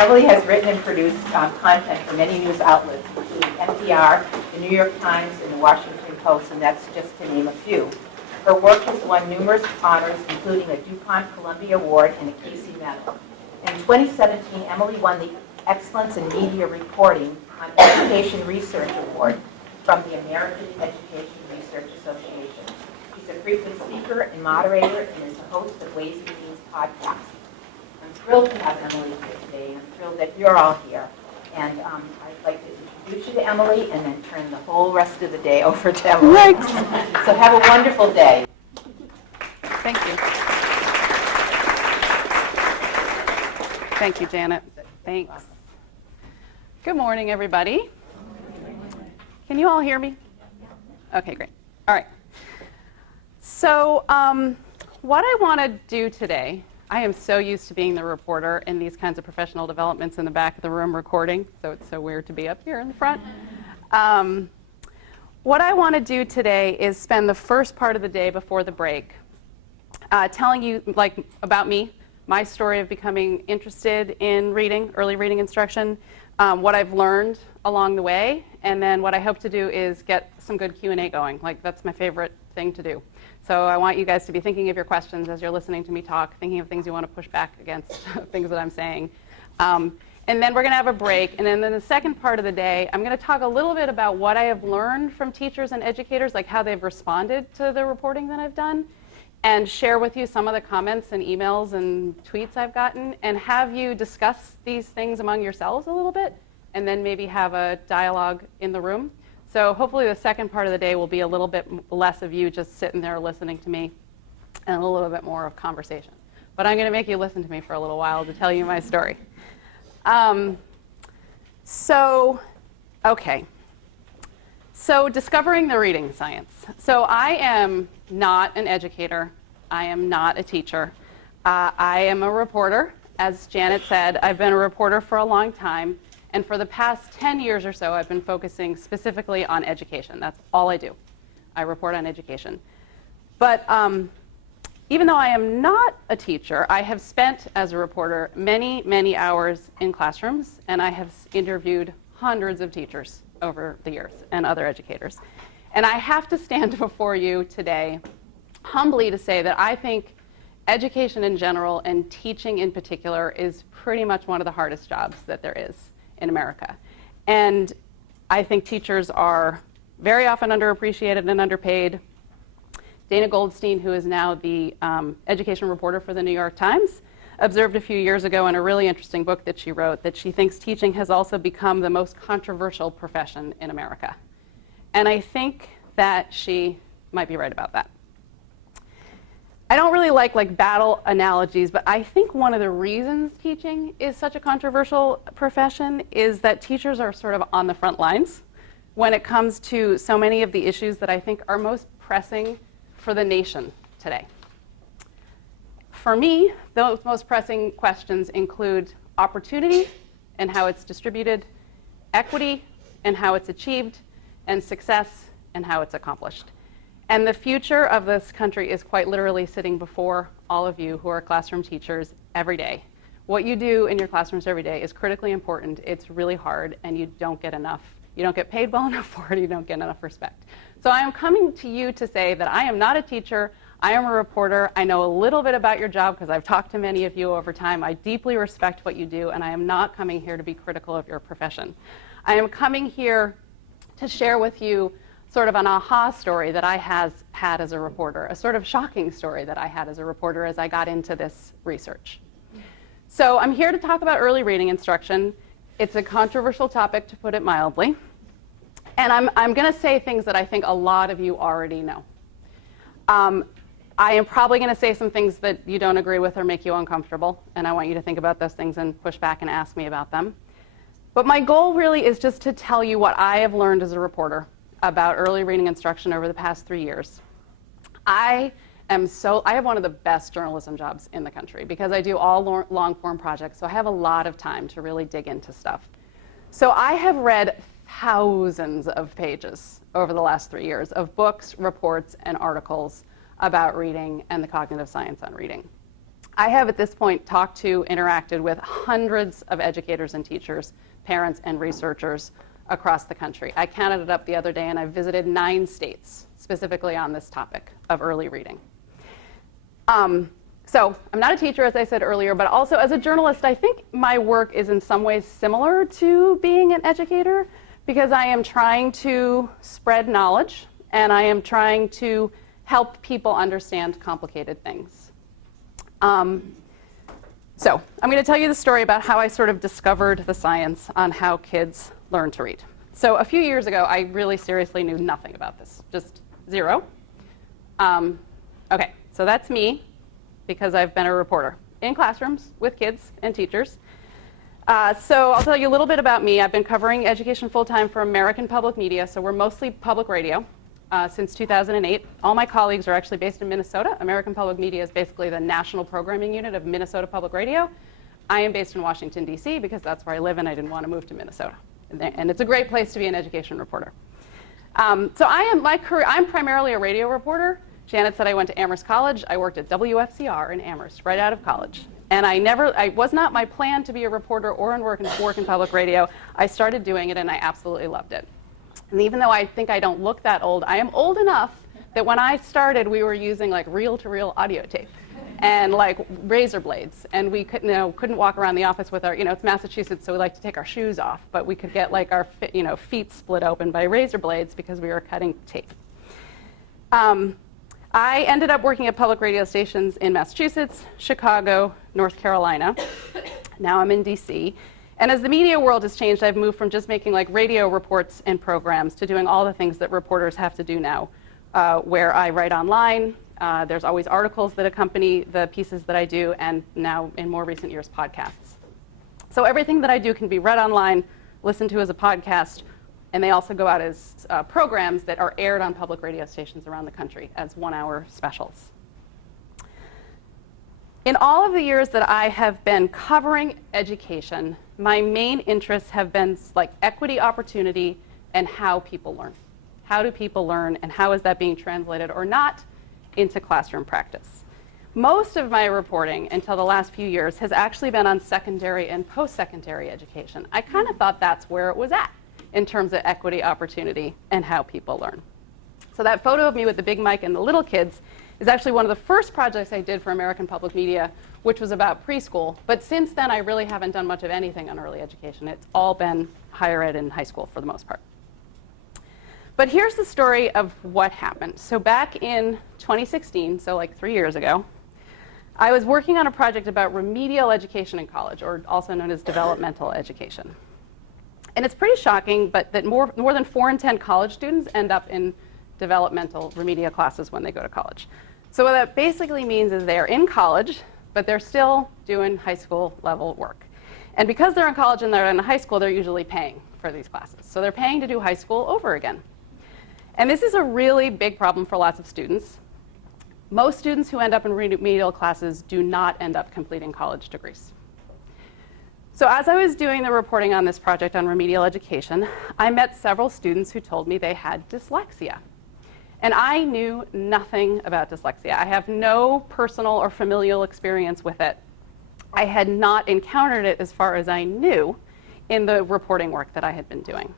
Emily has written and produced content for many news outlets, including NPR, the New York Times, and the Washington Post, and that's just to name a few. Her work has won numerous honors, including a DuPont Columbia Award and a Casey Medal. In 2017, Emily won the Excellence in Media Reporting on Education Research Award from the American Education Research Association. She's a frequent speaker and moderator and is a host of Ways and Means podcast. I'm thrilled to have Emily here today, and I'm thrilled that you're all here. And I'd like to introduce you to Emily and then turn the whole rest of the day over to Emily. Thanks. So have a wonderful day. Thank you. Thank you, Janet. Thanks. Good morning, everybody. Can you all hear me? Okay, great. All right. So what I want to do today, I am so used to being the reporter in these kinds of professional developments in the back of the room recording, so it's so weird to be up here in the front. What I want to do today is spend the first part of the day before the break telling you about me, my story of becoming interested in reading, early reading instruction, what I've learned along the way, and then what I hope to do is get some good Q&A going. That's my favorite thing to do. So I want you guys to be thinking of your questions as you're listening to me talk, thinking of things you want to push back against things that I'm saying. And then we're going to have a break. And then in the second part of the day, I'm going to talk a little bit about what I have learned from teachers and educators, like how they've responded to the reporting that I've done, and share with you some of the comments and emails and tweets I've gotten, and have you discuss these things among yourselves a little bit, and then maybe have a dialogue in the room. So hopefully the second part of the day will be a little bit less of you just sitting there listening to me and a little bit more of conversation. But I'm going to make you listen to me for a little while to tell you my story. So discovering the reading science. So I am not an educator. I am not a teacher. I am a reporter. As Janet said, I've been a reporter for a long time. And for the past 10 years or so, I've been focusing specifically on education. That's all I do. I report on education. But even though I am not a teacher, I have spent, as a reporter, many, many hours in classrooms, and I have interviewed hundreds of teachers over the years and other educators. And I have to stand before you today humbly to say that I think education in general and teaching in particular is pretty much one of the hardest jobs that there is in America. And I think teachers are very often underappreciated and underpaid. Dana Goldstein, who is now the education reporter for the New York Times, observed a few years ago in a really interesting book that she wrote that she thinks teaching has also become the most controversial profession in America. And I think that she might be right about that. I don't really like battle analogies, but I think one of the reasons teaching is such a controversial profession is that teachers are sort of on the front lines when it comes to so many of the issues that I think are most pressing for the nation today. For me, those most pressing questions include opportunity and how it's distributed, equity and how it's achieved, and success and how it's accomplished. And the future of this country is quite literally sitting before all of you who are classroom teachers every day. What you do in your classrooms every day is critically important. It's really hard, and you don't get enough. You don't get paid well enough for it. You don't get enough respect. So I am coming to you to say that I am not a teacher. I am a reporter. I know a little bit about your job because I've talked to many of you over time. I deeply respect what you do, and I am not coming here to be critical of your profession. I am coming here to share with you sort of an aha story that I had as a reporter, a sort of shocking story that I had as a reporter as I got into this research. So I'm here to talk about early reading instruction. It's a controversial topic, to put it mildly. And I'm going to say things that I think a lot of you already know. I am probably going to say some things that you don't agree with or make you uncomfortable, and I want you to think about those things and push back and ask me about them. But my goal really is just to tell you what I have learned as a reporter about early reading instruction over the past 3 years. I have one of the best journalism jobs in the country because I do all long form projects, so I have a lot of time to really dig into stuff. So I have read thousands of pages over the last 3 years of books, reports, and articles about reading and the cognitive science on reading. I have at this point talked to, interacted with hundreds of educators and teachers, parents and researchers across the country. I counted it up the other day and I visited 9 states specifically on this topic of early reading. So I'm not a teacher, as I said earlier, but also as a journalist, I think my work is in some ways similar to being an educator because I am trying to spread knowledge and I am trying to help people understand complicated things. So I'm going to tell you the story about how I sort of discovered the science on how kids learn to read. So a few years ago, I really seriously knew nothing about this, just zero. Okay, so that's me because I've been a reporter in classrooms with kids and teachers. So I'll tell you a little bit about me. I've been covering education full-time for American Public Media, so we're mostly public radio since 2008. All my colleagues are actually based in Minnesota. American Public Media is basically the national programming unit of Minnesota Public Radio. I am based in Washington, D.C. because that's where I live and I didn't want to move to Minnesota. And it's a great place to be an education reporter. So I'm primarily a radio reporter. Janet said I went to Amherst College. I worked at WFCR in Amherst right out of college. And I was not my plan to be a reporter or work in public radio. I started doing it and I absolutely loved it. And even though I think I don't look that old, I am old enough that when I started, we were using like reel-to-reel audio tape and like razor blades. And we couldn't walk around the office with our, it's Massachusetts, so we like to take our shoes off. But we could get like our feet split open by razor blades because we were cutting tape. I ended up working at public radio stations in Massachusetts, Chicago, North Carolina. Now I'm in DC. And as the media world has changed, I've moved from just making like radio reports and programs to doing all the things that reporters have to do now, where I write online. There's always articles that accompany the pieces that I do, and now in more recent years, podcasts. So everything that I do can be read online, listened to as a podcast, and they also go out as programs that are aired on public radio stations around the country as one-hour specials. In all of the years that I have been covering education, my main interests have been like equity, opportunity, and how people learn. How do people learn, and how is that being translated or not into classroom practice? Most of my reporting until the last few years has actually been on secondary and post-secondary education. I kind of thought that's where it was at in terms of equity, opportunity, and how people learn. So that photo of me with the big mic and the little kids is actually one of the first projects I did for American Public Media, which was about preschool. But since then, I really haven't done much of anything on early education. It's all been higher ed and high school for the most part. But here's the story of what happened. So back in 2016, so like 3 years ago, I was working on a project about remedial education in college, or also known as developmental education. And it's pretty shocking, but that more than 4 in 10 college students end up in developmental remedial classes when they go to college. So what that basically means is they're in college, but they're still doing high school level work. And because they're in college and they're in high school, they're usually paying for these classes. So they're paying to do high school over again. And this is a really big problem for lots of students. Most students who end up in remedial classes do not end up completing college degrees. So as I was doing the reporting on this project on remedial education, I met several students who told me they had dyslexia. And I knew nothing about dyslexia. I have no personal or familial experience with it. I had not encountered it, as far as I knew, in the reporting work that I had been doing.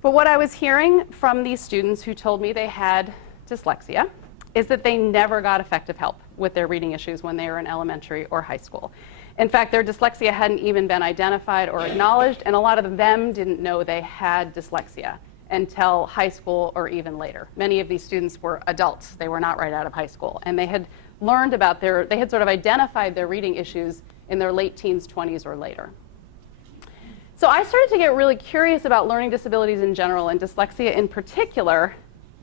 But what I was hearing from these students who told me they had dyslexia is that they never got effective help with their reading issues when they were in elementary or high school. In fact, their dyslexia hadn't even been identified or acknowledged, and a lot of them didn't know they had dyslexia until high school or even later. Many of these students were adults. They were not right out of high school. And they had learned about they had sort of identified their reading issues in their late teens, 20s, or later. So I started to get really curious about learning disabilities in general and dyslexia in particular,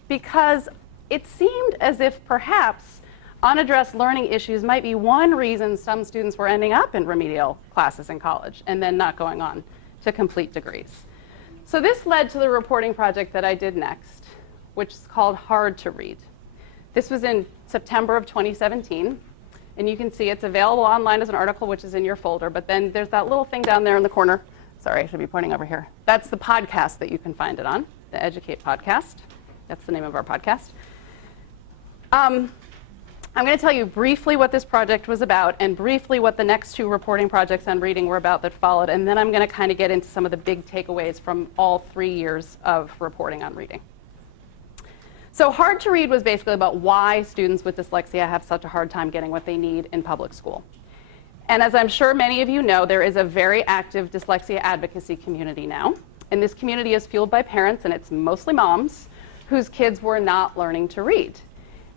because it seemed as if perhaps unaddressed learning issues might be one reason some students were ending up in remedial classes in college and then not going on to complete degrees. So this led to the reporting project that I did next, which is called Hard to Read. This was in September of 2017, and you can see it's available online as an article, which is in your folder, but then there's that little thing down there in the corner. Sorry, I should be pointing over here. That's the podcast that you can find it on, the Educate podcast. That's the name of our podcast. I'm going to tell you briefly what this project was about and briefly what the next 2 reporting projects on reading were about that followed, and then I'm going to kind of get into some of the big takeaways from all 3 years of reporting on reading. So Hard to Read was basically about why students with dyslexia have such a hard time getting what they need in public school. And as I'm sure many of you know, there is a very active dyslexia advocacy community now. And this community is fueled by parents, and it's mostly moms, whose kids were not learning to read.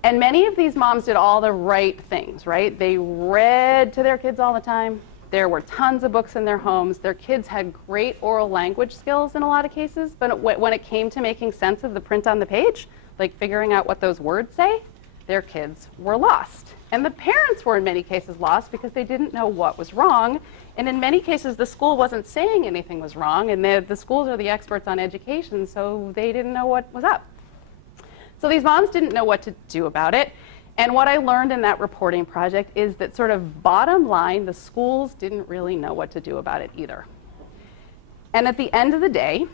And many of these moms did all the right things, right? They read to their kids all the time. There were tons of books in their homes. Their kids had great oral language skills in a lot of cases, but when it came to making sense of the print on the page, like figuring out what those words say, their kids were lost. And the parents were in many cases lost because they didn't know what was wrong. And in many cases, the school wasn't saying anything was wrong, and the schools are the experts on education, so they didn't know what was up. So these moms didn't know what to do about it. And what I learned in that reporting project is that sort of bottom line, the schools didn't really know what to do about it either. And at the end of the day,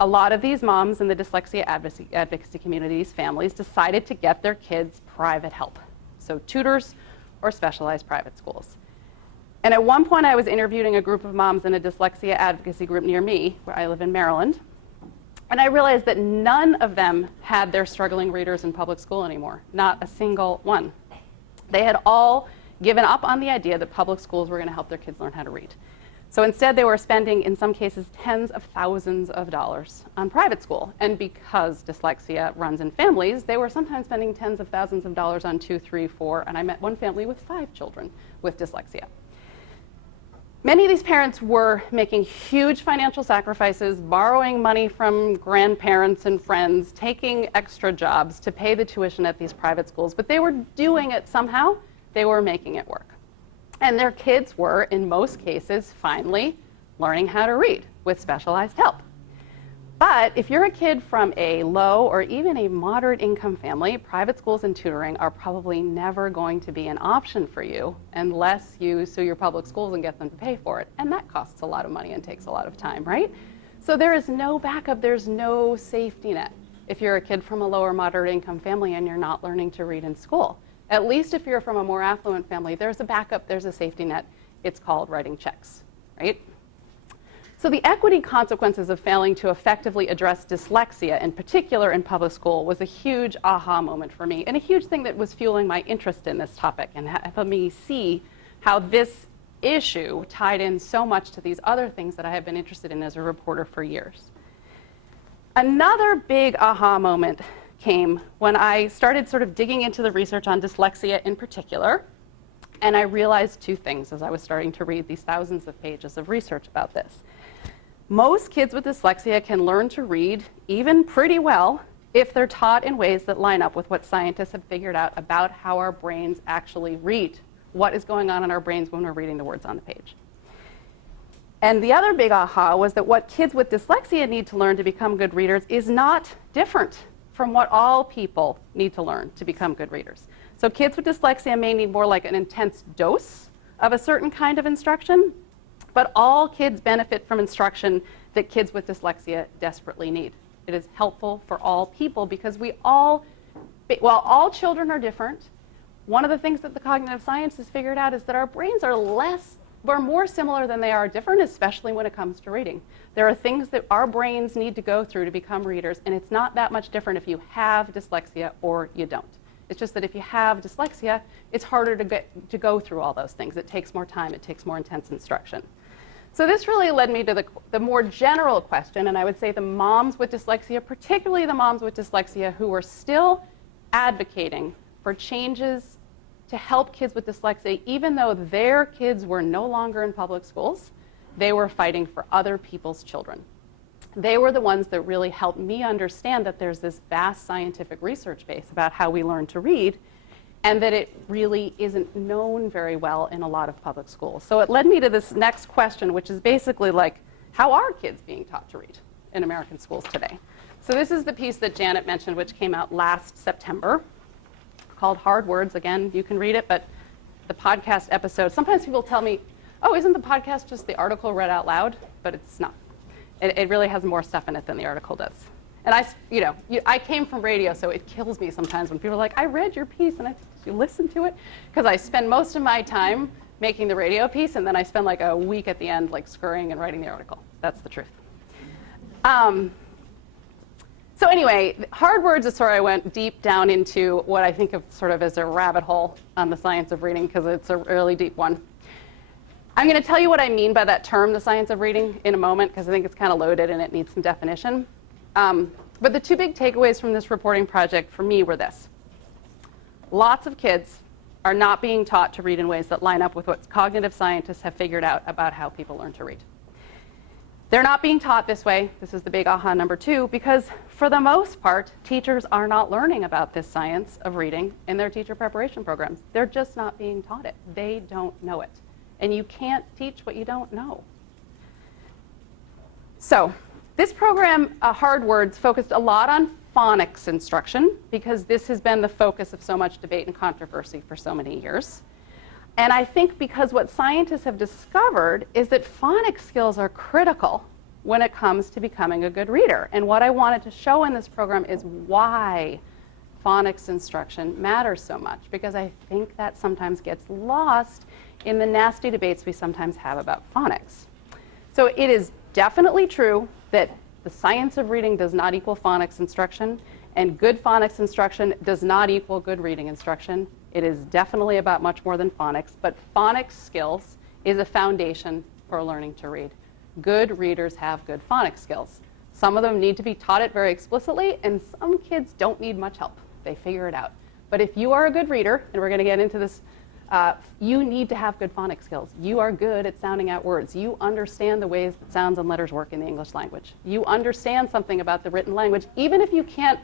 a lot of these moms in the dyslexia advocacy communities, families, decided to get their kids private help. So tutors or specialized private schools. And at one point I was interviewing a group of moms in a dyslexia advocacy group near me, where I live in Maryland. And I realized that none of them had their struggling readers in public school anymore, not a single one. They had all given up on the idea that public schools were going to help their kids learn how to read. So instead, they were spending, in some cases, tens of thousands of dollars on private school. And because dyslexia runs in families, they were sometimes spending tens of thousands of dollars on 2, 3, 4, and I met one family with 5 children with dyslexia. Many of these parents were making huge financial sacrifices, borrowing money from grandparents and friends, taking extra jobs to pay the tuition at these private schools, but they were doing it somehow. They were making it work. And their kids were, in most cases, finally learning how to read with specialized help. But if you're a kid from a low or even a moderate income family, private schools and tutoring are probably never going to be an option for you unless you sue your public schools and get them to pay for it. And that costs a lot of money and takes a lot of time, right? So there is no backup, there's no safety net if you're a kid from a low or moderate income family and you're not learning to read in school. At least if you're from a more affluent family, there's a backup, there's a safety net. It's called writing checks, right? So the equity consequences of failing to effectively address dyslexia, in particular in public school, was a huge aha moment for me and a huge thing that was fueling my interest in this topic and helped me see how this issue tied in so much to these other things that I have been interested in as a reporter for years. Another big aha moment came when I started sort of digging into the research on dyslexia in particular, and I realized 2 things as I was starting to read these thousands of pages of research about this. Most kids with dyslexia can learn to read even pretty well if they're taught in ways that line up with what scientists have figured out about how our brains actually read, what is going on in our brains when we're reading the words on the page. And the other big aha was that what kids with dyslexia need to learn to become good readers is not different from what all people need to learn to become good readers. So kids with dyslexia may need more like an intense dose of a certain kind of instruction, but all kids benefit from instruction that kids with dyslexia desperately need. It is helpful for all people because while all children are different, one of the things that the cognitive science has figured out is that our brains are more similar than they are different, especially when it comes to reading. There are things that our brains need to go through to become readers, and it's not that much different if you have dyslexia or you don't. It's just that if you have dyslexia, it's harder to go through all those things. It takes more time, it takes more intense instruction. So this really led me to the more general question, and I would say the moms with dyslexia, particularly the moms with dyslexia who were still advocating for changes to help kids with dyslexia, even though their kids were no longer in public schools, they were fighting for other people's children. They were the ones that really helped me understand that there's this vast scientific research base about how we learn to read, and that it really isn't known very well in a lot of public schools. So it led me to this next question, which is basically like, how are kids being taught to read in American schools today? So this is the piece that Janet mentioned, which came out last September, called Hard Words. Again, you can read it, but the podcast episode, sometimes people tell me, oh, isn't the podcast just the article read out loud? But it's not. It really has more stuff in it than the article does. And I came from radio, so it kills me sometimes when people are like, I read your piece, and I think you listen to it, because I spend most of my time making the radio piece, and then I spend like a week at the end like scurrying and writing the article. That's the truth. So anyway, hard words is where I went deep down into what I think of sort of as a rabbit hole on the science of reading, because it's a really deep one. I'm going to tell you what I mean by that term, the science of reading, in a moment, because I think it's kind of loaded and it needs some definition. But the two big takeaways from this reporting project for me were this. Lots of kids are not being taught to read in ways that line up with what cognitive scientists have figured out about how people learn to read. They're not being taught this way. This is the big aha number 2, because for the most part, teachers are not learning about this science of reading in their teacher preparation programs. They're just not being taught it. They don't know it. And you can't teach what you don't know. So this program, Hard Words, focused a lot on phonics instruction, because this has been the focus of so much debate and controversy for so many years. And I think because what scientists have discovered is that phonics skills are critical when it comes to becoming a good reader. And what I wanted to show in this program is why phonics instruction matters so much, because I think that sometimes gets lost in the nasty debates we sometimes have about phonics. So it is definitely true that the science of reading does not equal phonics instruction, and good phonics instruction does not equal good reading instruction. It is definitely about much more than phonics, but phonics skills is a foundation for learning to read. Good readers have good phonics skills. Some of them need to be taught it very explicitly, and some kids don't need much help. They figure it out. But if you are a good reader, and we're going to get into this, you need to have good phonics skills. You are good at sounding out words. You understand the ways that sounds and letters work in the English language. You understand something about the written language, even if you can't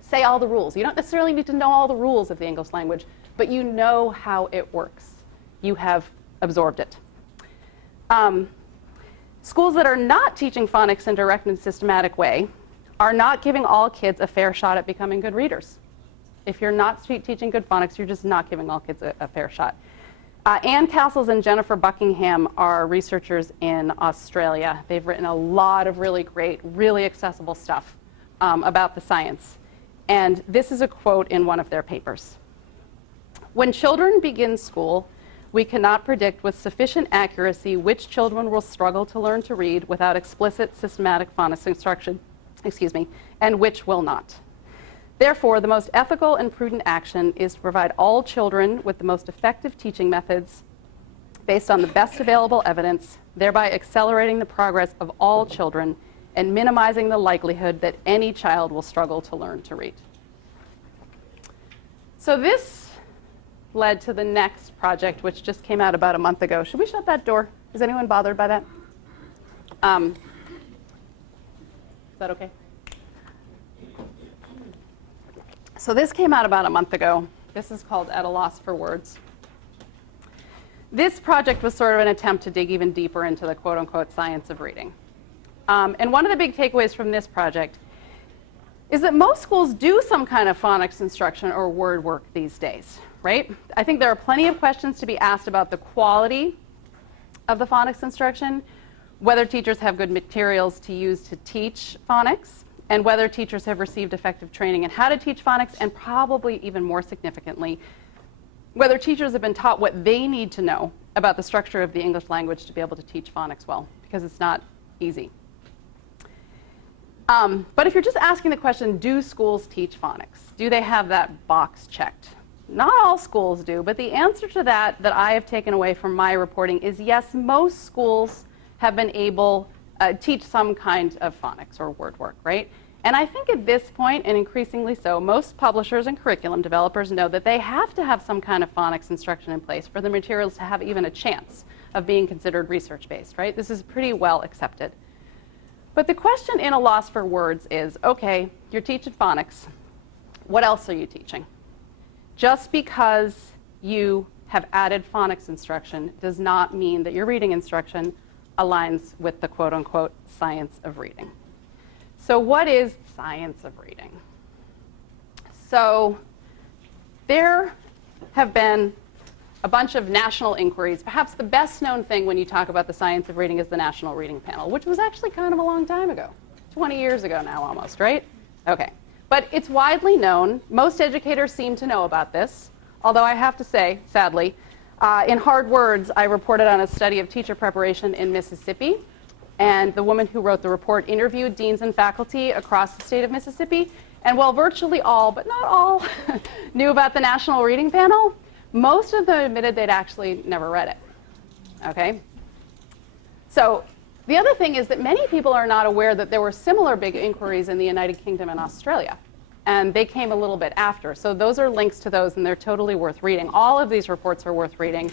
say all the rules. You don't necessarily need to know all the rules of the English language, but you know how it works. You have absorbed it. Schools that are not teaching phonics in a direct and systematic way are not giving all kids a fair shot at becoming good readers. If you're not teaching good phonics, you're just not giving all kids a fair shot. Ann Castles and Jennifer Buckingham are researchers in Australia. They've written a lot of really great, really accessible stuff about the science. And this is a quote in one of their papers. When children begin school, we cannot predict with sufficient accuracy which children will struggle to learn to read without explicit systematic phonics instruction, and which will not. Therefore, the most ethical and prudent action is to provide all children with the most effective teaching methods based on the best available evidence, thereby accelerating the progress of all children and minimizing the likelihood that any child will struggle to learn to read. So this led to the next project, which just came out about a month ago. Should we shut that door? Is anyone bothered by that? Is that okay? So this came out about a month ago. This is called At a Loss for Words. This project was sort of an attempt to dig even deeper into the quote-unquote science of reading. And one of the big takeaways from this project is that most schools do some kind of phonics instruction or word work these days, right? I think there are plenty of questions to be asked about the quality of the phonics instruction, whether teachers have good materials to use to teach phonics, and whether teachers have received effective training in how to teach phonics, and probably even more significantly, whether teachers have been taught what they need to know about the structure of the English language to be able to teach phonics well, because it's not easy. But if you're just asking the question, do schools teach phonics? Do they have that box checked? Not all schools do, but the answer to that I have taken away from my reporting is yes, most schools have been able teach some kind of phonics or word work, right? And I think at this point, and increasingly so, most publishers and curriculum developers know that they have to have some kind of phonics instruction in place for the materials to have even a chance of being considered research-based, right? This is pretty well accepted. But the question in A Loss for Words is, okay, you're teaching phonics. What else are you teaching? Just because you have added phonics instruction does not mean that your reading instruction aligns with the quote-unquote science of reading. So what is science of reading? So there have been a bunch of national inquiries. Perhaps the best known thing when you talk about the science of reading is the National Reading Panel, which was actually kind of a long time ago, 20 years ago now almost, right? Okay. But it's widely known. Most educators seem to know about this, although I have to say, sadly, in Hard Words, I reported on a study of teacher preparation in Mississippi. And the woman who wrote the report interviewed deans and faculty across the state of Mississippi. And while virtually all, but not all, knew about the National Reading Panel, most of them admitted they'd actually never read it. Okay? So the other thing is that many people are not aware that there were similar big inquiries in the United Kingdom and Australia. And they came a little bit after. So those are links to those, and they're totally worth reading. All of these reports are worth reading.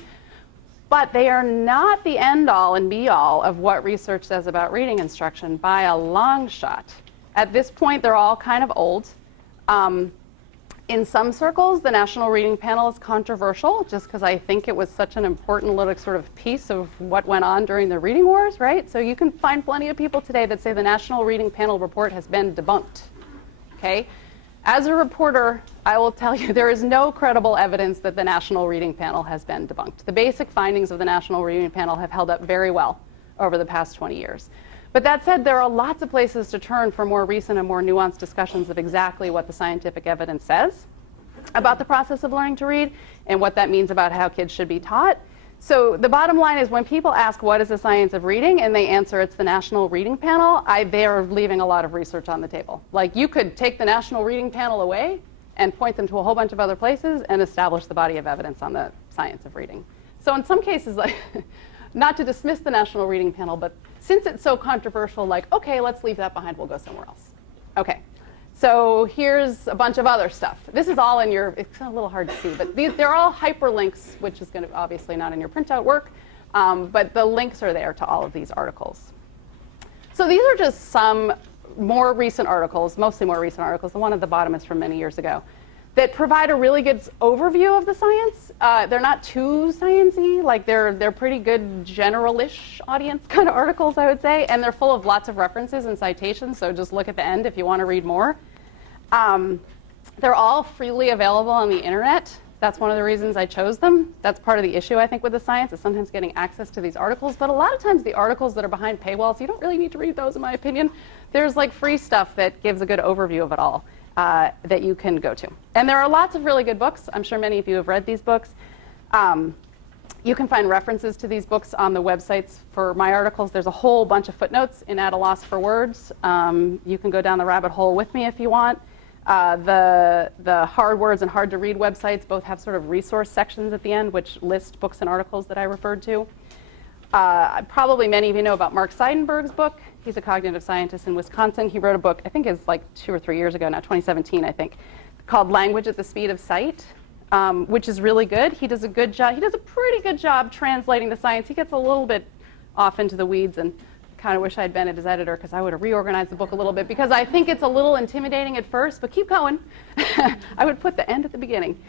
But they are not the end-all and be-all of what research says about reading instruction by a long shot. At this point, they're all kind of old. In some circles, the National Reading Panel is controversial, just because I think it was such an important little sort of piece of what went on during the reading wars, right? So you can find plenty of people today that say the National Reading Panel report has been debunked, okay? As a reporter, I will tell you there is no credible evidence that the National Reading Panel has been debunked. The basic findings of the National Reading Panel have held up very well over the past 20 years. But that said, there are lots of places to turn for more recent and more nuanced discussions of exactly what the scientific evidence says about the process of learning to read and what that means about how kids should be taught. So the bottom line is when people ask what is the science of reading and they answer it's the National Reading Panel, they are leaving a lot of research on the table. Like you could take the National Reading Panel away and point them to a whole bunch of other places and establish the body of evidence on the science of reading. So in some cases, like, not to dismiss the National Reading Panel, but since it's so controversial, like, okay, let's leave that behind, we'll go somewhere else. Okay, so here's a bunch of other stuff. This is all in your, it's a little hard to see, but they're all hyperlinks, which is going to obviously not in your printout work, but the links are there to all of these articles. So these are just some more recent articles, mostly more recent articles. The one at the bottom is from many years ago, that provide a really good overview of the science. They're not too sciencey, like they're pretty good general-ish audience kind of articles, I would say, and they're full of lots of references and citations, so just look at the end if you want to read more. They're all freely available on the internet. That's one of the reasons I chose them. That's part of the issue, I think, with the science, is sometimes getting access to these articles, but a lot of times the articles that are behind paywalls, you don't really need to read those, in my opinion. There's like free stuff that gives a good overview of it all. That you can go to. And there are lots of really good books. I'm sure many of you have read these books. You can find references to these books on the websites for my articles. There's a whole bunch of footnotes in At a Loss for Words. You can go down the rabbit hole with me if you want. The Hard Words and Hard to Read websites both have sort of resource sections at the end which list books and articles that I referred to. Probably many of you know about Mark Seidenberg's book. He's a cognitive scientist in Wisconsin. He wrote a book, I think it's like 2 or 3 years ago now, 2017, I think, called Language at the Speed of Sight, which is really good. He does a good job. He does a pretty good job translating the science. He gets a little bit off into the weeds, and kind of wish I'd been his editor because I would have reorganized the book a little bit, because I think it's a little intimidating at first, but keep going. I would put the end at the beginning.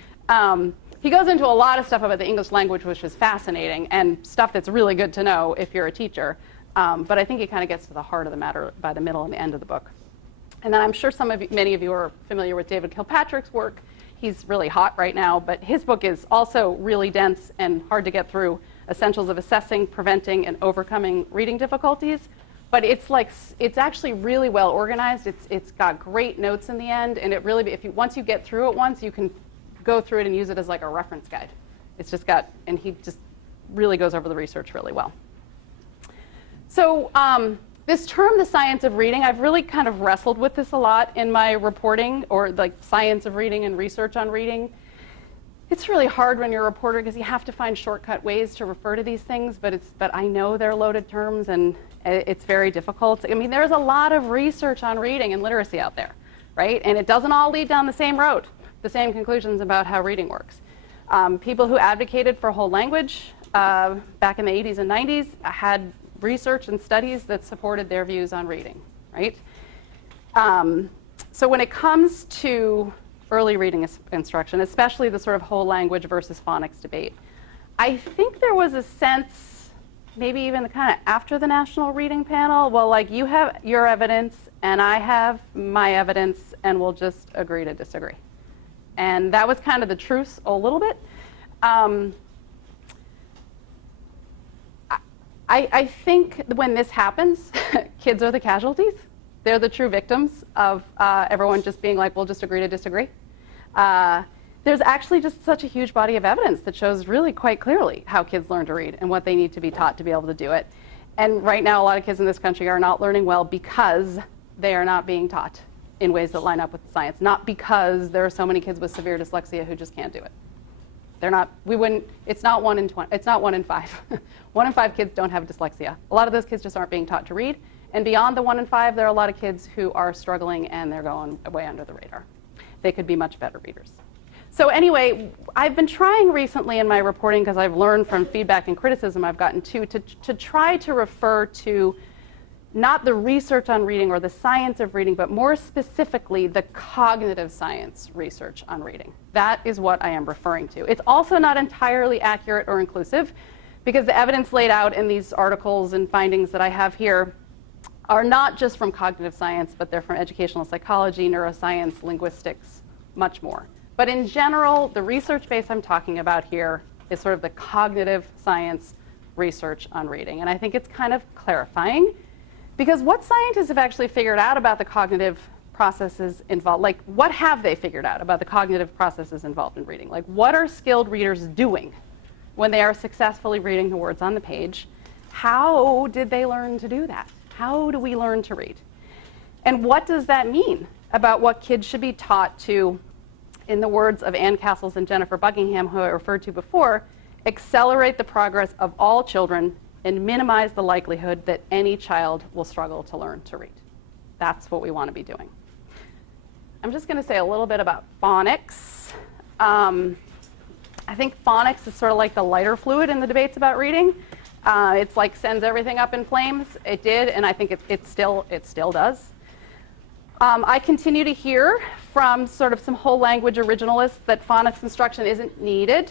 He goes into a lot of stuff about the English language, which is fascinating, and stuff that's really good to know if you're a teacher. But I think he kind of gets to the heart of the matter by the middle and the end of the book. And then I'm sure many of you are familiar with David Kilpatrick's work. He's really hot right now, but his book is also really dense and hard to get through. Essentials of Assessing, Preventing, and Overcoming Reading Difficulties. But it's actually really well organized. It's got great notes in the end, and it really, once you get through it once, you can go through it and use it as like a reference guide. It's just got, and he just really goes over the research really well. So this term, the science of reading, I've really kind of wrestled with this a lot in my reporting, or like science of reading and research on reading. It's really hard when you're a reporter because you have to find shortcut ways to refer to these things, but I know they're loaded terms and it's very difficult. I mean, there's a lot of research on reading and literacy out there, right? And it doesn't all lead down the same road, the same conclusions about how reading works. People who advocated for whole language back in the 80s and 90s had research and studies that supported their views on reading, right? So when it comes to early reading instruction, especially the sort of whole language versus phonics debate, I think there was a sense, maybe even kind of after the National Reading Panel, well, like you have your evidence and I have my evidence and we'll just agree to disagree. And that was kind of the truce a little bit. I think when this happens, kids are the casualties. They're the true victims of everyone just being like, we'll just agree to disagree. There's actually just such a huge body of evidence that shows really quite clearly how kids learn to read and what they need to be taught to be able to do it. And right now, a lot of kids in this country are not learning well because they are not being taught in ways that line up with the science, not because there are so many kids with severe dyslexia who just can't do it. They're not, it's not 1 in 20, it's not 1 in 5. 1 in 5 kids don't have dyslexia. A lot of those kids just aren't being taught to read. And beyond the 1 in 5, there are a lot of kids who are struggling and they're going way under the radar. They could be much better readers. So anyway, I've been trying recently in my reporting, because I've learned from feedback and criticism I've gotten to try to refer to not the research on reading or the science of reading, but more specifically the cognitive science research on reading. That is what I am referring to. It's also not entirely accurate or inclusive, because the evidence laid out in these articles and findings that I have here are not just from cognitive science, but they're from educational psychology, neuroscience, linguistics, much more. But in general, the research base I'm talking about here is sort of the cognitive science research on reading. And I think it's kind of clarifying, because what scientists have actually figured out about the cognitive processes involved, like what have they figured out about the cognitive processes involved in reading? Like what are skilled readers doing when they are successfully reading the words on the page? How did they learn to do that? How do we learn to read? And what does that mean about what kids should be taught to, in the words of Ann Castles and Jennifer Buckingham, who I referred to before, accelerate the progress of all children and minimize the likelihood that any child will struggle to learn to read. That's what we want to be doing. I'm just going to say a little bit about phonics. I think phonics is sort of like the lighter fluid in the debates about reading. It's like sends everything up in flames. It did, and I think it still does. I continue to hear from sort of some whole language originalists that phonics instruction isn't needed,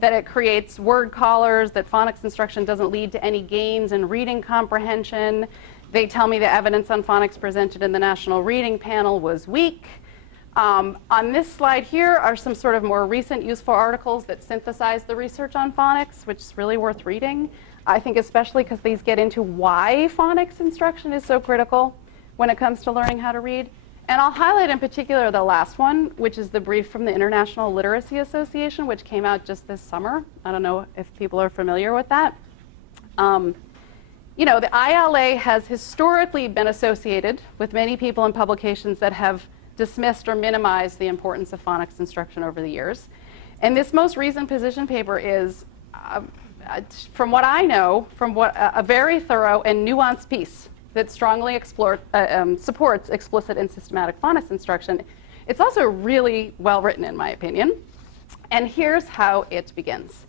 that it creates word collars, that phonics instruction doesn't lead to any gains in reading comprehension. They tell me the evidence on phonics presented in the National Reading Panel was weak. On this slide here are some sort of more recent useful articles that synthesize the research on phonics, which is really worth reading. I think especially because these get into why phonics instruction is so critical when it comes to learning how to read. And I'll highlight in particular the last one, which is the brief from the International Literacy Association, which came out just this summer. I don't know if people are familiar with that. You know, the ILA has historically been associated with many people and publications that have dismissed or minimized the importance of phonics instruction over the years. And this most recent position paper is, from what I know, a very thorough and nuanced piece that strongly supports explicit and systematic phonics instruction. It's also really well written, in my opinion. And here's how it begins.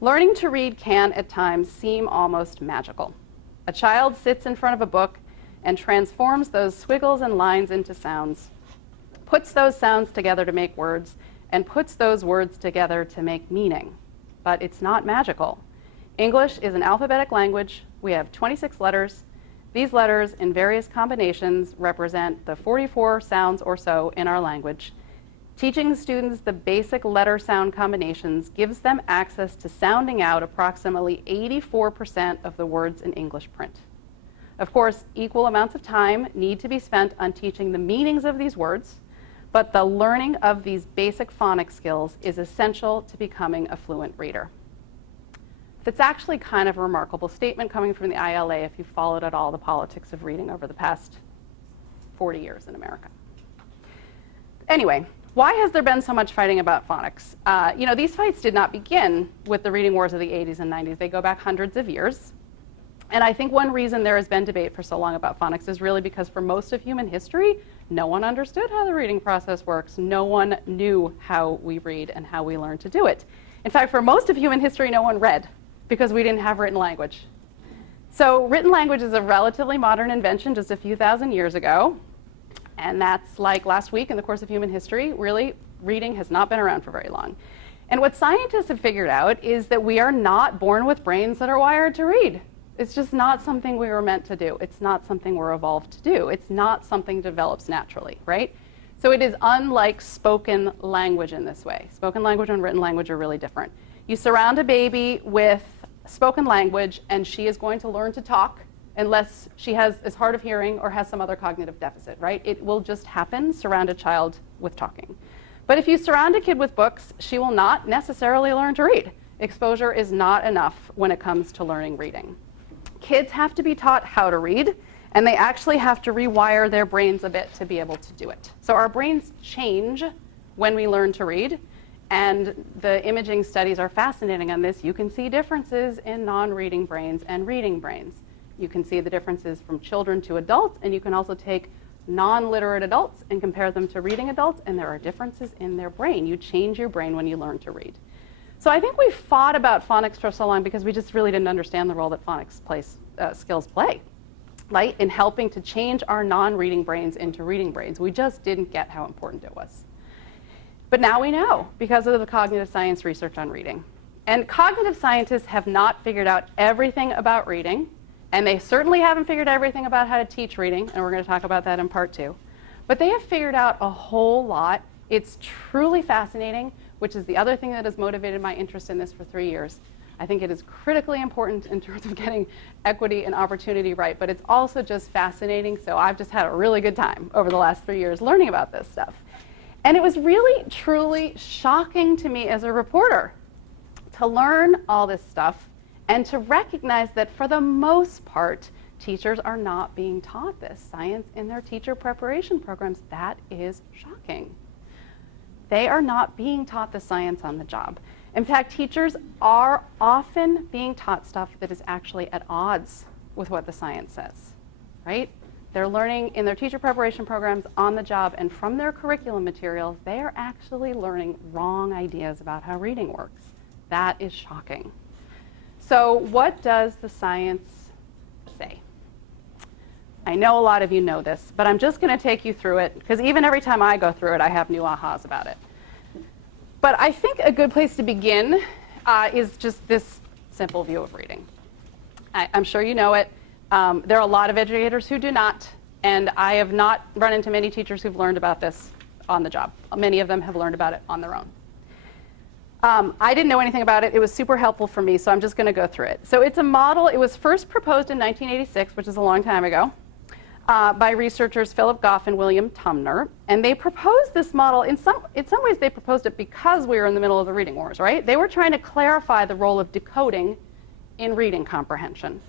Learning to read can, at times, seem almost magical. A child sits in front of a book and transforms those squiggles and lines into sounds, puts those sounds together to make words, and puts those words together to make meaning. But it's not magical. English is an alphabetic language. We have 26 letters. These letters in various combinations represent the 44 sounds or so in our language. Teaching students the basic letter sound combinations gives them access to sounding out approximately 84% of the words in English print. Of course, equal amounts of time need to be spent on teaching the meanings of these words, but the learning of these basic phonics skills is essential to becoming a fluent reader. It's actually kind of a remarkable statement coming from the ILA if you've followed at all the politics of reading over the past 40 years in America. Anyway, why has there been so much fighting about phonics? You know, these fights did not begin with the reading wars of the 80s and 90s. They go back hundreds of years. And I think one reason there has been debate for so long about phonics is really because for most of human history, no one understood how the reading process works. No one knew how we read and how we learn to do it. In fact, for most of human history, no one read, because we didn't have written language. So written language is a relatively modern invention just a few thousand years ago. And that's like last week in the course of human history. Really, reading has not been around for very long. And what scientists have figured out is that we are not born with brains that are wired to read. It's just not something we were meant to do. It's not something we're evolved to do. It's not something that develops naturally, right? So it is unlike spoken language in this way. Spoken language and written language are really different. You surround a baby with spoken language, and she is going to learn to talk unless she is hard of hearing or has some other cognitive deficit, right? It will just happen, surround a child with talking. But if you surround a kid with books, she will not necessarily learn to read. Exposure is not enough when it comes to learning reading. Kids have to be taught how to read, and they actually have to rewire their brains a bit to be able to do it. So our brains change when we learn to read, and the imaging studies are fascinating on this. You can see differences in non-reading brains and reading brains. You can see the differences from children to adults, and you can also take non-literate adults and compare them to reading adults, and there are differences in their brain. You change your brain when you learn to read. So I think we fought about phonics for so long because we just really didn't understand the role that phonics skills play, right, in helping to change our non-reading brains into reading brains. We just didn't get how important it was. But now we know because of the cognitive science research on reading. And cognitive scientists have not figured out everything about reading, and they certainly haven't figured everything about how to teach reading, and we're going to talk about that in part 2. But they have figured out a whole lot. It's truly fascinating, which is the other thing that has motivated my interest in this for 3 years. I think it is critically important in terms of getting equity and opportunity right, but it's also just fascinating, so I've just had a really good time over the last 3 years learning about this stuff. And it was really, truly shocking to me as a reporter to learn all this stuff and to recognize that for the most part, teachers are not being taught this science in their teacher preparation programs. That is shocking. They are not being taught the science on the job. In fact, teachers are often being taught stuff that is actually at odds with what the science says, right? They're learning in their teacher preparation programs on the job, and from their curriculum materials, they are actually learning wrong ideas about how reading works. That is shocking. So what does the science say? I know a lot of you know this, but I'm just going to take you through it, because even every time I go through it, I have new ahas about it. But I think a good place to begin is just this simple view of reading. I'm sure you know it. There are a lot of educators who do not, and I have not run into many teachers who've learned about this on the job. Many of them have learned about it on their own. I didn't know anything about it. It was super helpful for me, so I'm just going to go through it. So it's a model. It was first proposed in 1986, which is a long time ago, by researchers Philip Goff and William Tumner. And they proposed this model. In some ways, they proposed it because we were in the middle of the reading wars, right? They were trying to clarify the role of decoding in reading comprehension.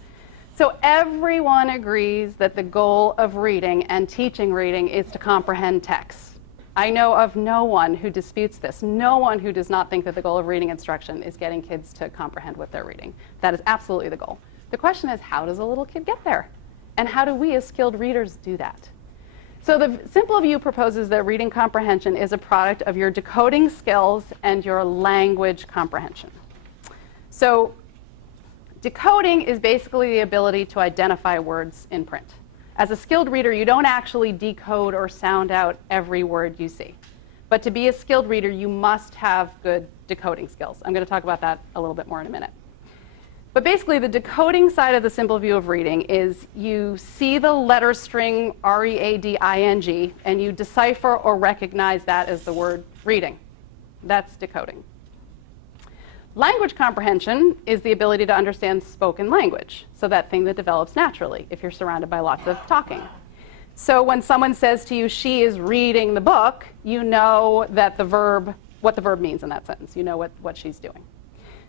So everyone agrees that the goal of reading and teaching reading is to comprehend text. I know of no one who disputes this, no one who does not think that the goal of reading instruction is getting kids to comprehend what they're reading. That is absolutely the goal. The question is, how does a little kid get there? And how do we as skilled readers do that? So the simple view proposes that reading comprehension is a product of your decoding skills and your language comprehension. So decoding is basically the ability to identify words in print. As a skilled reader, you don't actually decode or sound out every word you see. But to be a skilled reader, you must have good decoding skills. I'm going to talk about that a little bit more in a minute. But basically, the decoding side of the simple view of reading is you see the letter string R-E-A-D-I-N-G, and you decipher or recognize that as the word reading. That's decoding. Language comprehension is the ability to understand spoken language, so that thing that develops naturally if you're surrounded by lots of talking. So when someone says to you, she is reading the book, you know that what the verb means in that sentence. You know what she's doing.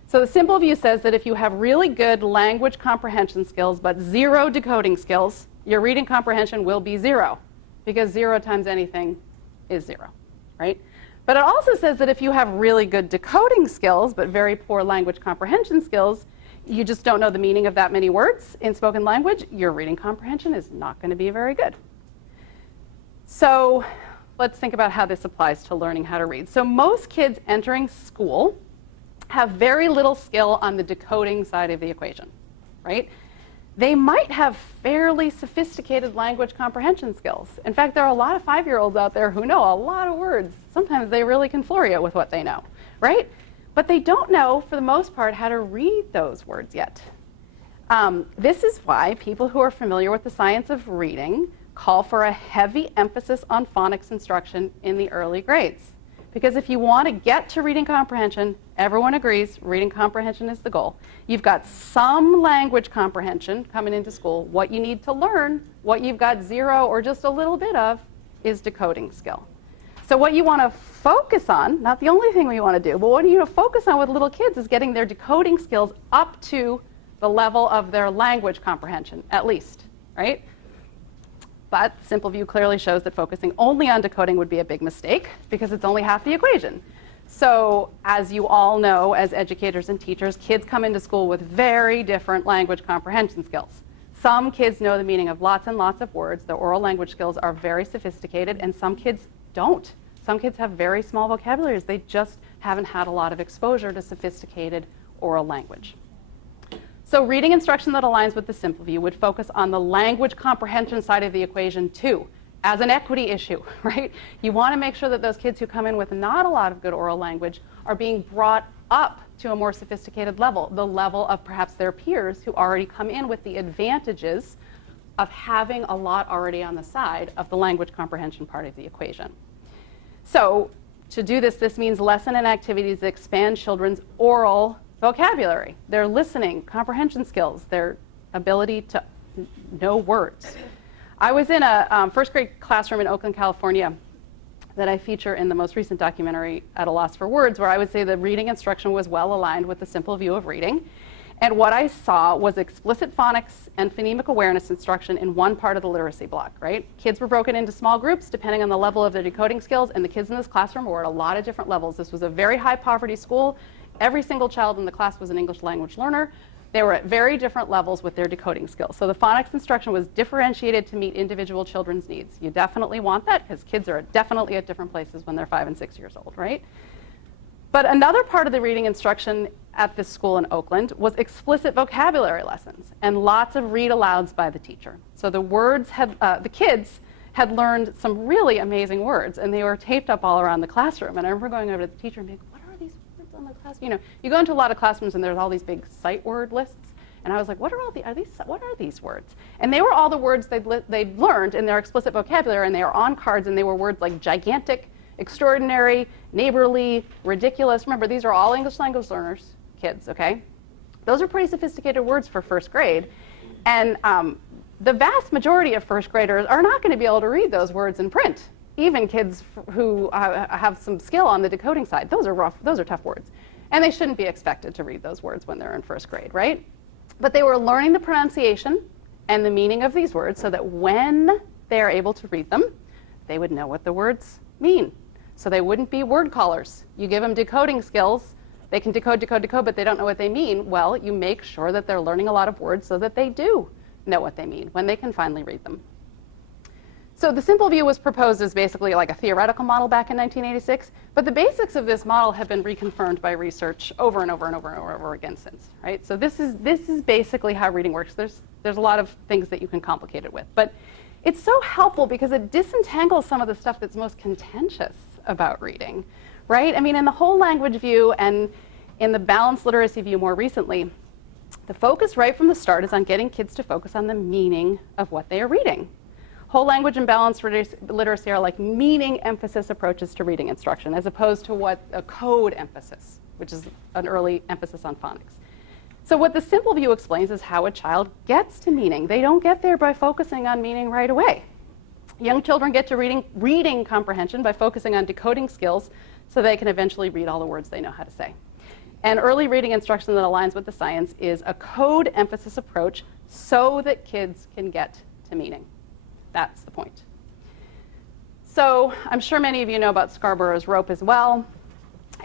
So the simple view says that if you have really good language comprehension skills but zero decoding skills, your reading comprehension will be 0, because 0 times anything is 0, right? But it also says that if you have really good decoding skills but very poor language comprehension skills, you just don't know the meaning of that many words in spoken language, your reading comprehension is not going to be very good. So let's think about how this applies to learning how to read. So most kids entering school have very little skill on the decoding side of the equation, right? They might have fairly sophisticated language comprehension skills. In fact, there are a lot of 5-year-olds out there who know a lot of words. Sometimes they really can floor you with what they know, right? But they don't know, for the most part, how to read those words yet. This is why people who are familiar with the science of reading call for a heavy emphasis on phonics instruction in the early grades. Because if you want to get to reading comprehension, everyone agrees reading comprehension is the goal. You've got some language comprehension coming into school. What you need to learn, what you've got zero or just a little bit of, is decoding skill. So what you want to focus on, not the only thing we want to do, but what you want to focus on with little kids is getting their decoding skills up to the level of their language comprehension, at least, right? But simple view clearly shows that focusing only on decoding would be a big mistake because it's only half the equation. So as you all know, as educators and teachers, kids come into school with very different language comprehension skills. Some kids know the meaning of lots and lots of words. Their oral language skills are very sophisticated, and some kids don't. Some kids have very small vocabularies. They just haven't had a lot of exposure to sophisticated oral language. So reading instruction that aligns with the simple view would focus on the language comprehension side of the equation too, as an equity issue, right? You want to make sure that those kids who come in with not a lot of good oral language are being brought up to a more sophisticated level, the level of perhaps their peers who already come in with the advantages of having a lot already on the side of the language comprehension part of the equation. So to do this, this means lesson and activities that expand children's oral vocabulary, their listening, comprehension skills, their ability to know words. I was in a first grade classroom in Oakland, California that I feature in the most recent documentary, At a Loss for Words, where I would say the reading instruction was well aligned with the simple view of reading. And what I saw was explicit phonics and phonemic awareness instruction in one part of the literacy block, right? Kids were broken into small groups depending on the level of their decoding skills, and the kids in this classroom were at a lot of different levels. This was a very high poverty school. Every single child in the class was an English language learner. They were at very different levels with their decoding skills. So the phonics instruction was differentiated to meet individual children's needs. You definitely want that because kids are definitely at different places when they're 5 and 6 years old, right? But another part of the reading instruction at this school in Oakland was explicit vocabulary lessons and lots of read alouds by the teacher. So the kids had learned some really amazing words, and they were taped up all around the classroom. And I remember going over to the teacher and being, what are these words on the class? You know, you go into a lot of classrooms and there's all these big sight word lists. And I was like, what are these words? And they were all the words they'd learned in their explicit vocabulary, and they were on cards, and they were words like gigantic, extraordinary, neighborly, ridiculous. Remember, these are all English language learners, kids, okay? Those are pretty sophisticated words for first grade. And the vast majority of first graders are not going to be able to read those words in print. Even kids who have some skill on the decoding side, those are tough words. And they shouldn't be expected to read those words when they're in first grade, right? But they were learning the pronunciation and the meaning of these words so that when they are able to read them, they would know what the words mean. So they wouldn't be word callers. You give them decoding skills, they can decode, but they don't know what they mean. Well, you make sure that they're learning a lot of words so that they do know what they mean when they can finally read them. So the simple view was proposed as basically like a theoretical model back in 1986, but the basics of this model have been reconfirmed by research over and over and over and over again since, right? So this is basically how reading works. There's a lot of things that you can complicate it with, but it's so helpful because it disentangles some of the stuff that's most contentious about reading, right? I mean, in the whole language view and in the balanced literacy view more recently, the focus right from the start is on getting kids to focus on the meaning of what they are reading. Whole language and balanced literacy are like meaning emphasis approaches to reading instruction as opposed to what a code emphasis, which is an early emphasis on phonics. So what the simple view explains is how a child gets to meaning. They don't get there by focusing on meaning right away. Young children get to reading comprehension by focusing on decoding skills so they can eventually read all the words they know how to say. And early reading instruction that aligns with the science is a code emphasis approach so that kids can get to meaning. That's the point. So I'm sure many of you know about Scarborough's rope as well.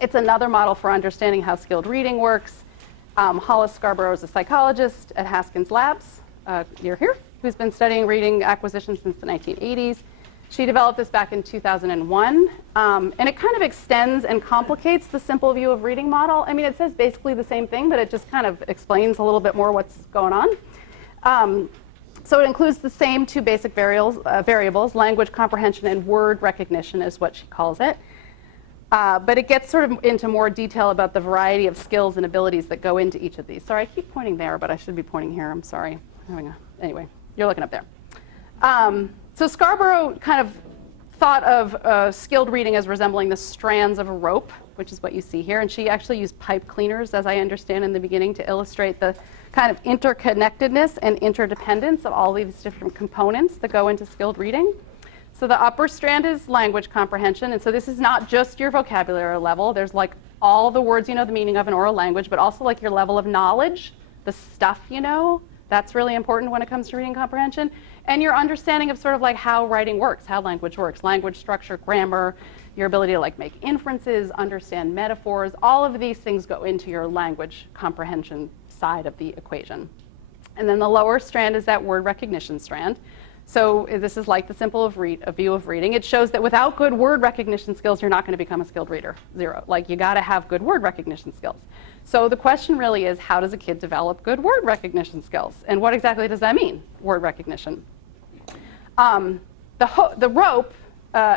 It's another model for understanding how skilled reading works. Hollis Scarborough is a psychologist at Haskins Labs, you're here, who's been studying reading acquisition since the 1980s. She developed this back in 2001, and it kind of extends and complicates the simple view of reading model. I mean, it says basically the same thing, but it just kind of explains a little bit more what's going on. So it includes the same two basic variables, language comprehension and word recognition is what she calls it. But it gets sort of into more detail about the variety of skills and abilities that go into each of these. Sorry, I keep pointing there, but I should be pointing here. I'm sorry. Anyway, you're looking up there. So Scarborough kind of thought of skilled reading as resembling the strands of a rope, which is what you see here. And she actually used pipe cleaners, as I understand in the beginning, to illustrate the kind of interconnectedness and interdependence of all these different components that go into skilled reading. So the upper strand is language comprehension. And so this is not just your vocabulary level. There's like all the words you know the meaning of in oral language, but also like your level of knowledge, the stuff you know. That's really important when it comes to reading comprehension. And your understanding of sort of like how writing works, how language works, language structure, grammar, your ability to like make inferences, understand metaphors. All of these things go into your language comprehension side of the equation. And then the lower strand is that word recognition strand. So this is like the simple view of reading. It shows that without good word recognition skills, you're not going to become a skilled reader. Zero. Like, you got to have good word recognition skills. So the question really is, how does a kid develop good word recognition skills? And what exactly does that mean, word recognition? The rope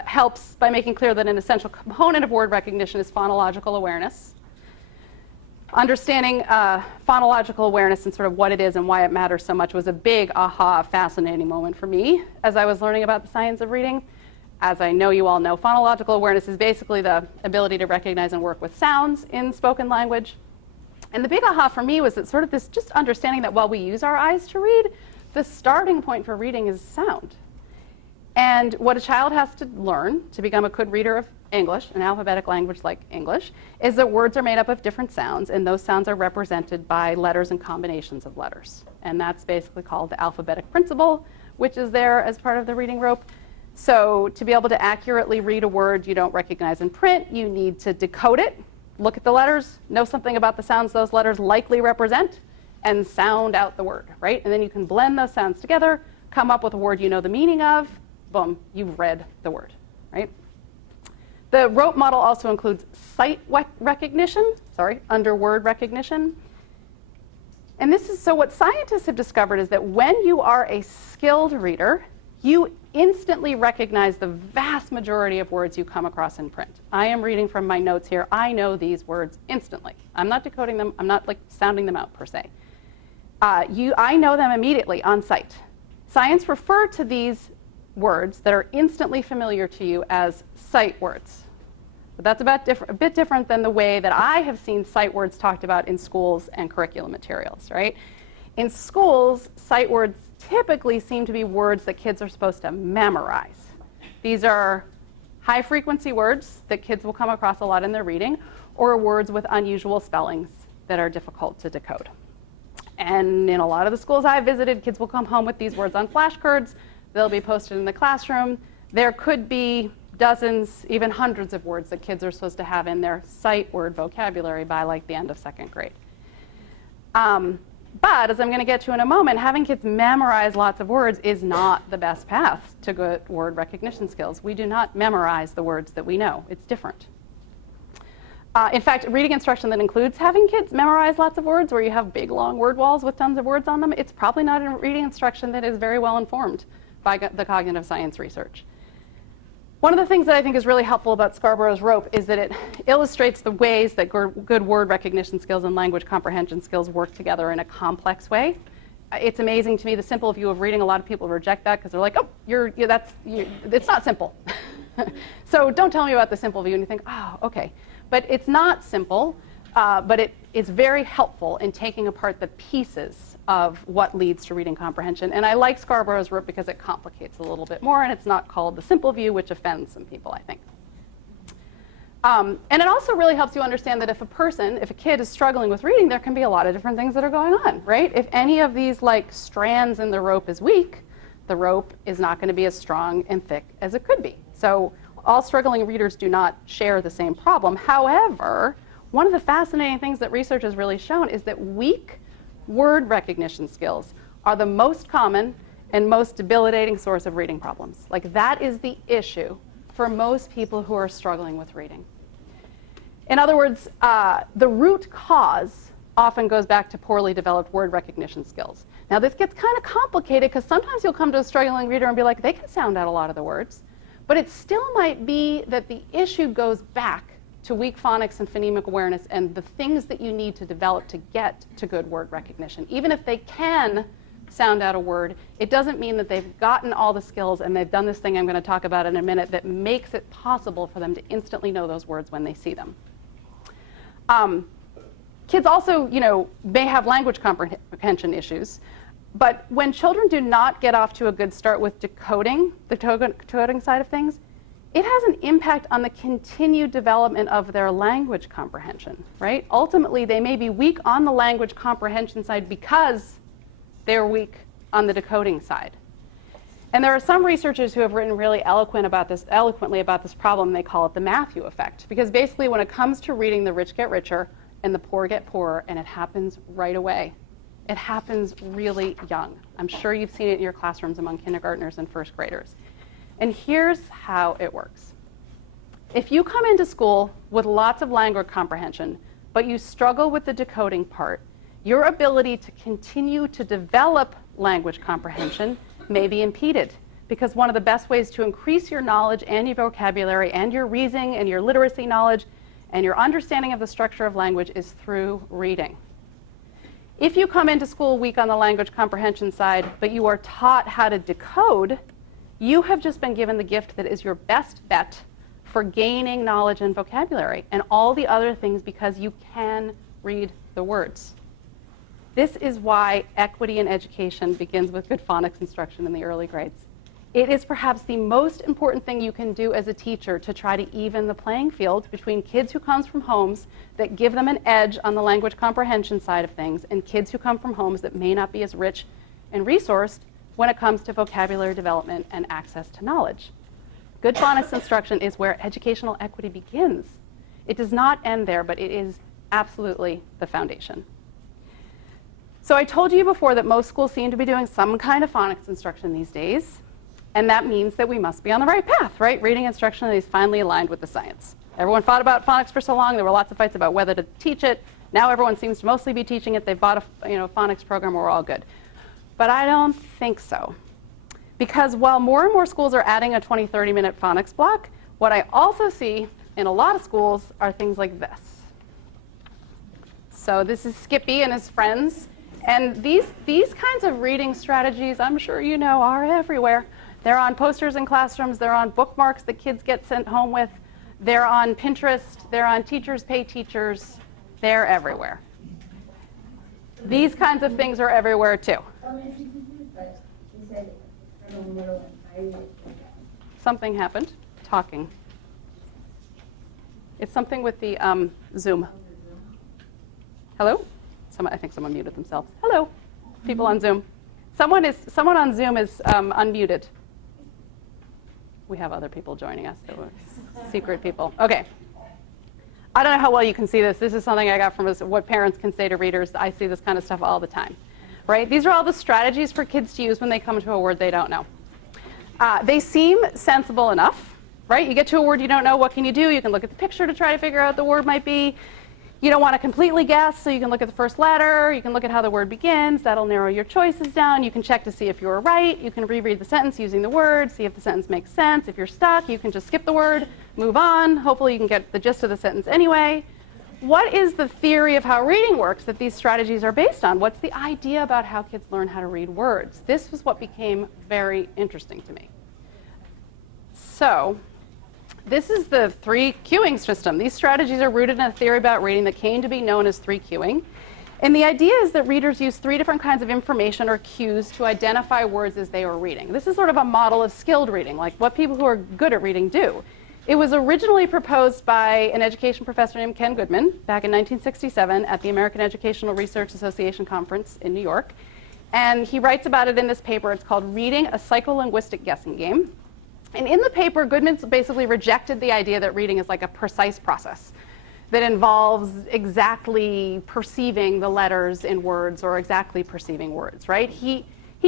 helps by making clear that an essential component of word recognition is phonological awareness. Understanding phonological awareness and sort of what it is and why it matters so much was a big aha, fascinating moment for me as I was learning about the science of reading. As I know you all know, phonological awareness is basically the ability to recognize and work with sounds in spoken language. And the big aha for me was that sort of this just understanding that while we use our eyes to read, the starting point for reading is sound. And what a child has to learn to become a good reader of English, an alphabetic language like English, is that words are made up of different sounds, and those sounds are represented by letters and combinations of letters. And that's basically called the alphabetic principle, which is there as part of the reading rope. So to be able to accurately read a word you don't recognize in print, you need to decode it, look at the letters, know something about the sounds those letters likely represent, and sound out the word, right? And then you can blend those sounds together, come up with a word you know the meaning of, boom, you've read the word, right? The rope model also includes sight recognition, under word recognition. And this is, so what scientists have discovered is that when you are a skilled reader, you instantly recognize the vast majority of words you come across in print. I am reading from my notes here. I know these words instantly. I'm not decoding them. I'm not like sounding them out per se. I know them immediately on sight. Science refer to these words that are instantly familiar to you as sight words. But that's a bit different than the way that I have seen sight words talked about in schools and curriculum materials, right? In schools, sight words typically seem to be words that kids are supposed to memorize. These are high-frequency words that kids will come across a lot in their reading, or words with unusual spellings that are difficult to decode. And in a lot of the schools I've visited, kids will come home with these words on flashcards. They'll be posted in the classroom. There could be dozens, even hundreds of words that kids are supposed to have in their sight word vocabulary by like the end of second grade. But as I'm going to get to in a moment, having kids memorize lots of words is not the best path to good word recognition skills. We do not memorize the words that we know. It's different. In fact, reading instruction that includes having kids memorize lots of words, where you have big, long word walls with tons of words on them, it's probably not a reading instruction that is very well informed by the cognitive science research. One of the things that I think is really helpful about Scarborough's rope is that it illustrates the ways that good word recognition skills and language comprehension skills work together in a complex way. It's amazing to me, the simple view of reading. A lot of people reject that because they're like, oh, it's not simple. So don't tell me about the simple view. And you think, oh, okay. But it's not simple, but it is very helpful in taking apart the pieces of what leads to reading comprehension. And I like Scarborough's rope because it complicates a little bit more, and it's not called the simple view, which offends some people, I think. And it also really helps you understand that if a kid is struggling with reading, there can be a lot of different things that are going on, right? If any of these like strands in the rope is weak, the rope is not going to be as strong and thick as it could be. So all struggling readers do not share the same problem. However, one of the fascinating things that research has really shown is that weak word recognition skills are the most common and most debilitating source of reading problems. Like, that is the issue for most people who are struggling with reading. In other words, the root cause often goes back to poorly developed word recognition skills. Now, this gets kind of complicated because sometimes you'll come to a struggling reader and be like, they can sound out a lot of the words. But it still might be that the issue goes back to weak phonics and phonemic awareness and the things that you need to develop to get to good word recognition. Even if they can sound out a word, it doesn't mean that they've gotten all the skills and they've done this thing I'm going to talk about in a minute that makes it possible for them to instantly know those words when they see them. Kids also, may have language comprehension issues. But when children do not get off to a good start with decoding, the decoding side of things, it has an impact on the continued development of their language comprehension, right? Ultimately, they may be weak on the language comprehension side because they're weak on the decoding side. And there are some researchers who have written really eloquently about this problem. They call it the Matthew effect. Because basically, when it comes to reading, the rich get richer and the poor get poorer, and it happens right away. It happens really young. I'm sure you've seen it in your classrooms among kindergartners and first graders. And here's how it works. If you come into school with lots of language comprehension, but you struggle with the decoding part, your ability to continue to develop language comprehension may be impeded, because one of the best ways to increase your knowledge and your vocabulary and your reasoning and your literacy knowledge and your understanding of the structure of language is through reading. If you come into school weak on the language comprehension side, but you are taught how to decode, you have just been given the gift that is your best bet for gaining knowledge and vocabulary and all the other things, because you can read the words. This is why equity in education begins with good phonics instruction in the early grades. It is perhaps the most important thing you can do as a teacher to try to even the playing field between kids who come from homes that give them an edge on the language comprehension side of things and kids who come from homes that may not be as rich and resourced when it comes to vocabulary development and access to knowledge. Good phonics instruction is where educational equity begins. It does not end there, but it is absolutely the foundation. So I told you before that most schools seem to be doing some kind of phonics instruction these days. And that means that we must be on the right path, right? Reading instruction is finally aligned with the science. Everyone fought about phonics for so long. There were lots of fights about whether to teach it. Now everyone seems to mostly be teaching it. They've bought a phonics program, we're all good. But I don't think so. Because while more and more schools are adding a 20, 30-minute phonics block, what I also see in a lot of schools are things like this. So this is Skippy and his friends. And these kinds of reading strategies, I'm sure you know, are everywhere. They're on posters in classrooms. They're on bookmarks that kids get sent home with. They're on Pinterest. They're on Teachers Pay Teachers. They're everywhere. These kinds of things are everywhere, too. Something happened. Talking. It's something with the Zoom. Hello? I think someone muted themselves. Hello, people on Zoom. Someone on Zoom is unmuted. We have other people joining us, so secret people. Okay. I don't know how well you can see this. This is something I got from what parents can say to readers. I see this kind of stuff all the time, right? These are all the strategies for kids to use when they come to a word they don't know. They seem sensible enough, right? You get to a word you don't know, what can you do? You can look at the picture to try to figure out what the word might be. You don't want to completely guess, so you can look at the first letter. You can look at how the word begins. That'll narrow your choices down. You can check to see if you were right. You can reread the sentence using the word, see if the sentence makes sense. If you're stuck, you can just skip the word, move on. Hopefully you can get the gist of the sentence anyway. What is the theory of how reading works that these strategies are based on? What's the idea about how kids learn how to read words? This was what became very interesting to me. So this is the 3 cueing system. These strategies are rooted in a theory about reading that came to be known as 3 cueing. And the idea is that readers use 3 different kinds of information or cues to identify words as they are reading. This is sort of a model of skilled reading, like what people who are good at reading do. It was originally proposed by an education professor named Ken Goodman back in 1967 at the American Educational Research Association conference in New York. And he writes about it in this paper. It's called Reading, a Psycholinguistic Guessing Game. And in the paper, Goodman basically rejected the idea that reading is like a precise process that involves exactly perceiving the letters in words or exactly perceiving words, right? He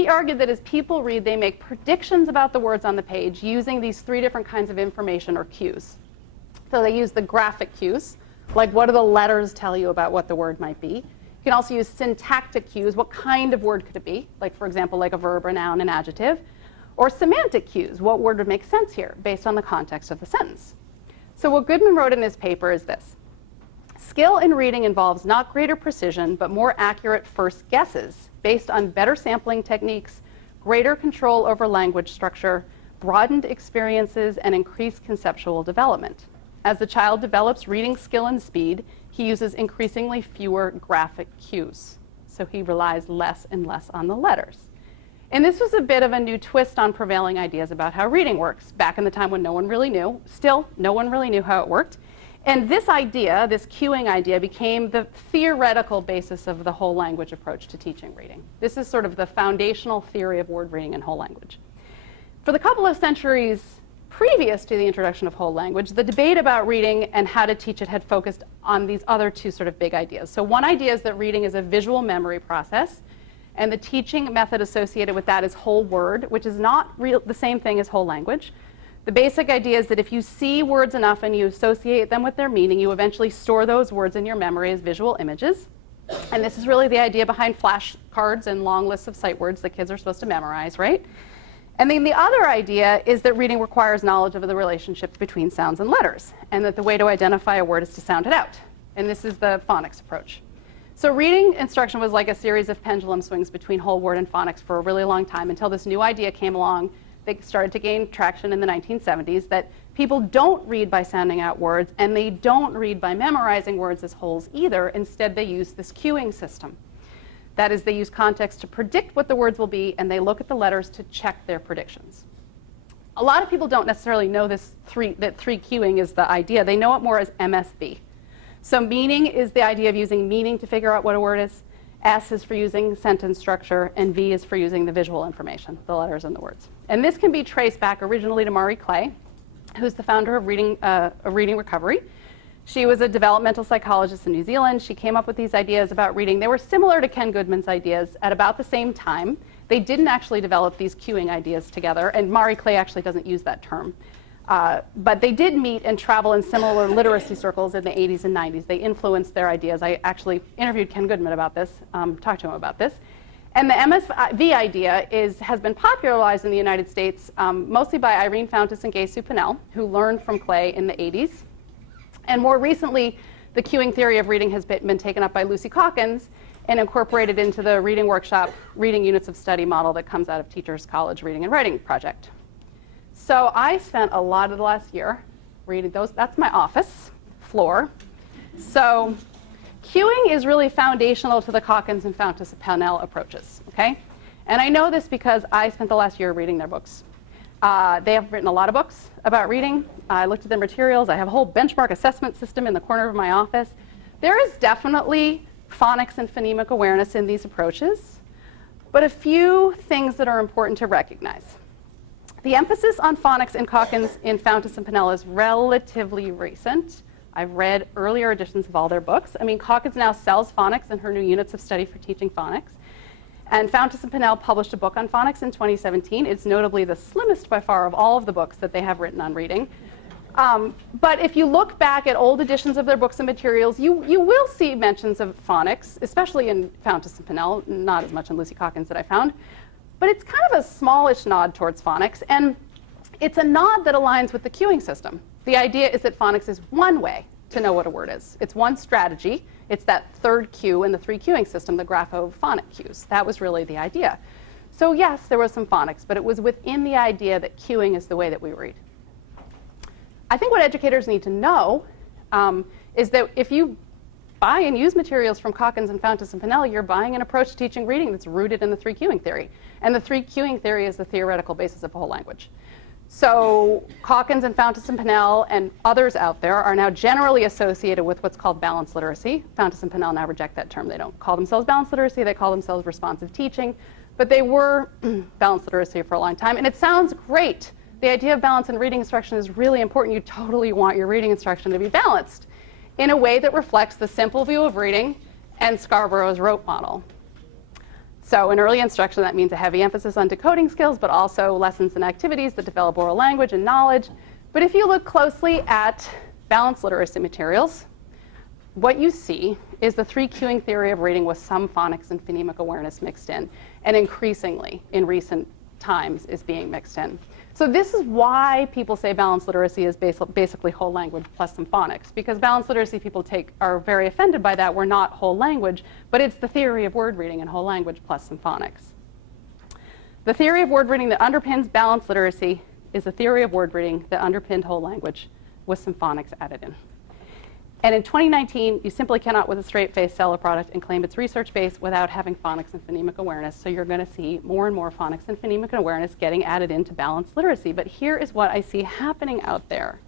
argued that as people read, they make predictions about the words on the page using these 3 different kinds of information or cues. So they use the graphic cues, like what do the letters tell you about what the word might be. You can also use syntactic cues, what kind of word could it be? Like, for example, like a verb, a noun, an adjective. Or semantic cues, what word would make sense here based on the context of the sentence. So what Goodman wrote in his paper is this. Skill in reading involves not greater precision, but more accurate first guesses based on better sampling techniques, greater control over language structure, broadened experiences, and increased conceptual development. As the child develops reading skill and speed, he uses increasingly fewer graphic cues. So he relies less and less on the letters. And this was a bit of a new twist on prevailing ideas about how reading works. Back in the time when no one really knew, still no one really knew how it worked. And this idea, this cueing idea, became the theoretical basis of the whole language approach to teaching reading. This is sort of the foundational theory of word reading in whole language. For the couple of centuries previous to the introduction of whole language, the debate about reading and how to teach it had focused on these other two sort of big ideas. So one idea is that reading is a visual memory process, and the teaching method associated with that is whole word, which is not the same thing as whole language. The basic idea is that if you see words enough and you associate them with their meaning, you eventually store those words in your memory as visual images. And this is really the idea behind flashcards and long lists of sight words that kids are supposed to memorize, right? And then the other idea is that reading requires knowledge of the relationship between sounds and letters, and that the way to identify a word is to sound it out. And this is the phonics approach. So reading instruction was like a series of pendulum swings between whole word and phonics for a really long time, until this new idea came along that started to gain traction in the 1970s, that people don't read by sounding out words, and they don't read by memorizing words as wholes either. Instead, they use this cueing system. That is, they use context to predict what the words will be, and they look at the letters to check their predictions. A lot of people don't necessarily know that three cueing is the idea. They know it more as MSV. So meaning is the idea of using meaning to figure out what a word is. S is for using sentence structure, and V is for using the visual information, the letters and the words. And this can be traced back originally to Marie Clay, who's the founder of Reading Recovery. She was a developmental psychologist in New Zealand. She came up with these ideas about reading. They were similar to Ken Goodman's ideas at about the same time. They didn't actually develop these cueing ideas together, and Marie Clay actually doesn't use that term. But they did meet and travel in similar literacy circles in the 80s and 90s. They influenced their ideas. I actually interviewed Ken Goodman about this, talked to him about this. And the MSV idea has been popularized in the United States mostly by Irene Fountas and Gay Sue Pinnell, who learned from Clay in the 80s. And more recently, the cueing theory of reading has been taken up by Lucy Calkins and incorporated into the reading workshop, reading units of study model that comes out of Teachers College Reading and Writing Project. So I spent a lot of the last year reading those. That's my office floor. So cueing is really foundational to the Calkins and Fountas and Pinnell approaches, okay? And I know this because I spent the last year reading their books. They have written a lot of books about reading. I looked at their materials. I have a whole benchmark assessment system in the corner of my office. There is definitely phonics and phonemic awareness in these approaches, but a few things that are important to recognize. The emphasis on phonics in Calkins, in Fountas and Pinnell is relatively recent. I've read earlier editions of all their books. I mean, Calkins now sells phonics in her new units of study for teaching phonics. And Fountas and Pinnell published a book on phonics in 2017. It's notably the slimmest by far of all of the books that they have written on reading. But if you look back at old editions of their books and materials, you will see mentions of phonics, especially in Fountas and Pinnell, not as much in Lucy Calkins that I found. But it's kind of a smallish nod towards phonics, and it's a nod that aligns with the cueing system. The idea is that phonics is one way to know what a word is. It's one strategy. It's that third cue in the three cueing system, the graphophonic cues. That was really the idea. So yes, there was some phonics, but it was within the idea that cueing is the way that we read. I think what educators need to know is that if you buy and use materials from Calkins and Fountas and Pinnell, you're buying an approach to teaching reading that's rooted in the three cueing theory. And the three cueing theory is the theoretical basis of a whole language. So Calkins and Fountas and Pinnell and others out there are now generally associated with what's called balanced literacy. Fountas and Pinnell now reject that term. They don't call themselves balanced literacy. They call themselves responsive teaching. But they were balanced literacy for a long time. And it sounds great. The idea of balance in reading instruction is really important. You totally want your reading instruction to be balanced in a way that reflects the simple view of reading and Scarborough's rote model. So in early instruction, that means a heavy emphasis on decoding skills, but also lessons and activities that develop oral language and knowledge. But if you look closely at balanced literacy materials, what you see is the three cueing theory of reading with some phonics and phonemic awareness mixed in, and increasingly in recent times is being mixed in. So this is why people say balanced literacy is basically whole language plus some phonics, because balanced literacy people are very offended by that. We're not whole language, but it's the theory of word reading and whole language plus some phonics. The theory of word reading that underpins balanced literacy is a theory of word reading that underpinned whole language with some phonics added in. And in 2019, you simply cannot with a straight face sell a product and claim it's research-based without having phonics and phonemic awareness. So you're going to see more and more phonics and phonemic awareness getting added into balanced literacy. But here is what I see happening out there.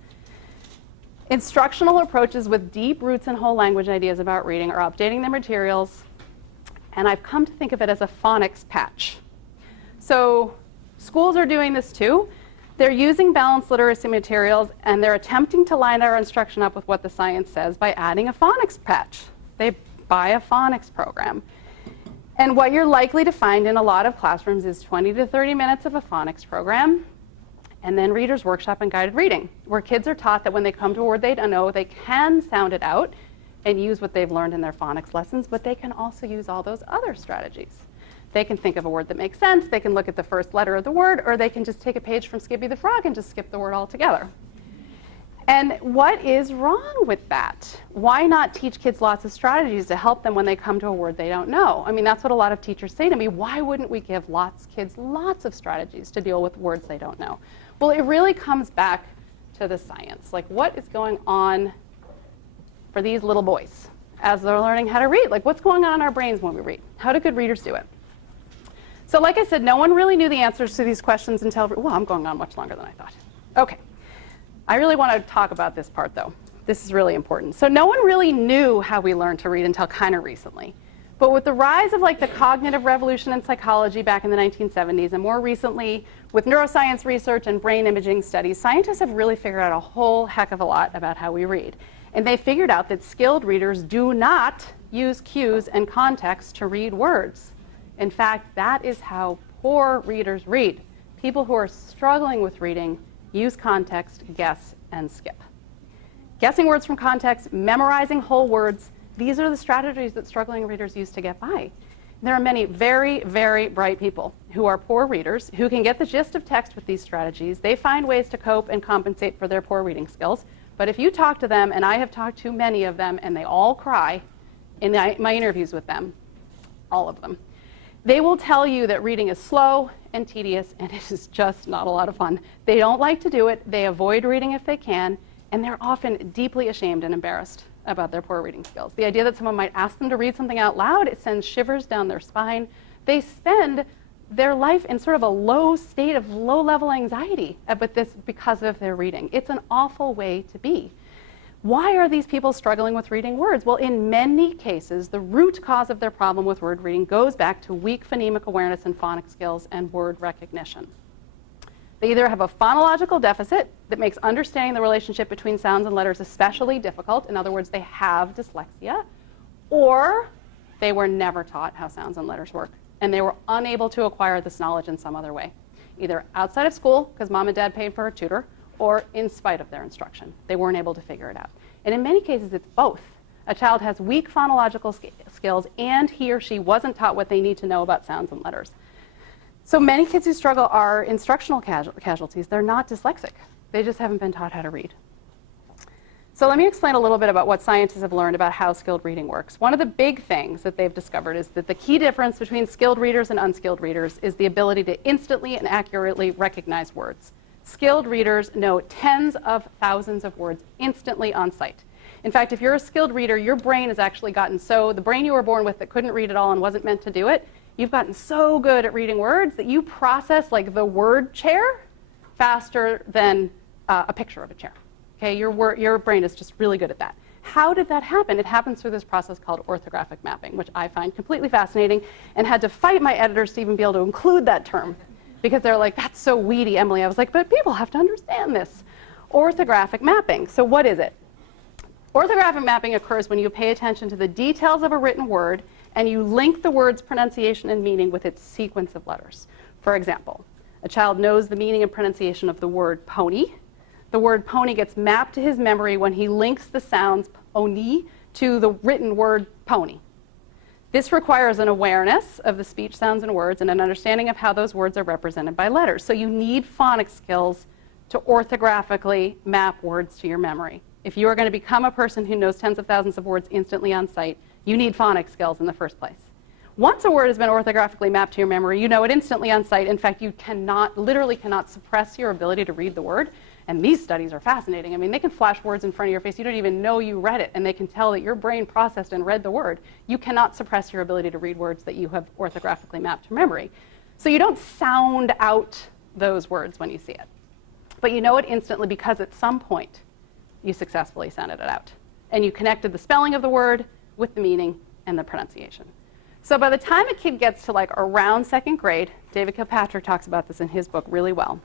Instructional approaches with deep roots in whole language ideas about reading are updating their materials. And I've come to think of it as a phonics patch. So schools are doing this too. They're using balanced literacy materials, and they're attempting to line our instruction up with what the science says by adding a phonics patch. They buy a phonics program. And what you're likely to find in a lot of classrooms is 20 to 30 minutes of a phonics program, and then readers workshop and guided reading, where kids are taught that when they come to a word they don't know, they can sound it out and use what they've learned in their phonics lessons, but they can also use all those other strategies. They can think of a word that makes sense, they can look at the first letter of the word, or they can just take a page from Skippy the Frog and just skip the word altogether. And what is wrong with that? Why not teach kids lots of strategies to help them when they come to a word they don't know? I mean, that's what a lot of teachers say to me. Why wouldn't we give kids lots of strategies to deal with words they don't know? Well, it really comes back to the science. Like, what is going on for these little boys as they're learning how to read? Like, what's going on in our brains when we read? How do good readers do it? So like I said, no one really knew the answers to these questions until, well, I'm going on much longer than I thought. Okay, I really want to talk about this part though. This is really important. So no one really knew how we learned to read until kind of recently. But with the rise of like the cognitive revolution in psychology back in the 1970s, and more recently with neuroscience research and brain imaging studies, scientists have really figured out a whole heck of a lot about how we read. And they figured out that skilled readers do not use cues and context to read words. In fact, that is how poor readers read. People who are struggling with reading use context, guess, and skip. Guessing words from context, memorizing whole words, these are the strategies that struggling readers use to get by. There are many very, very bright people who are poor readers who can get the gist of text with these strategies. They find ways to cope and compensate for their poor reading skills. But if you talk to them, and I have talked to many of them, and they all cry in my interviews with them, all of them, they will tell you that reading is slow and tedious, and it is just not a lot of fun. They don't like to do it. They avoid reading if they can, and they're often deeply ashamed and embarrassed about their poor reading skills. The idea that someone might ask them to read something out loud, it sends shivers down their spine. They spend their life in sort of a low state of low-level anxiety about this because of their reading. It's an awful way to be. Why are these people struggling with reading words? Well, in many cases, the root cause of their problem with word reading goes back to weak phonemic awareness and phonics skills and word recognition. They either have a phonological deficit that makes understanding the relationship between sounds and letters especially difficult. In other words, they have dyslexia, or they were never taught how sounds and letters work, and they were unable to acquire this knowledge in some other way, either outside of school, because mom and dad paid for a tutor, or in spite of their instruction. They weren't able to figure it out. And in many cases, it's both. A child has weak phonological skills, and he or she wasn't taught what they need to know about sounds and letters. So many kids who struggle are instructional casualties. They're not dyslexic. They just haven't been taught how to read. So let me explain a little bit about what scientists have learned about how skilled reading works. One of the big things that they've discovered is that the key difference between skilled readers and unskilled readers is the ability to instantly and accurately recognize words. Skilled readers know tens of thousands of words instantly on sight. In fact, if you're a skilled reader, your brain has actually gotten so, the brain you were born with that couldn't read at all and wasn't meant to do it, you've gotten so good at reading words that you process like the word chair faster than a picture of a chair. Okay, your brain is just really good at that. How did that happen? It happens through this process called orthographic mapping, which I find completely fascinating and had to fight my editors to even be able to include that term, because they're like, that's so weedy, Emily. I was like, but people have to understand this. Orthographic mapping. So what is it? Orthographic mapping occurs when you pay attention to the details of a written word and you link the word's pronunciation and meaning with its sequence of letters. For example, a child knows the meaning and pronunciation of the word pony. The word pony gets mapped to his memory when he links the sounds pony to the written word pony. This requires an awareness of the speech sounds and words and an understanding of how those words are represented by letters. So you need phonics skills to orthographically map words to your memory. If you are going to become a person who knows tens of thousands of words instantly on sight, you need phonics skills in the first place. Once a word has been orthographically mapped to your memory, you know it instantly on sight. In fact, you literally cannot suppress your ability to read the word. And these studies are fascinating. I mean, they can flash words in front of your face. You don't even know you read it, and they can tell that your brain processed and read the word. You cannot suppress your ability to read words that you have orthographically mapped to memory. So you don't sound out those words when you see it. But you know it instantly because at some point you successfully sounded it out. And you connected the spelling of the word with the meaning and the pronunciation. So by the time a kid gets to like around second grade, David Kilpatrick talks about this in his book really well,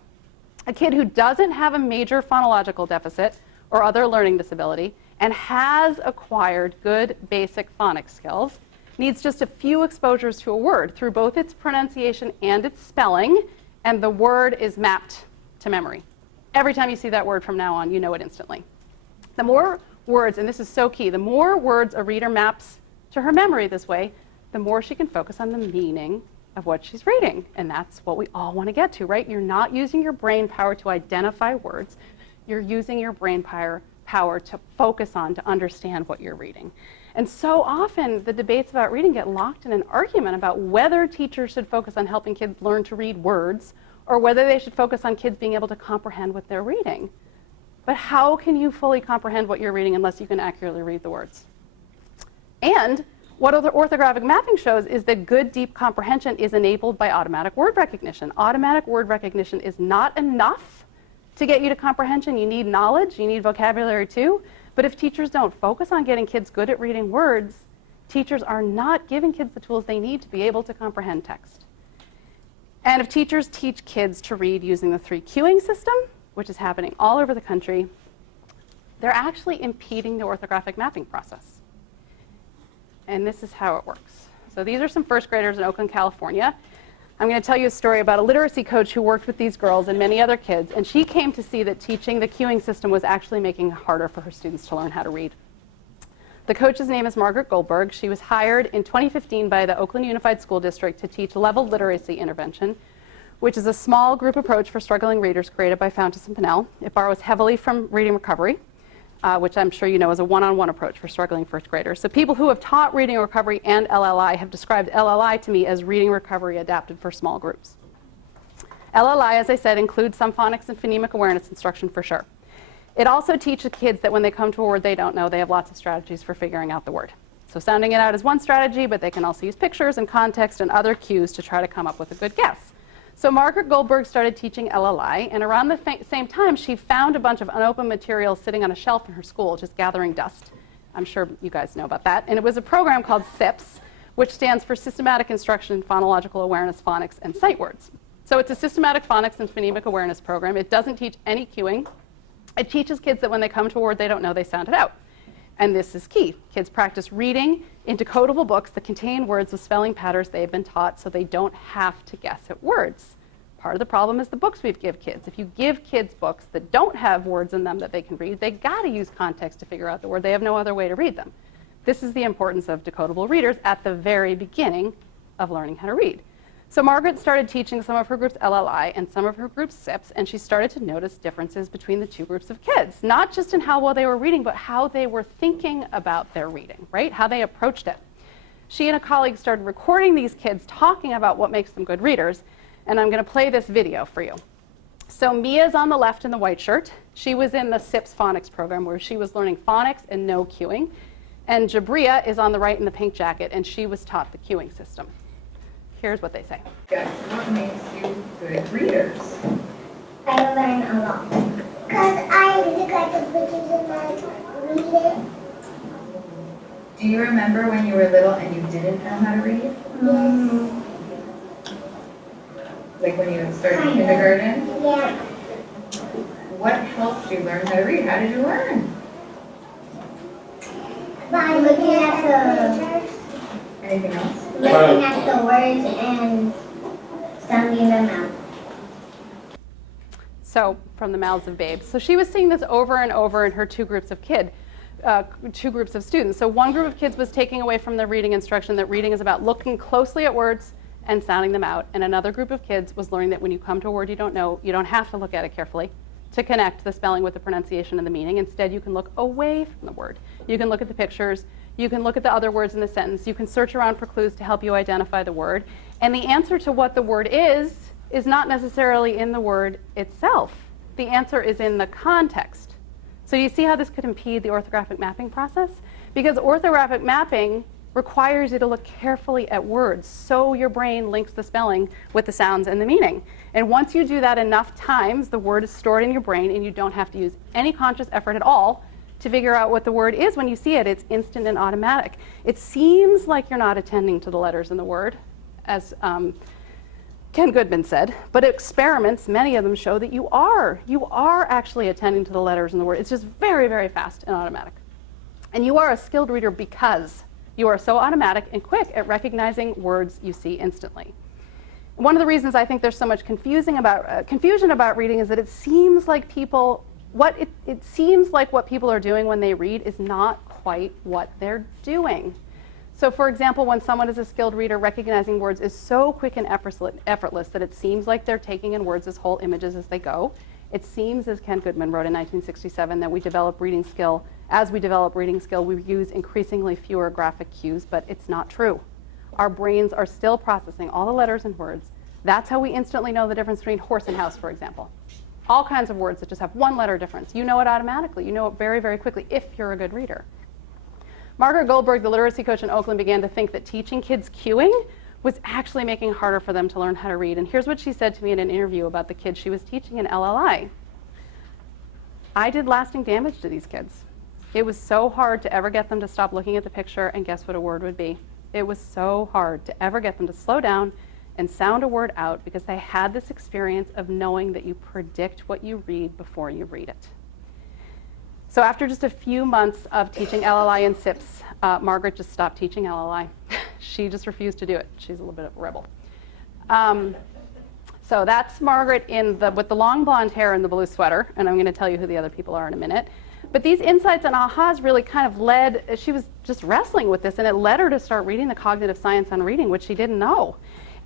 a kid who doesn't have a major phonological deficit or other learning disability and has acquired good basic phonics skills needs just a few exposures to a word through both its pronunciation and its spelling, and the word is mapped to memory. Every time you see that word from now on, you know it instantly. The more words, and this is so key, the more words a reader maps to her memory this way, the more she can focus on the meaning of what she's reading. And that's what we all want to get to, right? You're not using your brain power to identify words. You're using your brain power to focus on, to understand what you're reading. And so often the debates about reading get locked in an argument about whether teachers should focus on helping kids learn to read words or whether they should focus on kids being able to comprehend what they're reading. But how can you fully comprehend what you're reading unless you can accurately read the words? And what orthographic mapping shows is that good, deep comprehension is enabled by automatic word recognition. Automatic word recognition is not enough to get you to comprehension. You need knowledge, you need vocabulary too. But if teachers don't focus on getting kids good at reading words, teachers are not giving kids the tools they need to be able to comprehend text. And if teachers teach kids to read using the 3 cueing system, which is happening all over the country, they're actually impeding the orthographic mapping process. And this is how it works. So these are some first graders in Oakland, California. I'm going to tell you a story about a literacy coach who worked with these girls and many other kids, and she came to see that teaching the cueing system was actually making it harder for her students to learn how to read. The coach's name is Margaret Goldberg. She was hired in 2015 by the Oakland Unified School District to teach level literacy intervention, which is a small group approach for struggling readers created by Fountas and Pinnell. It borrows heavily from reading recovery, which I'm sure you know is a one-on-one approach for struggling first graders. So people who have taught reading recovery and LLI have described LLI to me as reading recovery adapted for small groups. LLI, as I said, includes some phonics and phonemic awareness instruction for sure. It also teaches kids that when they come to a word they don't know, they have lots of strategies for figuring out the word. So sounding it out is one strategy, but they can also use pictures and context and other cues to try to come up with a good guess. So Margaret Goldberg started teaching LLI, and around the same time, she found a bunch of unopened material sitting on a shelf in her school, just gathering dust. I'm sure you guys know about that. And it was a program called SIPS, which stands for Systematic Instruction in Phonological Awareness, Phonics, and Sight Words. So it's a systematic phonics and phonemic awareness program. It doesn't teach any cueing. It teaches kids that when they come to a word they don't know, they sound it out. And this is key. Kids practice reading in decodable books that contain words with spelling patterns they've been taught so they don't have to guess at words. Part of the problem is the books we give kids. If you give kids books that don't have words in them that they can read, they got to use context to figure out the word. They have no other way to read them. This is the importance of decodable readers at the very beginning of learning how to read. So Margaret started teaching some of her groups LLI and some of her groups SIPs, and she started to notice differences between the two groups of kids, not just in how well they were reading, but how they were thinking about their reading, right? How they approached it. She and a colleague started recording these kids talking about what makes them good readers, and I'm going to play this video for you. So Mia's on the left in the white shirt. She was in the SIPS phonics program where she was learning phonics and no cueing. And Jabria is on the right in the pink jacket, and she was taught the cueing system. Here's what they say. What makes you good readers? I learn a lot. Because I look at the pictures and I read it. Do you remember when you were little and you didn't know how to read? Yes. Like when you started kindergarten? Yeah. What helped you learn how to read? How did you learn? By looking at the pictures, Anything else? looking at the words and sounding them out. So from the mouths of babes. So she was seeing this over and over in her two groups of kids. two groups of students. So one group of kids was taking away from the reading instruction that reading is about looking closely at words and sounding them out. And another group of kids was learning that when you come to a word you don't know, you don't have to look at it carefully to connect the spelling with the pronunciation and the meaning. Instead, you can look away from the word. You can look at the pictures. You can look at the other words in the sentence. You can search around for clues to help you identify the word. And the answer to what the word is not necessarily in the word itself. The answer is in the context. So you see how this could impede the orthographic mapping process? Because orthographic mapping requires you to look carefully at words so your brain links the spelling with the sounds and the meaning. And once you do that enough times, the word is stored in your brain and you don't have to use any conscious effort at all to figure out what the word is when you see it. It's instant and automatic. It seems like you're not attending to the letters in the word, as Ken Goodman said, but experiments, many of them show that you are actually attending to the letters in the word. It's just very, very fast and automatic. And you are a skilled reader because you are so automatic and quick at recognizing words you see instantly. One of the reasons I think there's so much confusion about reading is that it seems like it seems like what people are doing when they read is not quite what they're doing. So for example, when someone is a skilled reader, recognizing words is so quick and effortless that it seems like they're taking in words as whole images as they go. It seems, as Ken Goodman wrote in 1967, that as we develop reading skill, we use increasingly fewer graphic cues, but it's not true. Our brains are still processing all the letters and words. That's how we instantly know the difference between horse and house, for example. All kinds of words that just have one letter difference. You know it automatically. You know it very, very quickly if you're a good reader. Margaret Goldberg, the literacy coach in Oakland, began to think that teaching kids cueing was actually making it harder for them to learn how to read. And here's what she said to me in an interview about the kids she was teaching in LLI. I did lasting damage to these kids. It was so hard to ever get them to stop looking at the picture and guess what a word would be. It was so hard to ever get them to slow down and sound a word out because they had this experience of knowing that you predict what you read before you read it. So after just a few months of teaching LLI and SIPs, Margaret just stopped teaching LLI. She just refused to do it. She's a little bit of a rebel. So that's Margaret with the long blonde hair and the blue sweater, and I'm going to tell you who the other people are in a minute. But these insights and ahas really kind of led, she was just wrestling with this, and it led her to start reading the cognitive science on reading, which she didn't know.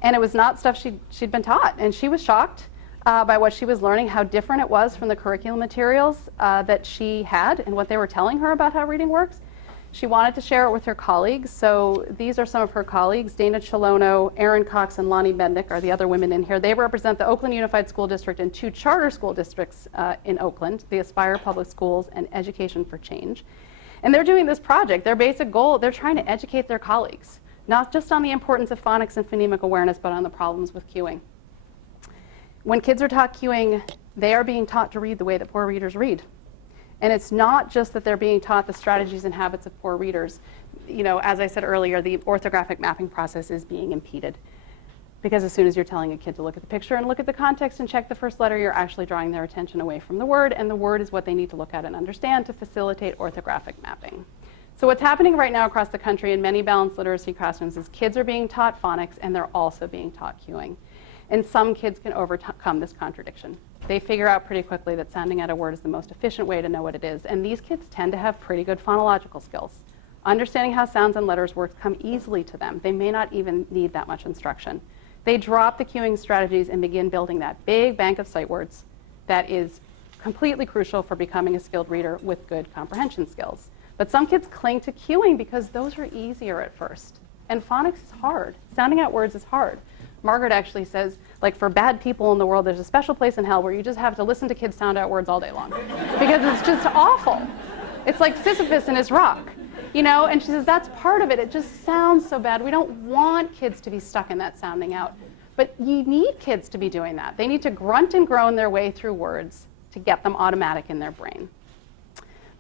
And it was not stuff she'd been taught, and she was shocked by what she was learning, how different it was from the curriculum materials that she had and what they were telling her about how reading works. She wanted to share it with her colleagues, so these are some of her colleagues. Dana Chalono, Erin Cox, and Lonnie Bendick are the other women in here. They represent the Oakland Unified School District and 2 charter school districts in Oakland, the Aspire Public Schools and Education for Change. And they're doing this project. Their basic goal, they're trying to educate their colleagues, not just on the importance of phonics and phonemic awareness, but on the problems with cueing. When kids are taught cueing, they are being taught to read the way that poor readers read. And it's not just that they're being taught the strategies and habits of poor readers. You know, as I said earlier, the orthographic mapping process is being impeded. Because as soon as you're telling a kid to look at the picture and look at the context and check the first letter, you're actually drawing their attention away from the word, and the word is what they need to look at and understand to facilitate orthographic mapping. So what's happening right now across the country in many balanced literacy classrooms is kids are being taught phonics and they're also being taught cueing. And some kids can overcome this contradiction. They figure out pretty quickly that sounding out a word is the most efficient way to know what it is. And these kids tend to have pretty good phonological skills. Understanding how sounds and letters work come easily to them. They may not even need that much instruction. They drop the cueing strategies and begin building that big bank of sight words that is completely crucial for becoming a skilled reader with good comprehension skills. But some kids cling to cueing because those are easier at first. And phonics is hard. Sounding out words is hard. Margaret actually says, like, for bad people in the world, there's a special place in hell where you just have to listen to kids sound out words all day long. Because it's just awful. It's like Sisyphus and his rock, you know? And she says, that's part of it. It just sounds so bad. We don't want kids to be stuck in that sounding out. But you need kids to be doing that. They need to grunt and groan their way through words to get them automatic in their brain.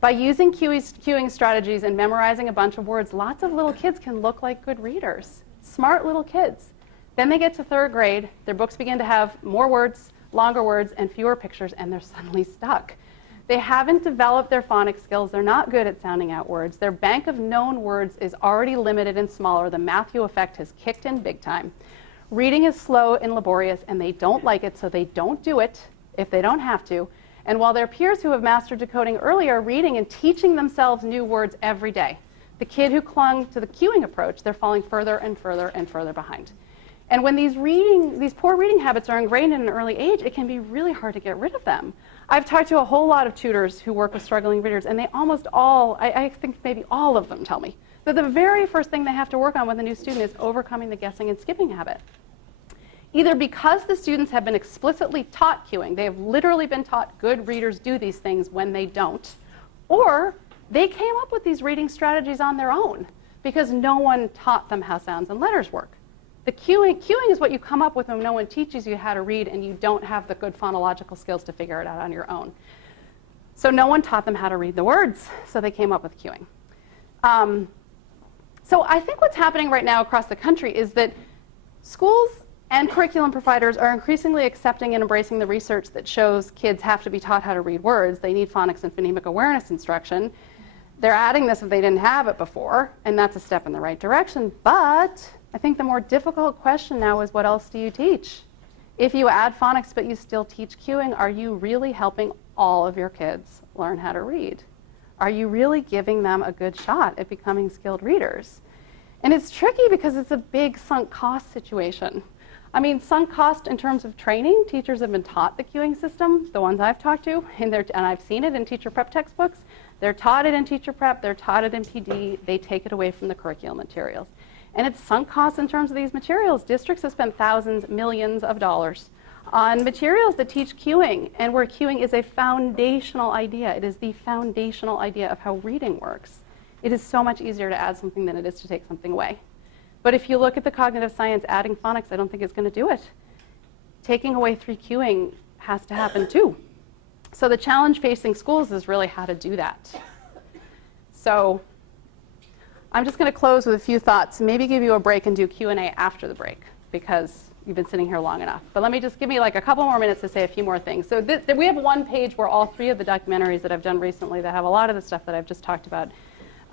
By using cueing strategies and memorizing a bunch of words, lots of little kids can look like good readers. Smart little kids. Then they get to 3rd grade, their books begin to have more words, longer words, and fewer pictures, and they're suddenly stuck. They haven't developed their phonics skills. They're not good at sounding out words. Their bank of known words is already limited and smaller. The Matthew effect has kicked in big time. Reading is slow and laborious, and they don't like it, so they don't do it if they don't have to. And while their peers who have mastered decoding early are reading and teaching themselves new words every day, the kid who clung to the cueing approach, they're falling further and further and further behind. And when these poor reading habits are ingrained in an early age, it can be really hard to get rid of them. I've talked to a whole lot of tutors who work with struggling readers, and they almost all, I think maybe all of them tell me, that the very first thing they have to work on with a new student is overcoming the guessing and skipping habit. Either because the students have been explicitly taught cueing, they have literally been taught good readers do these things when they don't, or they came up with these reading strategies on their own because no one taught them how sounds and letters work. The cueing is what you come up with when no one teaches you how to read and you don't have the good phonological skills to figure it out on your own. So no one taught them how to read the words, so they came up with cueing. So I think what's happening right now across the country is that schools and curriculum providers are increasingly accepting and embracing the research that shows kids have to be taught how to read words. They need phonics and phonemic awareness instruction. They're adding this if they didn't have it before, and that's a step in the right direction. But I think the more difficult question now is, what else do you teach? If you add phonics but you still teach cueing, are you really helping all of your kids learn how to read? Are you really giving them a good shot at becoming skilled readers? And it's tricky because it's a big sunk cost situation. I mean, sunk cost in terms of training. Teachers have been taught the cueing system, the ones I've talked to, and I've seen it in teacher prep textbooks. They're taught it in teacher prep, they're taught it in PD, they take it away from the curriculum materials. And it's sunk costs in terms of these materials. Districts have spent thousands, millions of dollars on materials that teach cueing, and where cueing is a foundational idea. It is the foundational idea of how reading works. It is so much easier to add something than it is to take something away. But if you look at the cognitive science, adding phonics, I don't think it's going to do it. Taking away 3 cueing has to happen too. So the challenge facing schools is really how to do that. So I'm just going to close with a few thoughts, maybe give you a break and do Q&A after the break, because you've been sitting here long enough. But let me just give me like a couple more minutes to say a few more things. So we have one page where all 3 of the documentaries that I've done recently that have a lot of the stuff that I've just talked about,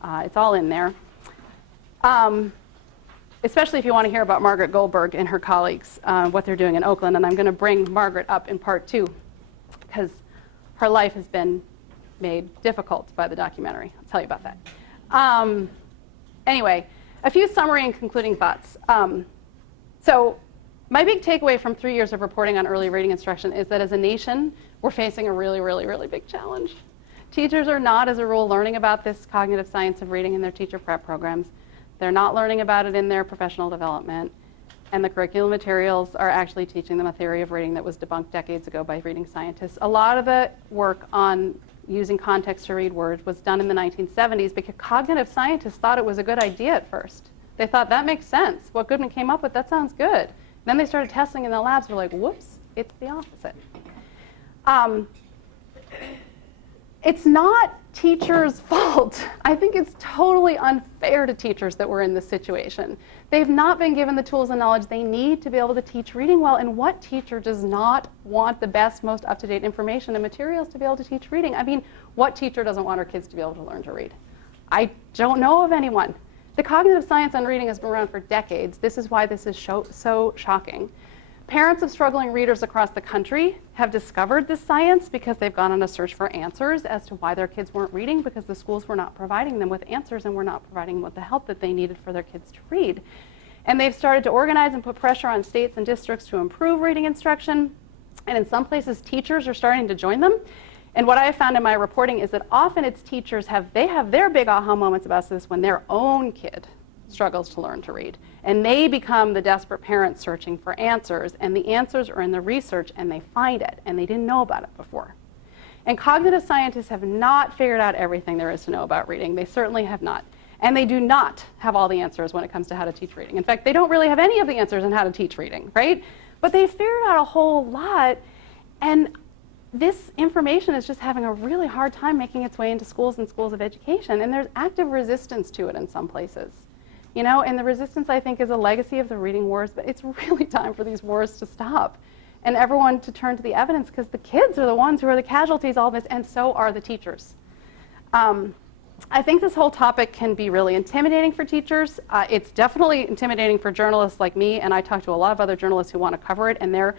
it's all in there. Especially if you want to hear about Margaret Goldberg and her colleagues, what they're doing in Oakland. And I'm going to bring Margaret up in part 2, because her life has been made difficult by the documentary. I'll tell you about that. Anyway, a few summary and concluding thoughts. So my big takeaway from 3 years of reporting on early reading instruction is that as a nation, we're facing a really, really, really big challenge. Teachers are not, as a rule, learning about this cognitive science of reading in their teacher prep programs. They're not learning about it in their professional development. And the curriculum materials are actually teaching them a theory of reading that was debunked decades ago by reading scientists. A lot of the work on using context to read words was done in the 1970s because cognitive scientists thought it was a good idea at first. They thought, that makes sense. What Goodman came up with, that sounds good. Then they started testing in the labs. We're like, whoops, it's the opposite. It's not teachers' fault. I think it's totally unfair to teachers that we're in this situation. They've not been given the tools and knowledge they need to be able to teach reading well. And what teacher does not want the best, most up-to-date information and materials to be able to teach reading? I mean, what teacher doesn't want her kids to be able to learn to read? I don't know of anyone. The cognitive science on reading has been around for decades. This is why this is so shocking. Parents of struggling readers across the country have discovered this science because they've gone on a search for answers as to why their kids weren't reading, because the schools were not providing them with answers and were not providing them with the help that they needed for their kids to read. And they've started to organize and put pressure on states and districts to improve reading instruction. And in some places, teachers are starting to join them. And what I have found in my reporting is that often it's teachers they have their big aha moments about this when their own kid struggles to learn to read. And they become the desperate parents searching for answers, and the answers are in the research, and they find it, and they didn't know about it before. And cognitive scientists have not figured out everything there is to know about reading. They certainly have not. And they do not have all the answers when it comes to how to teach reading. In fact, they don't really have any of the answers on how to teach reading, right? But they figured out a whole lot, and this information is just having a really hard time making its way into schools and schools of education, and there's active resistance to it in some places. You know, and the resistance, I think, is a legacy of the reading wars, but it's really time for these wars to stop and everyone to turn to the evidence, because the kids are the ones who are the casualties of all this, and so are the teachers. I think this whole topic can be really intimidating for teachers. It's definitely intimidating for journalists like me, and I talk to a lot of other journalists who want to cover it, and they're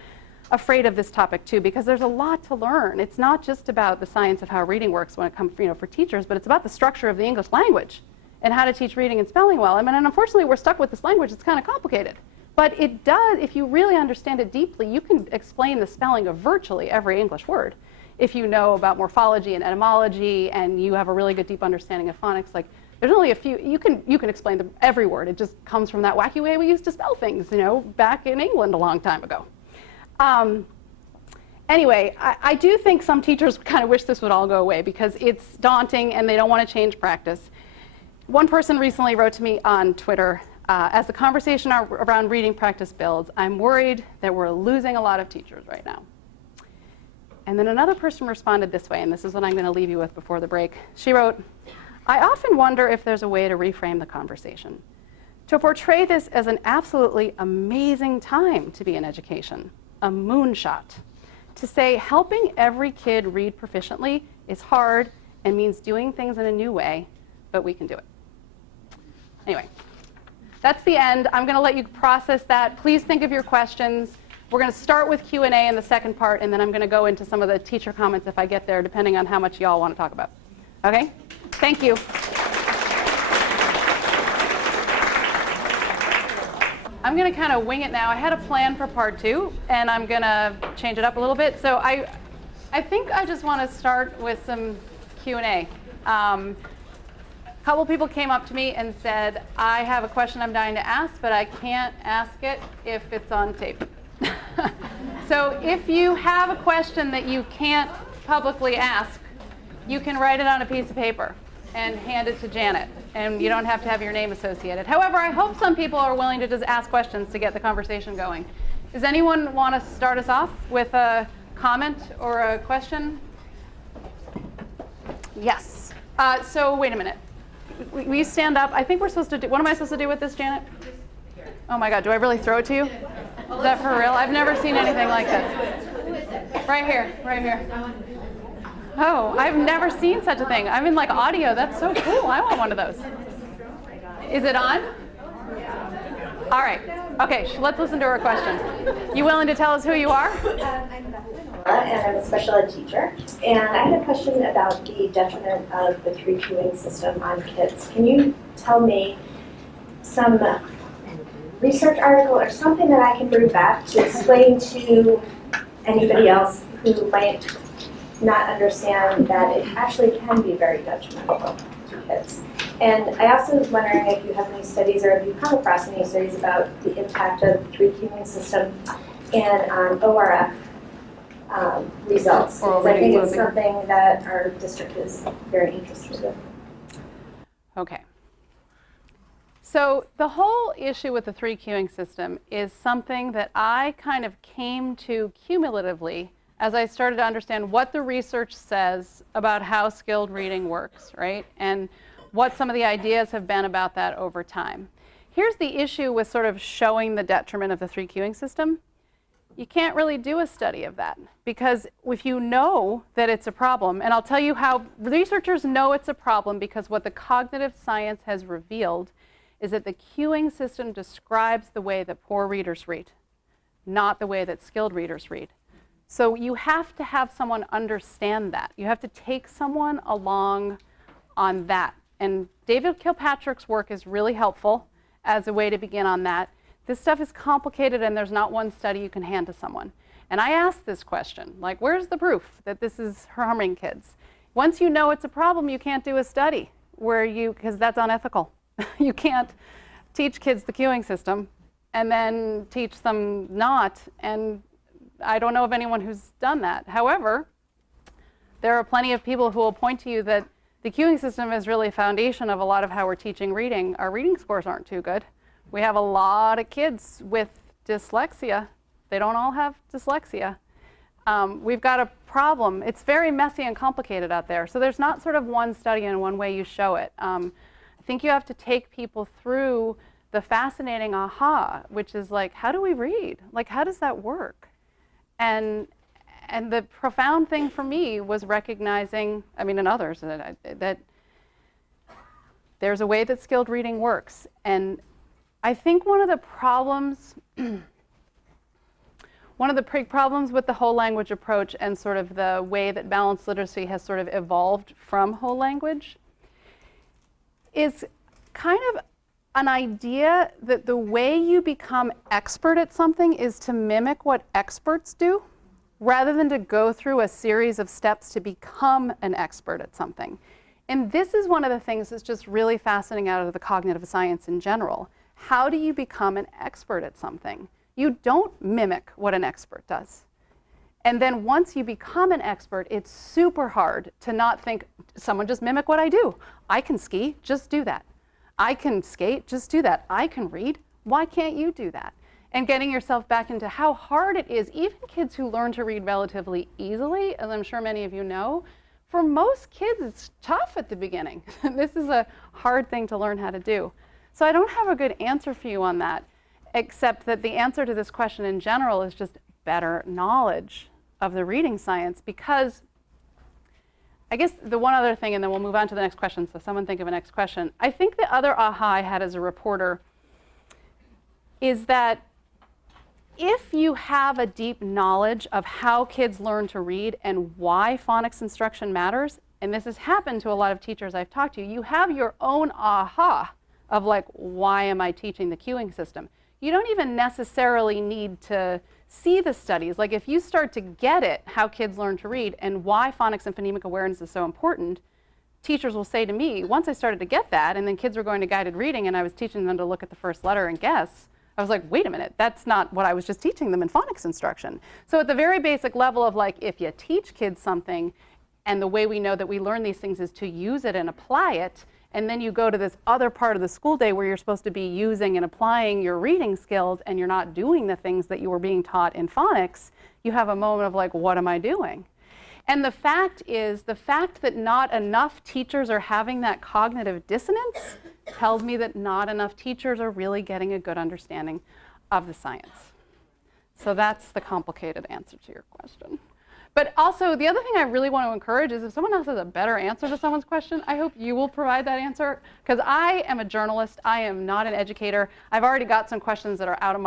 afraid of this topic too, because there's a lot to learn. It's not just about the science of how reading works when it comes, for teachers, but it's about the structure of the English language and how to teach reading and spelling well. I mean, and unfortunately, we're stuck with this language. It's kind of complicated. But it does, if you really understand it deeply, you can explain the spelling of virtually every English word. If you know about morphology and etymology and you have a really good deep understanding of phonics, like there's only a few, you can explain every word. It just comes from that wacky way we used to spell things, back in England a long time ago. Anyway, I do think some teachers kind of wish this would all go away because it's daunting and they don't want to change practice. One person recently wrote to me on Twitter, as the conversation around reading practice builds, I'm worried that we're losing a lot of teachers right now. And then another person responded this way, and this is what I'm going to leave you with before the break. She wrote, I often wonder if there's a way to reframe the conversation, to portray this as an absolutely amazing time to be in education, a moonshot, to say helping every kid read proficiently is hard and means doing things in a new way, but we can do it. Anyway, that's the end. I'm going to let you process that. Please think of your questions. We're going to start with Q&A in the second part, and then I'm going to go into some of the teacher comments if I get there, depending on how much y'all want to talk about. Okay? Thank you. I'm going to kind of wing it now. I had a plan for part 2, and I'm going to change it up a little bit. So I think I just want to start with some Q&A. A couple people came up to me and said, I have a question I'm dying to ask, but I can't ask it if it's on tape. So if you have a question that you can't publicly ask, you can write it on a piece of paper and hand it to Janet, and you don't have to have your name associated. However, I hope some people are willing to just ask questions to get the conversation going. Does anyone want to start us off with a comment or a question? Yes. So wait a minute. We stand up. I think we're supposed to do, what am I supposed to do with this, Janet? Oh my God, do I really throw it to you? Is that for real? I've never seen anything like this. Right here, right here. Oh, I've never seen such a thing. I'm in like audio. That's so cool. I want one of those. Is it on? All right. Okay, let's listen to her question. You willing to tell us who you are? And I'm a special ed teacher. And I had a question about the detriment of the 3 queuing system on kids. Can you tell me some research article or something that I can bring back to explain to anybody else who might not understand that it actually can be very detrimental to kids? And I also was wondering if you have any studies or if you've come across any studies about the impact of the 3 queuing system and ORF results. Because I think it's something that our district is very interested in. Okay. So the whole issue with the 3 queuing system is something that I kind of came to cumulatively as I started to understand what the research says about how skilled reading works, right? And what some of the ideas have been about that over time. Here's the issue with sort of showing the detriment of the 3 queuing system. You can't really do a study of that because if you know that it's a problem, and I'll tell you how researchers know it's a problem because what the cognitive science has revealed is that the queuing system describes the way that poor readers read, not the way that skilled readers read. So you have to have someone understand that. You have to take someone along on that. And David Kilpatrick's work is really helpful as a way to begin on that. This stuff is complicated and there's not one study you can hand to someone. And I asked this question, like, where's the proof that this is harming kids? Once you know it's a problem, you can't do a study because that's unethical. You can't teach kids the queuing system and then teach them not. And I don't know of anyone who's done that. However, there are plenty of people who will point to you that the queuing system is really a foundation of a lot of how we're teaching reading. Our reading scores aren't too good. We have a lot of kids with dyslexia. They don't all have dyslexia. We've got a problem. It's very messy and complicated out there. So there's not sort of one study and one way you show it. I think you have to take people through the fascinating aha, which is like, how do we read? Like, how does that work? And the profound thing for me was recognizing, I mean, and others, that there's a way that skilled reading works. And I think one of the problems one of the big problems with the whole language approach and sort of the way that balanced literacy has sort of evolved from whole language is kind of an idea that the way you become expert at something is to mimic what experts do, rather than to go through a series of steps to become an expert at something. And this is one of the things that's just really fascinating out of the cognitive science in general. How do you become an expert at something? You don't mimic what an expert does. And then once you become an expert, it's super hard to not think, someone just mimic what I do. I can ski, just do that. I can skate, just do that. I can read, why can't you do that? And getting yourself back into how hard it is, even kids who learn to read relatively easily, as I'm sure many of you know, for most kids it's tough at the beginning. This is a hard thing to learn how to do. So I don't have a good answer for you on that, except that the answer to this question in general is just better knowledge of the reading science, because I guess the one other thing, and then we'll move on to the next question, so someone think of a next question. I think the other aha I had as a reporter is that if you have a deep knowledge of how kids learn to read and why phonics instruction matters, and this has happened to a lot of teachers I've talked to, you have your own aha of like, why am I teaching the cueing system? You don't even necessarily need to see the studies. Like if you start to get it, how kids learn to read and why phonics and phonemic awareness is so important, teachers will say to me, once I started to get that, and then kids were going to guided reading and I was teaching them to look at the first letter and guess, I was like, wait a minute, that's not what I was just teaching them in phonics instruction. So at the very basic level of like, if you teach kids something, and the way we know that we learn these things is to use it and apply it, and then you go to this other part of the school day where you're supposed to be using and applying your reading skills and you're not doing the things that you were being taught in phonics, you have a moment of like, what am I doing? And the fact is, the fact that not enough teachers are having that cognitive dissonance tells me that not enough teachers are really getting a good understanding of the science. So that's the complicated answer to your question. But also, the other thing I really want to encourage is if someone else has a better answer to someone's question, I hope you will provide that answer. Because I am a journalist, I am not an educator. I've already got some questions that are out of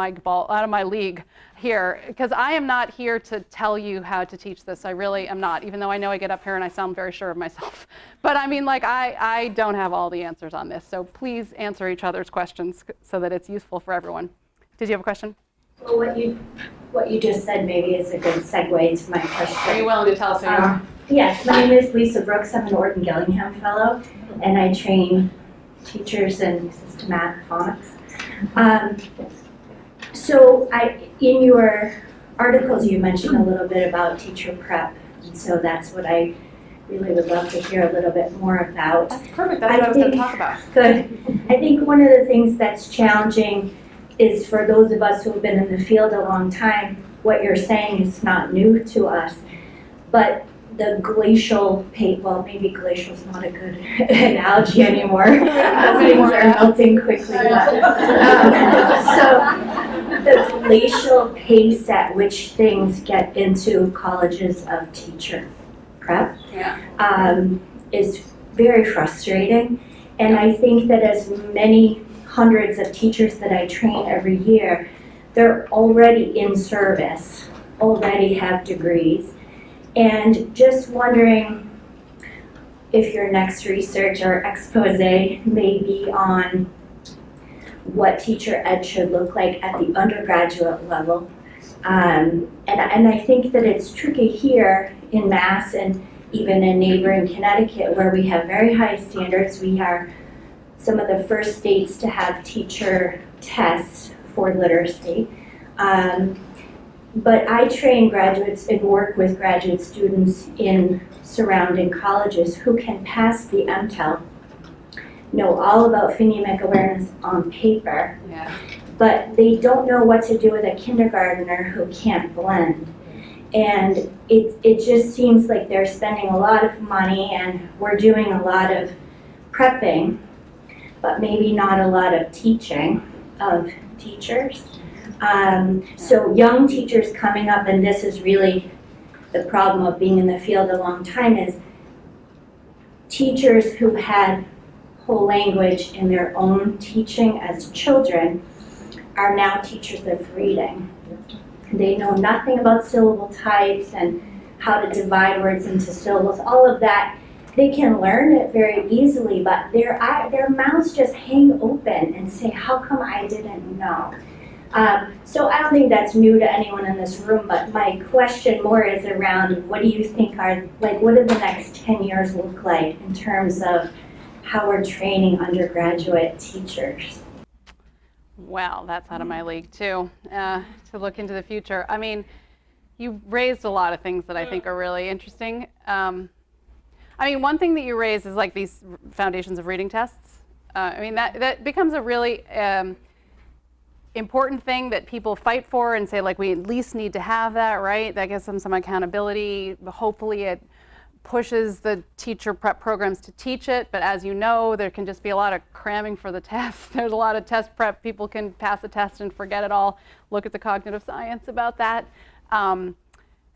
my league here. Because I am not here to tell you how to teach this. I really am not, even though I know I get up here and I sound very sure of myself. But I mean, like, I don't have all the answers on this. So please answer each other's questions so that it's useful for everyone. Did you have a question? Well, what you just said maybe is a good segue to my question. Are you willing to tell us who you are? Yes, my name is Lisa Brooks. I'm an Orton Gillingham Fellow, and I train teachers in systematic phonics. So in your articles, you mentioned a little bit about teacher prep, and so that's what I really would love to hear a little bit more about. That's perfect. That's what I was going to talk about. Good. I think one of the things that's challenging is for those of us who have been in the field a long time, what you're saying is not new to us, but the glacial pace, well, maybe glacial is not a good analogy anymore, because things are melting quickly. So the glacial pace at which things get into colleges of teacher prep is very frustrating. And I think that as many hundreds of teachers that I train every year, they're already in service, already have degrees. And just wondering if your next research or expose may be on what teacher ed should look like at the undergraduate level. And I think that it's tricky here in Mass and even in neighboring Connecticut, where we have very high standards. We are some of the first states to have teacher tests for literacy. But I train graduates and work with graduate students in surrounding colleges who can pass the MTEL, know all about phonemic awareness on paper, but they don't know what to do with a kindergartner who can't blend. And it just seems like they're spending a lot of money and we're doing a lot of prepping, but maybe not a lot of teaching of teachers. So young teachers coming up, and this is really the problem of being in the field a long time, is teachers who had whole language in their own teaching as children are now teachers of reading. They know nothing about syllable types and how to divide words into syllables, all of that. They can learn it very easily, but their mouths just hang open and say, how come I didn't know? So I don't think that's new to anyone in this room, but my question more is around what do you think are, like, what do the next 10 years look like in terms of how we're training undergraduate teachers? Well, that's out of my league too, to look into the future. I mean, you raised a lot of things that I think are really interesting. I mean, one thing that you raised is like these foundations of reading tests. I mean, that becomes a really important thing that people fight for and say, like, we at least need to have that, right? That gives them some accountability. Hopefully it pushes the teacher prep programs to teach it, but as you know, there can just be a lot of cramming for the test. There's a lot of test prep. People can pass a test and forget it all. Look at the cognitive science about that.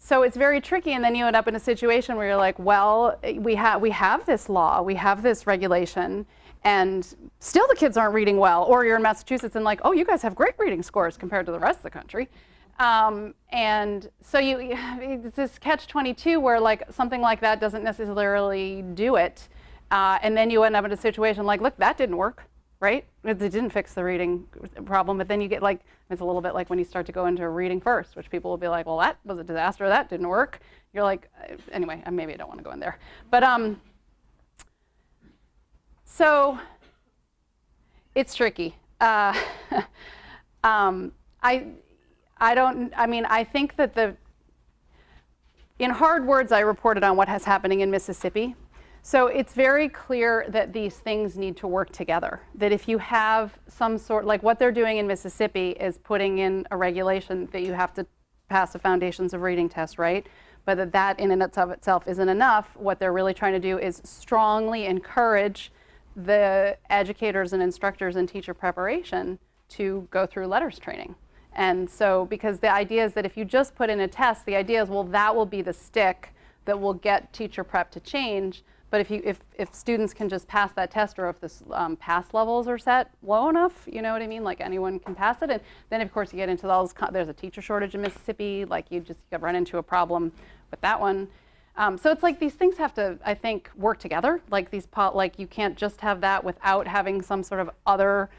So it's very tricky, and then you end up in a situation where you're like, well, we have this law, we have this regulation, and still the kids aren't reading well. Or you're in Massachusetts and like, oh, you guys have great reading scores compared to the rest of the country. And so it's this catch-22 where like something like that doesn't necessarily do it. And then you end up in a situation like, look, that didn't work, right? It didn't fix the reading problem, but then you get like, it's a little bit like when you start to go into reading first, which people will be like, well, that was a disaster, that didn't work. You're like, anyway, maybe I don't want to go in there. But so it's tricky. I think that in hard words, I reported on what has happening in Mississippi. So it's very clear that these things need to work together. That if you have some sort, like what they're doing in Mississippi is putting in a regulation that you have to pass a foundations of reading test, right? But that in and of itself isn't enough. What they're really trying to do is strongly encourage the educators and instructors in teacher preparation to go through letters training. And so, because the idea is that if you just put in a test, the idea is, well, that will be the stick that will get teacher prep to change. But if students can just pass that test, or if the pass levels are set low enough, you know what I mean? Like anyone can pass it. And then of course you get into those, there's a teacher shortage in Mississippi, like you run into a problem with that one. So it's like these things have to, I think, work together. Like you can't just have that without having some sort of other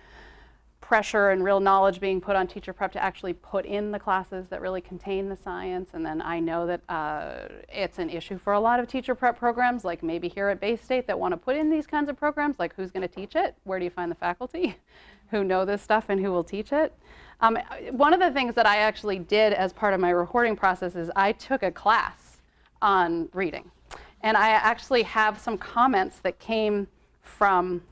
pressure and real knowledge being put on teacher prep to actually put in the classes that really contain the science. And then I know that it's an issue for a lot of teacher prep programs, like maybe here at Bay State, that want to put in these kinds of programs, like who's going to teach it? Where do you find the faculty who know this stuff and who will teach it? One of the things that I actually did as part of my reporting process is I took a class on reading. And I actually have some comments that came from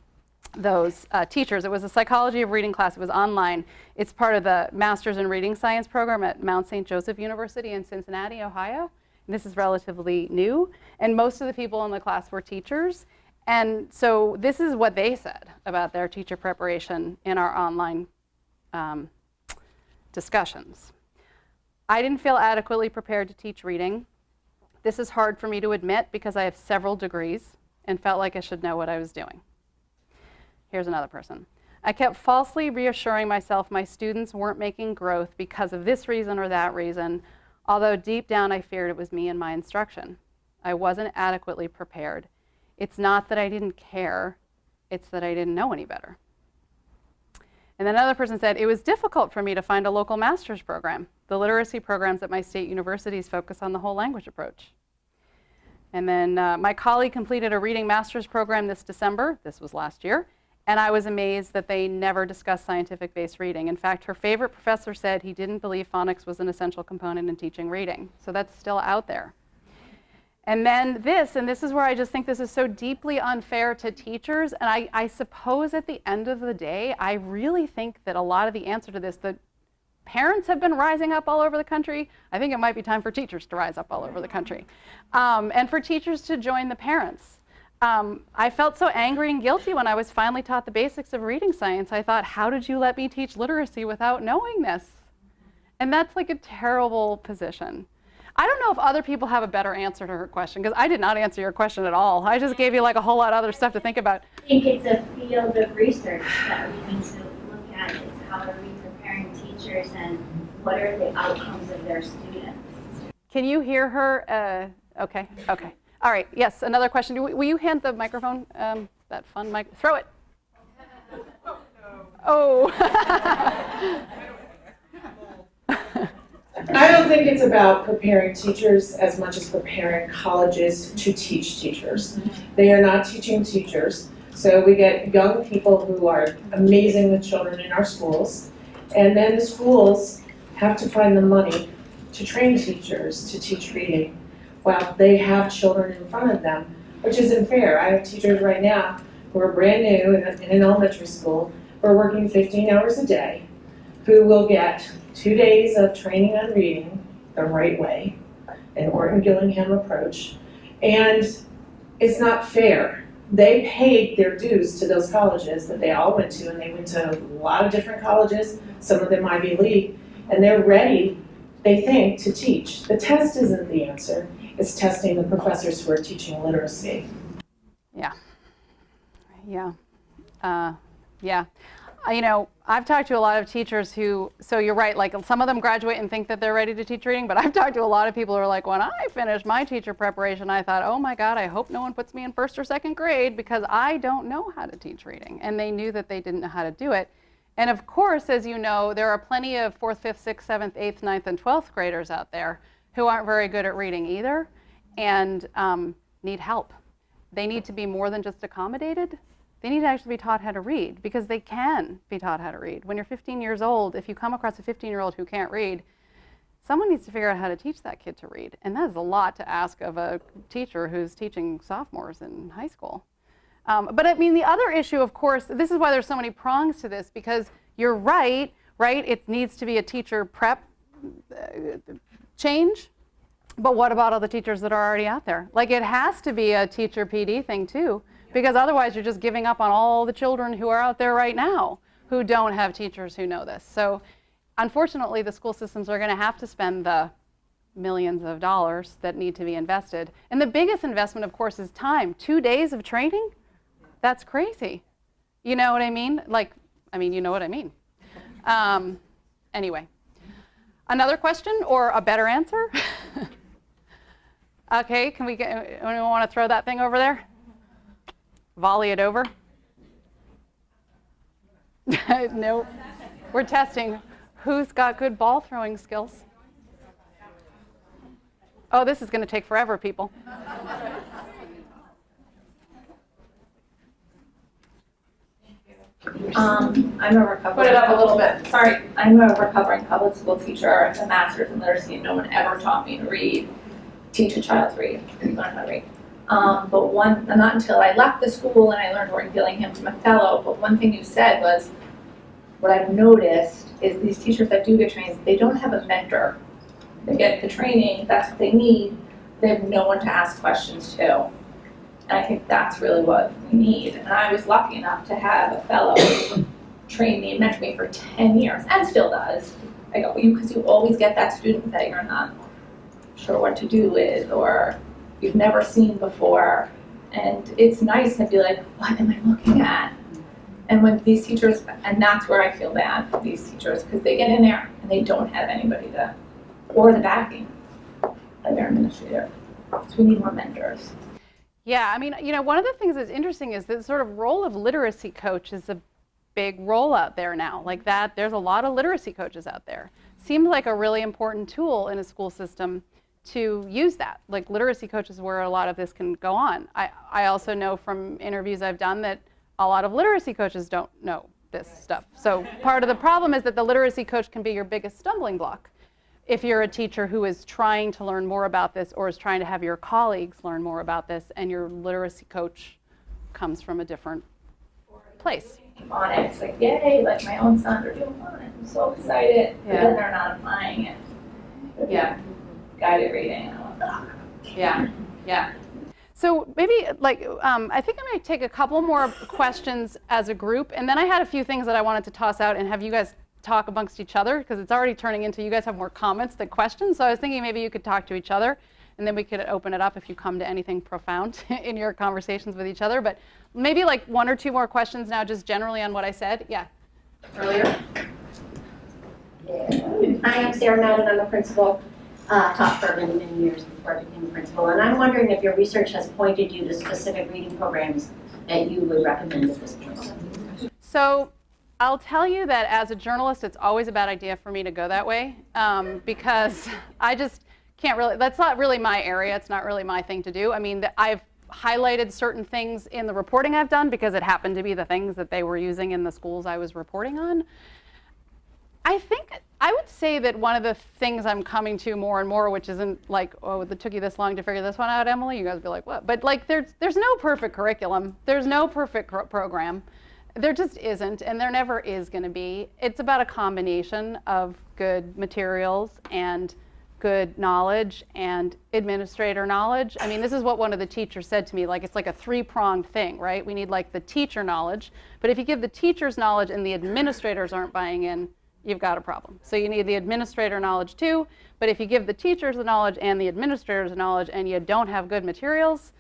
those teachers. It was a psychology of reading class. It was online. It's part of the Masters in Reading Science program at Mount St. Joseph University in Cincinnati, Ohio. And this is relatively new. And most of the people in the class were teachers. And so this is what they said about their teacher preparation in our online discussions. I didn't feel adequately prepared to teach reading. This is hard for me to admit because I have several degrees and felt like I should know what I was doing. Here's another person. I kept falsely reassuring myself my students weren't making growth because of this reason or that reason, although deep down I feared it was me and my instruction. I wasn't adequately prepared. It's not that I didn't care, it's that I didn't know any better. And then another person said, it was difficult for me to find a local master's program. The literacy programs at my state universities focus on the whole language approach. And then my colleague completed a reading master's program this December, this was last year, and I was amazed that they never discussed scientific-based reading. In fact, her favorite professor said he didn't believe phonics was an essential component in teaching reading. So that's still out there. And then this is where I just think this is so deeply unfair to teachers. And I suppose at the end of the day, I really think that a lot of the answer to this, that parents have been rising up all over the country. I think it might be time for teachers to rise up all over the country. And for teachers to join the parents. I felt so angry and guilty when I was finally taught the basics of reading science. I thought, how did you let me teach literacy without knowing this? And that's like a terrible position. I don't know if other people have a better answer to her question, because I did not answer your question at all. I just gave you like a whole lot of other stuff to think about. I think it's a field of research that we need to look at, is how are we preparing teachers and what are the outcomes of their students? Can you hear her? Okay. All right, yes, another question. Will you hand the microphone, that fun mic? Throw it. Oh. I don't think it's about preparing teachers as much as preparing colleges to teach teachers. They are not teaching teachers. So we get young people who are amazing with children in our schools, and then the schools have to find the money to train teachers to teach reading while they have children in front of them, which isn't fair. I have teachers right now who are brand new in an elementary school who are working 15 hours a day, who will get 2 days of training on reading the right way, an Orton-Gillingham approach, and it's not fair. They paid their dues to those colleges that they all went to, and they went to a lot of different colleges, some of them Ivy League, and they're ready, they think, to teach. The test isn't the answer. It's testing the professors who are teaching literacy. Yeah. You know, I've talked to a lot of teachers who, so you're right, like some of them graduate and think that they're ready to teach reading, but I've talked to a lot of people who are like, when I finished my teacher preparation, I thought, oh my God, I hope no one puts me in 1st or 2nd grade because I don't know how to teach reading. And they knew that they didn't know how to do it. And of course, as you know, there are plenty of 4th, 5th, 6th, 7th, 8th, 9th, and 12th graders out there who aren't very good at reading either and need help. They need to be more than just accommodated. They need to actually be taught how to read because they can be taught how to read. When you're 15 years old, if you come across a 15-year-old who can't read, someone needs to figure out how to teach that kid to read. And that is a lot to ask of a teacher who's teaching sophomores in high school. But I mean, the other issue, of course, this is why there's so many prongs to this, because you're right? It needs to be a teacher prep change. But what about all the teachers that are already out there? Like, it has to be a teacher PD thing too, because otherwise you're just giving up on all the children who are out there right now who don't have teachers who know this. So unfortunately, the school systems are going to have to spend the millions of dollars that need to be invested. And the biggest investment, of course, is time. 2 days of training? That's crazy. You know what I mean? You know what I mean. Anyway, another question or a better answer? Okay, can we anyone want to throw that thing over there? Volley it over? Nope. We're testing who's got good ball throwing skills. Oh, this is going to take forever, people. I'm a recovering. Put it up a little bit. Sorry, I'm a recovering public school teacher. I have a master's in literacy, and no one ever taught me to read, teach a child to read, learn how to read. But not until I left the school and I learned Orton-Gillingham from a fellow. But one thing you said was, what I've noticed is these teachers that do get trained, they don't have a mentor. They get the training, that's what they need. They have no one to ask questions to. And I think that's really what we need. And I was lucky enough to have a fellow train me and mentor me for 10 years, and still does. I go, because you always get that student that you're not sure what to do with, or you've never seen before. And it's nice to be like, what am I looking at? And when these teachers, and that's where I feel bad for these teachers, because they get in there and they don't have anybody to, or the backing of their administrator. So we need more mentors. Yeah, I mean, you know, one of the things that's interesting is the sort of role of literacy coach is a big role out there now. Like that, there's a lot of literacy coaches out there. Seems like a really important tool in a school system to use that. Like literacy coaches where a lot of this can go on. I also know from interviews I've done that a lot of literacy coaches don't know this stuff. So part of the problem is that the literacy coach can be your biggest stumbling block. If you're a teacher who is trying to learn more about this or is trying to have your colleagues learn more about this and your literacy coach comes from a different place. Phonics, like yay, like my own sons are doing Phonics, I'm so excited, but then they're not applying it. Yeah. Guided reading, and I'm like, ugh. Yeah. So maybe I think I'm going to take a couple more questions as a group, and then I had a few things that I wanted to toss out and have you guys talk amongst each other, because it's already turning into you guys have more comments than questions. So I was thinking maybe you could talk to each other, and then we could open it up if you come to anything profound in your conversations with each other. But maybe like 1 or 2 more questions now, just generally on what I said. Yeah. Earlier? Yeah. Hi, I'm Sarah Madden. I'm a principal, taught for many, many years before I became a principal. And I'm wondering if your research has pointed you to specific reading programs that you would recommend at this point. So I'll tell you that as a journalist, it's always a bad idea for me to go that way because I just can't really, that's not really my area. It's not really my thing to do. I mean, I've highlighted certain things in the reporting I've done because it happened to be the things that they were using in the schools I was reporting on. I would say that one of the things I'm coming to more and more, which isn't like, oh, it took you this long to figure this one out, Emily, you guys would be like, what? But like, there's no perfect curriculum. There's no perfect program. There just isn't, and there never is going to be. It's about a combination of good materials and good knowledge and administrator knowledge. I mean, this is what one of the teachers said to me, like it's like a three-pronged thing, right? We need like the teacher knowledge, but if you give the teachers knowledge and the administrators aren't buying in, you've got a problem. So you need the administrator knowledge too, but if you give the teachers the knowledge and the administrators the knowledge and you don't have good materials,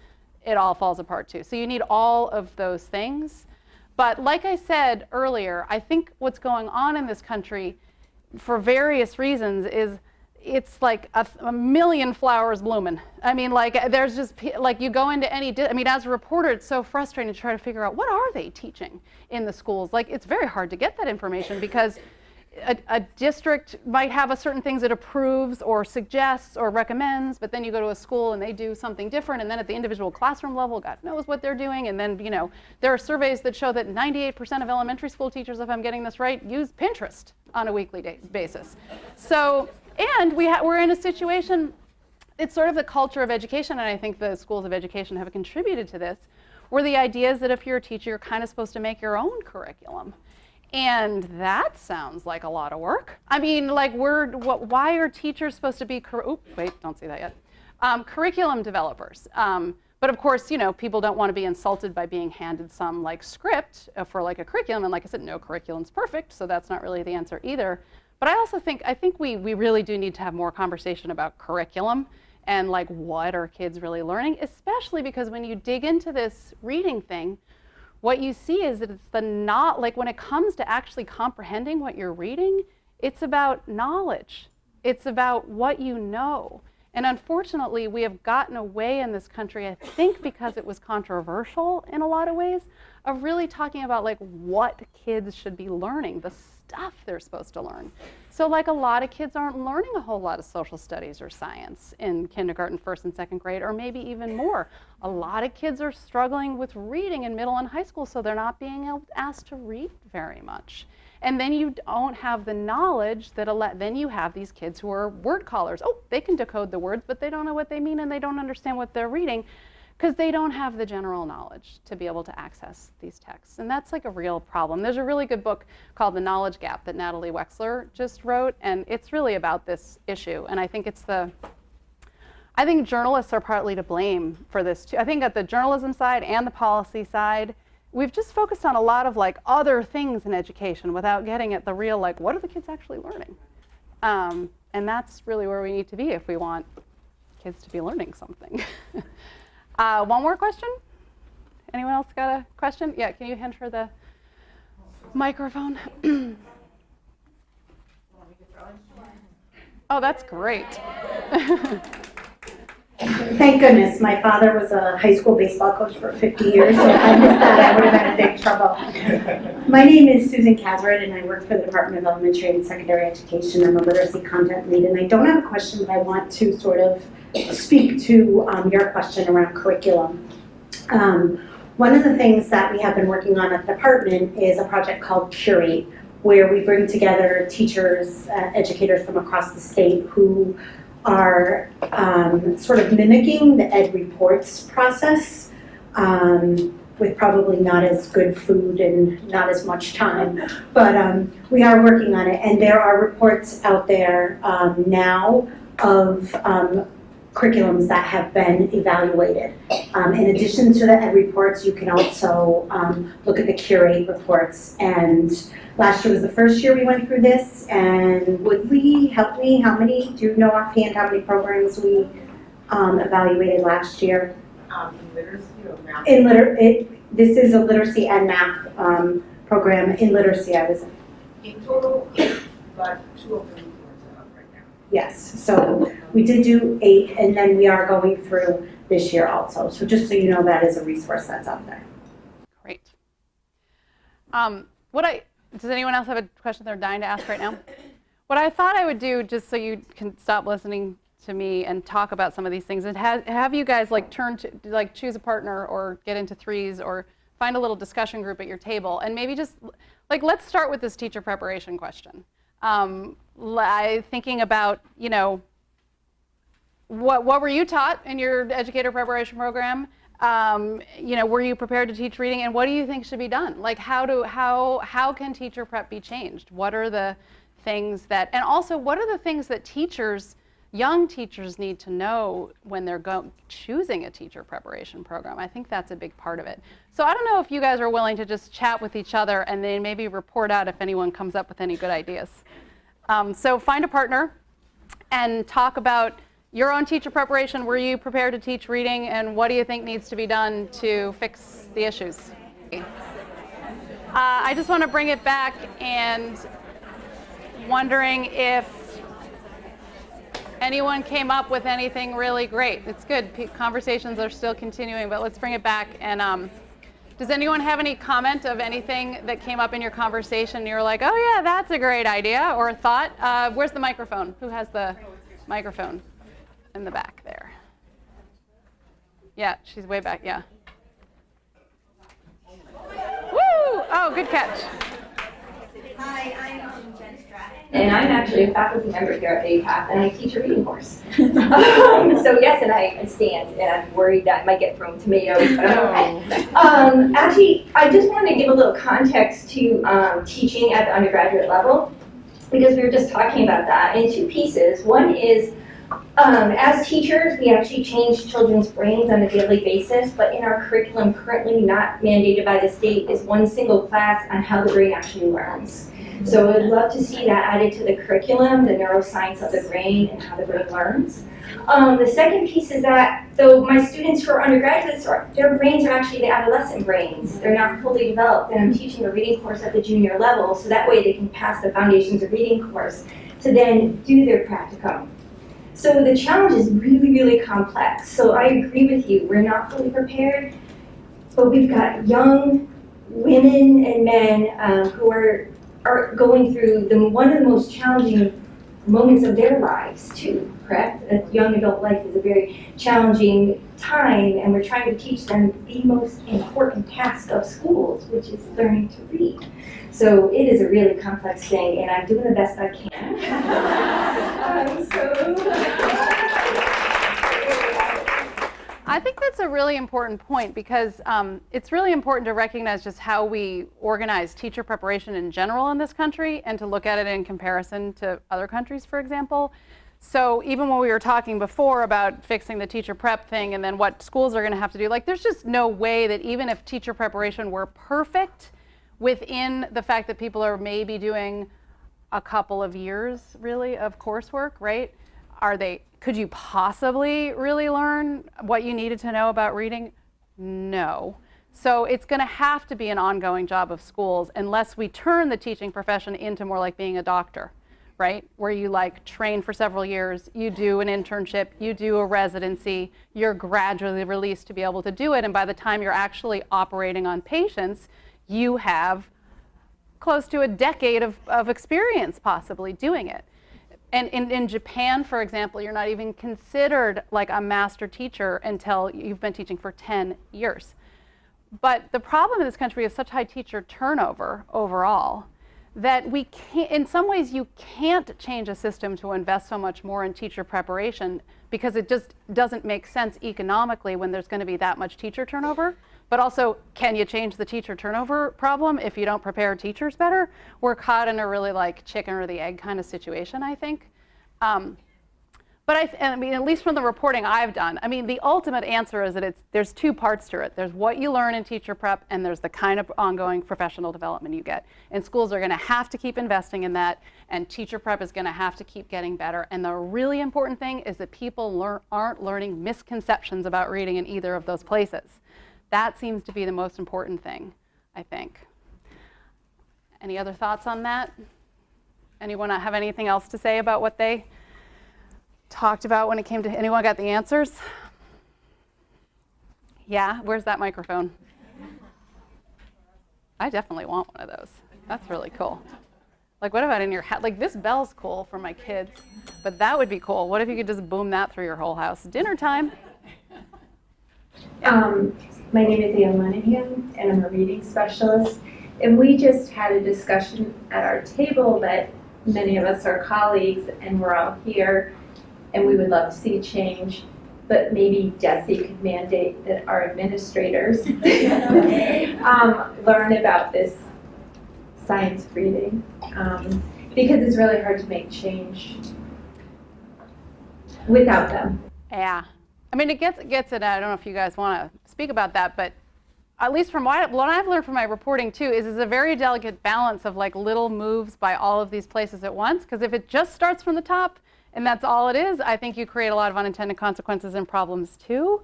it all falls apart too. So you need all of those things. But like I said earlier, I think what's going on in this country for various reasons is it's like a million flowers blooming. I mean, like there's just, like you go into any, I mean, as a reporter, it's so frustrating to try to figure out what are they teaching in the schools. Like it's very hard to get that information because a district might have a certain things it approves or suggests or recommends, but then you go to a school and they do something different, and then at the individual classroom level, God knows what they're doing. And then, you know, there are surveys that show that 98% of elementary school teachers, if I'm getting this right, use Pinterest on a weekly basis. So, and we're in a situation, it's sort of the culture of education, and I think the schools of education have contributed to this, where the idea is that if you're a teacher, you're kind of supposed to make your own curriculum. And that sounds like a lot of work. I mean, like why are teachers supposed to be, wait, don't say that yet. Curriculum developers. But of course, you know, people don't want to be insulted by being handed some like script for like a curriculum. And like I said, no curriculum's perfect, so that's not really the answer either. But I also think, we really do need to have more conversation about curriculum and like what are kids really learning, especially because when you dig into this reading thing, what you see is that it's like when it comes to actually comprehending what you're reading, it's about knowledge. It's about what you know. And unfortunately, we have gotten away in this country, I think because it was controversial in a lot of ways, of really talking about like what kids should be learning, the stuff they're supposed to learn. So like a lot of kids aren't learning a whole lot of social studies or science in kindergarten, first and second grade, or maybe even more. A lot of kids are struggling with reading in middle and high school, so they're not being asked to read very much. And then you don't have the knowledge that then you have these kids who are word callers. Oh, they can decode the words, but they don't know what they mean and they don't understand what they're reading because they don't have the general knowledge to be able to access these texts. And that's like a real problem. There's a really good book called The Knowledge Gap that Natalie Wexler just wrote, and it's really about this issue. And I think I think journalists are partly to blame for this too. I think at the journalism side and the policy side, we've just focused on a lot of like other things in education without getting at the real, like, what are the kids actually learning? And that's really where we need to be if we want kids to be learning something. One more question? Anyone else got a question? Yeah, can you hand her the microphone? Oh, that's great. Thank goodness. My father was a high school baseball coach for 50 years, so if I missed that, I would have had big trouble. My name is Susan Casrett, and I work for the Department of Elementary and Secondary Education. I'm a literacy content lead, and I don't have a question, but I want to sort of speak to your question around curriculum. One of the things that we have been working on at the department is a project called Curate, where we bring together teachers, educators from across the state who are sort of mimicking the Ed Reports process with probably not as good food and not as much time, but we are working on it, and there are reports out there now of curriculums that have been evaluated. In addition to the Ed Reports, you can also look at the Curate reports, and last year was the first year we went through this, and would Lee help me? How many, do you know offhand how many programs we evaluated last year? In literacy or math? This is a literacy and math program in literacy. I was in total, but 2 of them. Yes, so we did do 8, and then we are going through this year also. So just so you know, that is a resource that's out there. Great. Does anyone else have a question they're dying to ask right now? What I thought I would do, just so you can stop listening to me and talk about some of these things, and have you guys like turn to, like, choose a partner or get into threes or find a little discussion group at your table, and maybe just like, let's start with this teacher preparation question. Thinking about, you know, what were you taught in your educator preparation program? You know, were you prepared to teach reading, and what do you think should be done? Like, how can teacher prep be changed? What are the things that, and also what are the things that teachers, young teachers, need to know when they're choosing a teacher preparation program? I think that's a big part of it. So I don't know if you guys are willing to just chat with each other and then maybe report out if anyone comes up with any good ideas. So find a partner and talk about your own teacher preparation. Were you prepared to teach reading, and what do you think needs to be done to fix the issues? I just want to bring it back and wondering if anyone came up with anything really great. It's good. Conversations are still continuing, but let's bring it back. And does anyone have any comment of anything that came up in your conversation and you're like, oh yeah, that's a great idea, or a thought? Where's the microphone? Who has the microphone? In the back there. Yeah, she's way back, yeah. Woo! Oh, good catch. Hi, I'm Jen Stratton. And I'm actually a faculty member here at APAP, and I teach a reading course. So yes, and I stand, and I'm worried that I might get thrown tomatoes, but I'm okay. Actually, I just wanted to give a little context to teaching at the undergraduate level, because we were just talking about that in 2 pieces. One is, as teachers, we actually change children's brains on a daily basis, but in our curriculum, currently not mandated by the state, is 1 single class on how the brain actually learns. So I'd love to see that added to the curriculum, the neuroscience of the brain and how the brain learns. The second piece is that, though my students who are undergraduates, their brains are actually the adolescent brains. They're not fully developed, and I'm teaching a reading course at the junior level, so that way they can pass the Foundations of Reading course to then do their practicum. So the challenge is really, really complex. So I agree with you, we're not fully prepared, but we've got young women and men who are going through one of the most challenging moments of their lives too, correct? A young adult life is a very challenging time, and we're trying to teach them the most important task of schools, which is learning to read. So it is a really complex thing, and I'm doing the best I can. I think that's a really important point, because it's really important to recognize just how we organize teacher preparation in general in this country, and to look at it in comparison to other countries, for example. So even when we were talking before about fixing the teacher prep thing and then what schools are going to have to do, like, there's just no way that even if teacher preparation were perfect, within the fact that people are maybe doing a couple of years really of coursework, right? Could you possibly really learn what you needed to know about reading? No. So it's going to have to be an ongoing job of schools, unless we turn the teaching profession into more like being a doctor, right? Where you like train for several years, you do an internship, you do a residency, you're gradually released to be able to do it, and by the time you're actually operating on patients, you have close to a decade of experience possibly doing it. And in Japan, for example, you're not even considered like a master teacher until you've been teaching for 10 years. But the problem in this country is such high teacher turnover overall that we can't, in some ways you can't change a system to invest so much more in teacher preparation, because it just doesn't make sense economically when there's going to be that much teacher turnover. But also, can you change the teacher turnover problem if you don't prepare teachers better? We're caught in a really like chicken or the egg kind of situation, I think. But I mean, at least from the reporting I've done, I mean, the ultimate answer is that there's 2 parts to it. There's what you learn in teacher prep, and there's the kind of ongoing professional development you get. And schools are going to have to keep investing in that, and teacher prep is going to have to keep getting better. And the really important thing is that people aren't learning misconceptions about reading in either of those places. That seems to be the most important thing, I think. Any other thoughts on that? Anyone have anything else to say about what they talked about when it came to, anyone got the answers? Yeah, where's that microphone? I definitely want one of those. That's really cool. Like, what about in your house? Like, this bell's cool for my kids, but that would be cool. What if you could just boom that through your whole house? Dinner time. Yeah. My name is Ann Leningham, and I'm a reading specialist. And we just had a discussion at our table that many of us are colleagues, and we're all here, and we would love to see change. But maybe Jessie could mandate that our administrators learn about this science reading, because it's really hard to make change without them. Yeah. I mean, it gets it. I don't know if you guys want to speak about that, but at least from what I've learned from my reporting too, is it's a very delicate balance of like little moves by all of these places at once. Because if it just starts from the top and that's all it is, I think you create a lot of unintended consequences and problems too.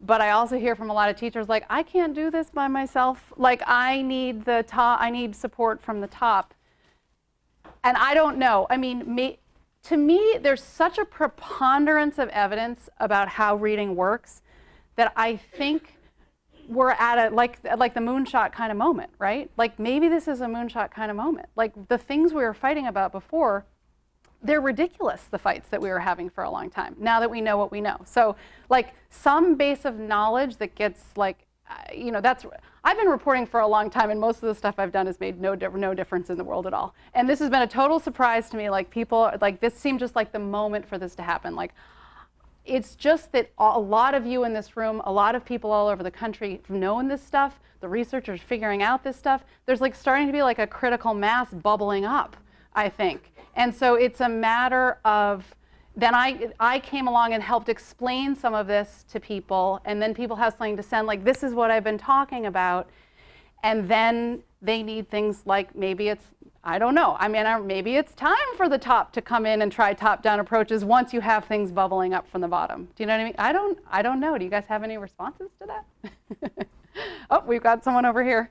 But I also hear from a lot of teachers like, I can't do this by myself. Like, I need I need support from the top. And I don't know. I mean, to me, there's such a preponderance of evidence about how reading works that I think we're at like the moonshot kind of moment, right? Like, maybe this is a moonshot kind of moment. Like, the things we were fighting about before, they're ridiculous, the fights that we were having for a long time, now that we know what we know. So, like, some base of knowledge that gets, like, you know, I've been reporting for a long time, and most of the stuff I've done has made no difference in the world at all. And this has been a total surprise to me. Like, people, like, this seemed just like the moment for this to happen. Like, it's just that a lot of you in this room, a lot of people all over the country have known this stuff, the researchers figuring out this stuff. There's like starting to be like a critical mass bubbling up, I think. And so it's a matter of, then I came along and helped explain some of this to people, and then people have something to send, like, this is what I've been talking about. And then they need things like, maybe it's, I don't know. I mean, maybe it's time for the top to come in and try top-down approaches once you have things bubbling up from the bottom. Do you know what I mean? I don't know. Do you guys have any responses to that? Oh, we've got someone over here.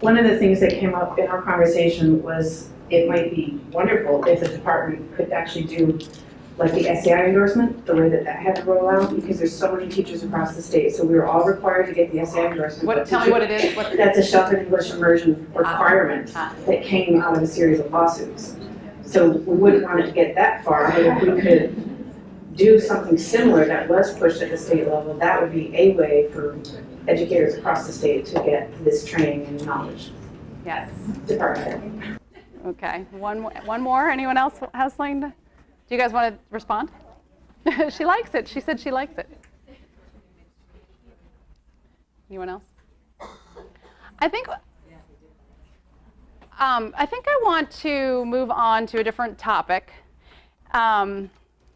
One of the things that came up in our conversation was it might be wonderful if the department could actually do like the SAI endorsement, the way that had to roll out, because there's so many teachers across the state. So we were all required to get the SAI endorsement. Tell me what it is. That's a sheltered English immersion requirement that came out of a series of lawsuits. So we wouldn't want it to get that far, but if we could do something similar that was pushed at the state level, that would be a way for educators across the state to get this training and knowledge. Yes. Department. Okay. One more. Anyone else has something to? Do you guys want to respond? She likes it. She said she likes it. Anyone else? I think I want to move on to a different topic. I'm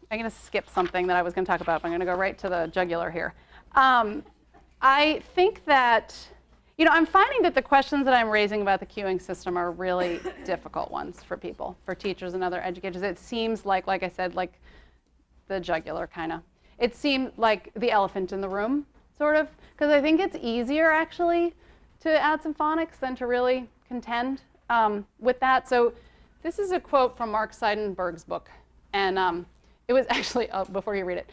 going to skip something that I was going to talk about, but I'm going to go right to the jugular here. I think that, you know, I'm finding that the questions that I'm raising about the queuing system are really difficult ones for people, for teachers and other educators. It seems like I said, like the jugular kind of. It seemed like the elephant in the room, sort of, because I think it's easier actually to add some phonics than to really contend with that. So this is a quote from Mark Seidenberg's book, and it was actually, before you read it,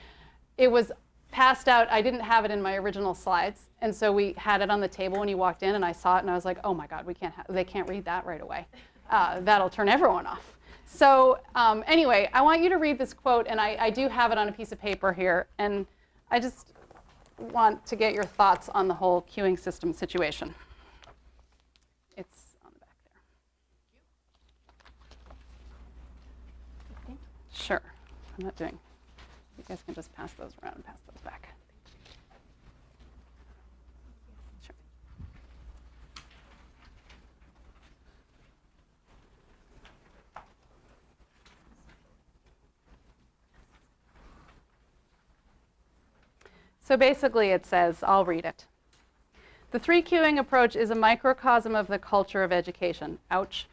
it was passed out. I didn't have it in my original slides, and so we had it on the table when you walked in, and I saw it, and I was like, oh my God, they can't read that right away. That'll turn everyone off. So anyway, I want you to read this quote, and I do have it on a piece of paper here, and I just want to get your thoughts on the whole queuing system situation. It's on the back there. Sure, I'm not doing. You guys can just pass those around and pass those back. Sure. So basically it says, I'll read it. The three queuing approach is a microcosm of the culture of education. Ouch.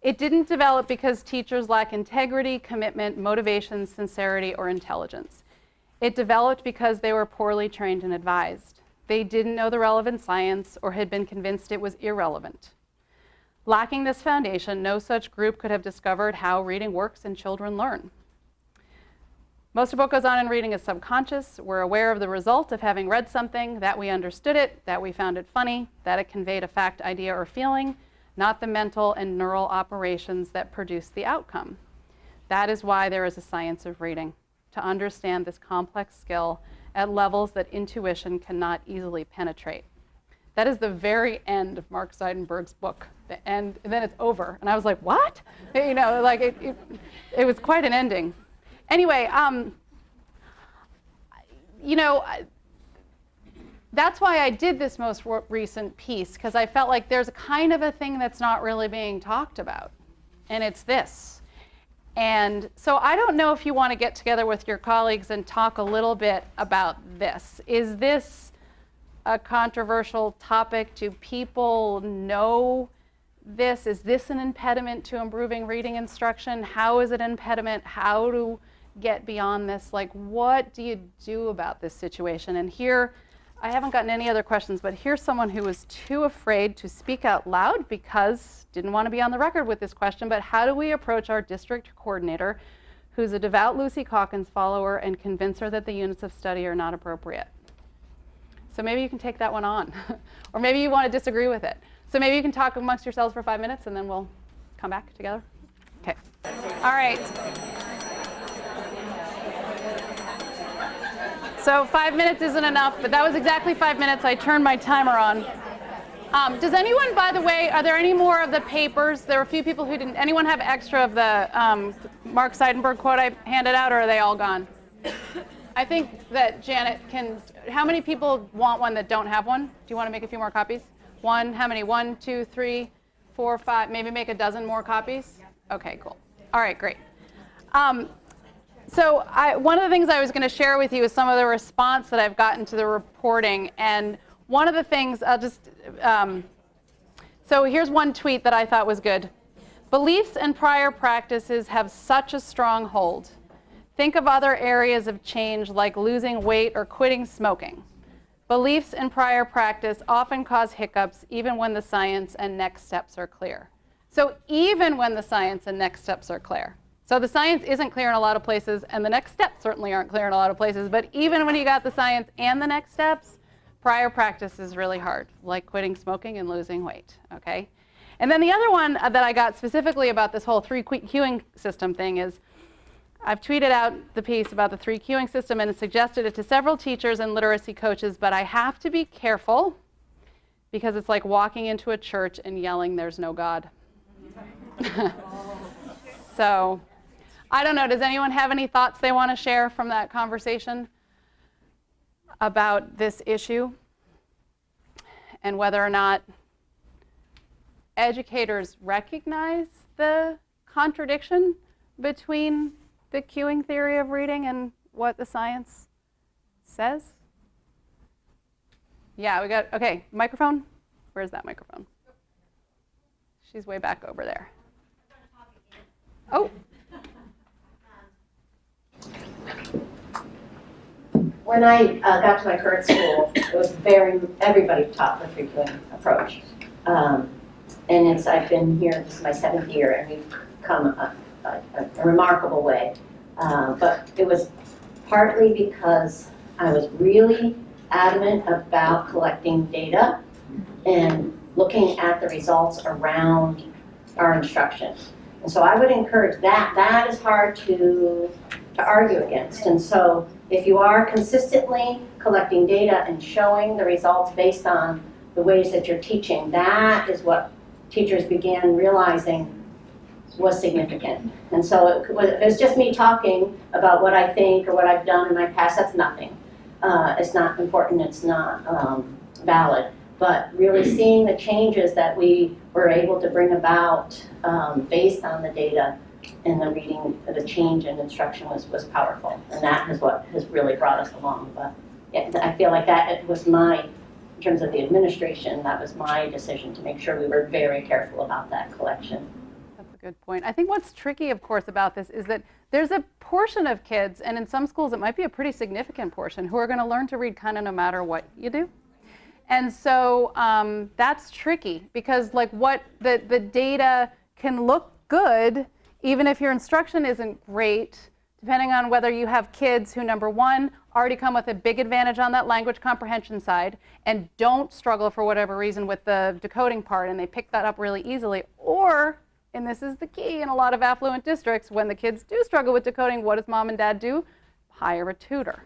It didn't develop because teachers lack integrity, commitment, motivation, sincerity, or intelligence. It developed because they were poorly trained and advised. They didn't know the relevant science or had been convinced it was irrelevant. Lacking this foundation, no such group could have discovered how reading works and children learn. Most of what goes on in reading is subconscious. We're aware of the result of having read something, that we understood it, that we found it funny, that it conveyed a fact, idea, or feeling, not the mental and neural operations that produce the outcome. That is why there is a science of reading, to understand this complex skill at levels that intuition cannot easily penetrate. That is the very end of Mark Seidenberg's book. The end, and then it's over. And I was like, what? You know, like it was quite an ending. Anyway, you know, that's why I did this most recent piece, because I felt like there's a kind of a thing that's not really being talked about, and it's this. And so I don't know if you want to get together with your colleagues and talk a little bit about this. Is this a controversial topic? Do people know this? Is this an impediment to improving reading instruction? How is it an impediment? How to get beyond this? Like, what do you do about this situation? And here, I haven't gotten any other questions, but here's someone who was too afraid to speak out loud because didn't want to be on the record with this question, but how do we approach our district coordinator, who's a devout Lucy Calkins follower, and convince her that the units of study are not appropriate? So maybe you can take that one on. Or maybe you want to disagree with it. So maybe you can talk amongst yourselves for 5 minutes, and then we'll come back together. Okay. All right. So 5 minutes isn't enough, but that was exactly 5 minutes. I turned my timer on. Does anyone, by the way, are there any more of the papers? There were a few people who didn't. Anyone have extra of the Mark Seidenberg quote I handed out, or are they all gone? I think that Janet can. How many people want one that don't have one? Do you want to make a few more copies? One, how many? 1, 2, 3, 4, 5, maybe make a dozen more copies? Okay, cool. All right, great. So one of the things I was going to share with you is some of the response that I've gotten to the reporting. And one of the things, I'll just, so here's one tweet that I thought was good. Beliefs and prior practices have such a strong hold. Think of other areas of change like losing weight or quitting smoking. Beliefs and prior practice often cause hiccups even when the science and next steps are clear. So even when the science and next steps are clear. So the science isn't clear in a lot of places, and the next steps certainly aren't clear in a lot of places, but even when you got the science and the next steps, prior practice is really hard, like quitting smoking and losing weight, okay? And then the other one that I got specifically about this whole 3 queuing system thing is, I've tweeted out the piece about the 3 queuing system and suggested it to several teachers and literacy coaches, but I have to be careful because it's like walking into a church and yelling, "There's no God." So, I don't know, does anyone have any thoughts they want to share from that conversation about this issue and whether or not educators recognize the contradiction between the queuing theory of reading and what the science says? Yeah, we got, okay, microphone? Where's that microphone? She's way back over there. Oh. When I got to my current school, it was everybody taught the 3 queuing approach. And I've been here, this is my 7th year, and we've come a remarkable way. But it was partly because I was really adamant about collecting data and looking at the results around our instruction. And so I would encourage that. That is hard to argue against. And so if you are consistently collecting data and showing the results based on the ways that you're teaching, that is what teachers began realizing was significant. And so if it's just me talking about what I think or what I've done in my past, that's nothing. It's not important, it's not valid. But really seeing the changes that we were able to bring about based on the data and the reading, the change in instruction was powerful. And that is what has really brought us along. But yeah, I feel like that it was in terms of the administration, that was my decision to make sure we were very careful about that collection. That's a good point. I think what's tricky, of course, about this is that there's a portion of kids, and in some schools it might be a pretty significant portion, who are going to learn to read kind of no matter what you do. And so that's tricky because like what the data can look good even if your instruction isn't great, depending on whether you have kids who, number one, already come with a big advantage on that language comprehension side and don't struggle for whatever reason with the decoding part and they pick that up really easily, or, and this is the key in a lot of affluent districts, when the kids do struggle with decoding, what does mom and dad do? Hire a tutor.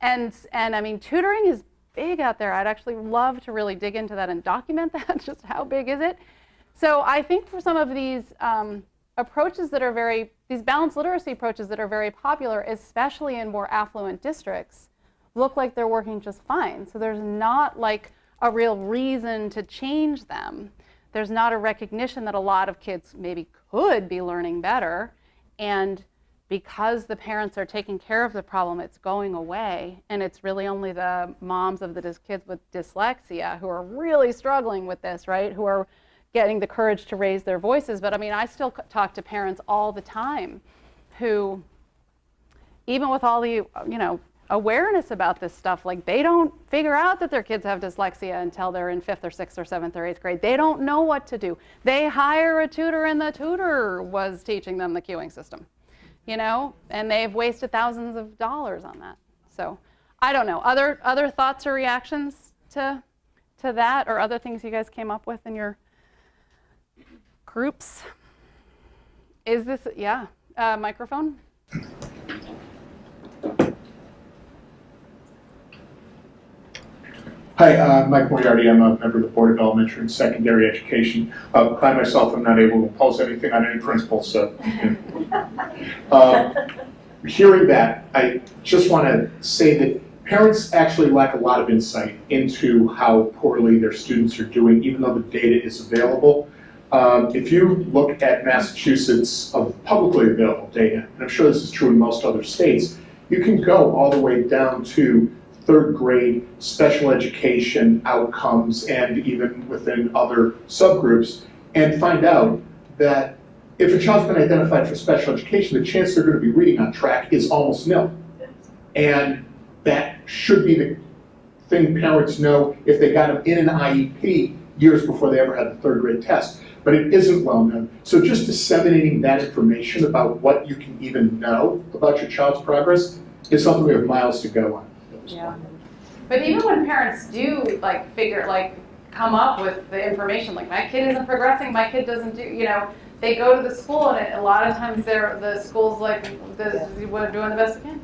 And I mean, tutoring is big out there. I'd actually love to really dig into that and document that, just how big is it? So I think for some of these approaches that are these balanced literacy approaches that are very popular, especially in more affluent districts, look like they're working just fine. So there's not like a real reason to change them. There's not a recognition that a lot of kids maybe could be learning better, and because the parents are taking care of the problem, it's going away, and it's really only the moms of the kids with dyslexia who are really struggling with this, right? Who are getting the courage to raise their voices. But I mean, I still talk to parents all the time who, even with all the, awareness about this stuff, like they don't figure out that their kids have dyslexia until they're in 5th or 6th or 7th or 8th grade. They don't know what to do. They hire a tutor and the tutor was teaching them the cueing system, and they've wasted thousands of dollars on that. So I don't know. Other thoughts or reactions to that, or other things you guys came up with in your groups? Is this, microphone? Hi, Mike Moriarty. I'm a member of the Board of Elementary and Secondary Education. I myself am not able to impose anything on any principal, so. Hearing that, I just want to say that parents actually lack a lot of insight into how poorly their students are doing, even though the data is available. If you look at Massachusetts of publicly available data, and I'm sure this is true in most other states, you can go all the way down to 3rd grade special education outcomes and even within other subgroups and find out that if a child's been identified for special education, the chance they're going to be reading on track is almost nil. And that should be the thing parents know if they got them in an IEP years before they ever had the 3rd grade test. But it isn't well known. So just disseminating that information about what you can even know about your child's progress is something we have miles to go on. Yeah. But even when parents do come up with the information, like my kid isn't progressing, my kid doesn't do, they go to the school and a lot of times the school's like, we're doing the best we can.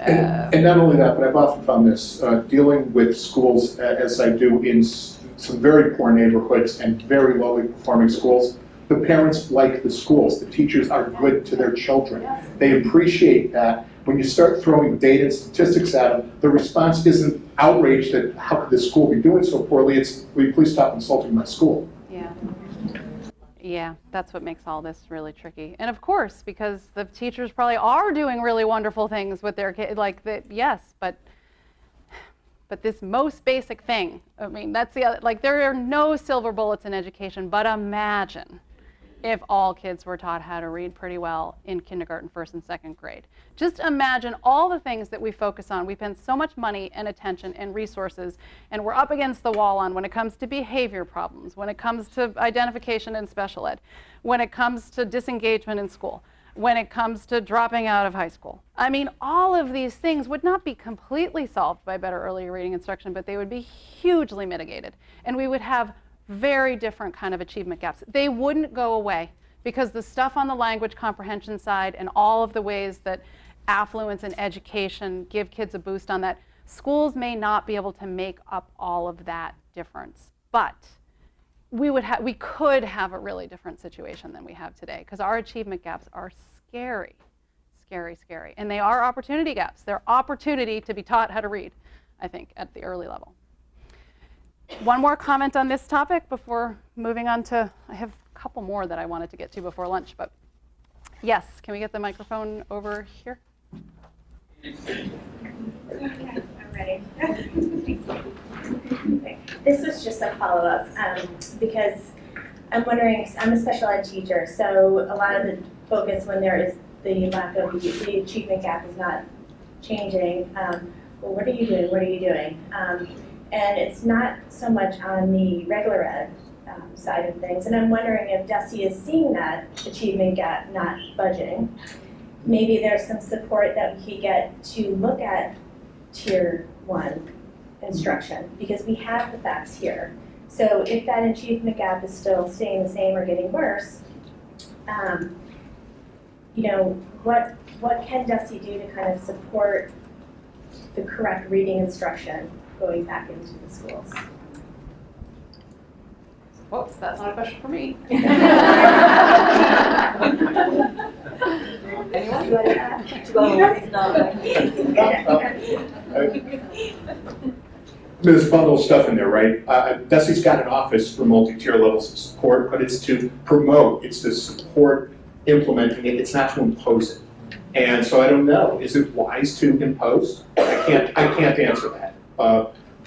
And not only that, but I've often found this, dealing with schools as I do in some very poor neighborhoods and very lowly performing schools, the parents like the schools. The teachers are good to their children. They appreciate that. When you start throwing data and statistics at them, the response isn't outraged that how could this school be doing so poorly, it's, will you please stop insulting my school? Yeah, that's what makes all this really tricky. And of course, because the teachers probably are doing really wonderful things with their kids, yes, but this most basic thing, I mean, that's the other, there are no silver bullets in education, but imagine if all kids were taught how to read pretty well in kindergarten, 1st and 2nd grade. Just imagine all the things that we focus on. We spend so much money and attention and resources, and we're up against the wall on when it comes to behavior problems, when it comes to identification in special ed, when it comes to disengagement in school, when it comes to dropping out of high school. I mean, all of these things would not be completely solved by better early reading instruction, but they would be hugely mitigated, and we would have very different kind of achievement gaps. They wouldn't go away because the stuff on the language comprehension side and all of the ways that affluence and education give kids a boost on that, schools may not be able to make up all of that difference. But we could have a really different situation than we have today because our achievement gaps are scary, scary, scary. And they are opportunity gaps. They're opportunity to be taught how to read, I think, at the early level. One more comment on this topic before moving on to, I have a couple more that I wanted to get to before lunch, but yes, can we get the microphone over here? Okay, I'm ready. This was just a follow-up because I'm wondering, I'm a special ed teacher, so a lot of the focus when there is the lack of the achievement gap is not changing. Well, what are you doing? What are you doing? And it's not so much on the regular ed side of things. And I'm wondering if DESE is seeing that achievement gap not budging. Maybe there's some support that we could get to look at tier 1 instruction, because we have the facts here. So if that achievement gap is still staying the same or getting worse, you know, what can DESE do to kind of support the correct reading instruction going back into the schools? Whoops, that's not a question for me. Anyone? There's a bundle of stuff in there, right? DESE's got an office for multi-tier levels of support, but it's to promote, it's to support implementing it, it's not to impose it. And so I don't know, is it wise to impose? I can't answer that.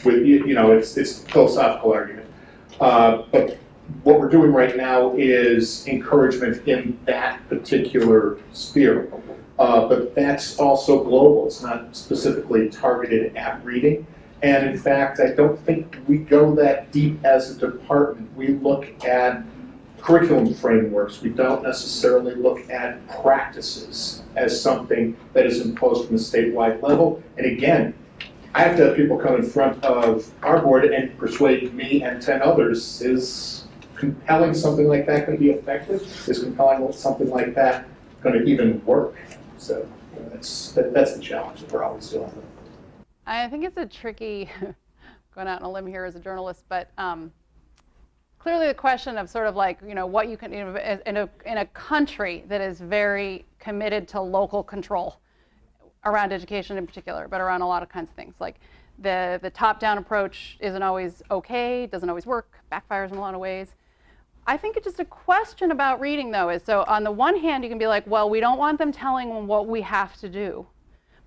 With you know, it's a philosophical argument. But what we're doing right now is encouragement in that particular sphere. But that's also global. It's not specifically targeted at reading. And in fact, I don't think we go that deep as a department. We look at curriculum frameworks. We don't necessarily look at practices as something that is imposed from the statewide level. And again, I have to have people come in front of our board and persuade me and 10 others, is compelling something like that going to be effective? Is compelling something like that going to even work? So you know, that's the challenge that we're always dealing with. I think it's a tricky, going out on a limb here as a journalist, but clearly the question of sort of like, you know, what you can, you know, in a country that is very committed to local control around education in particular, but around a lot of kinds of things. Like the top-down approach isn't always okay, doesn't always work, backfires in a lot of ways. I think it's just a question about reading, though, is so on the one hand, you can be like, well, we don't want them telling them what we have to do.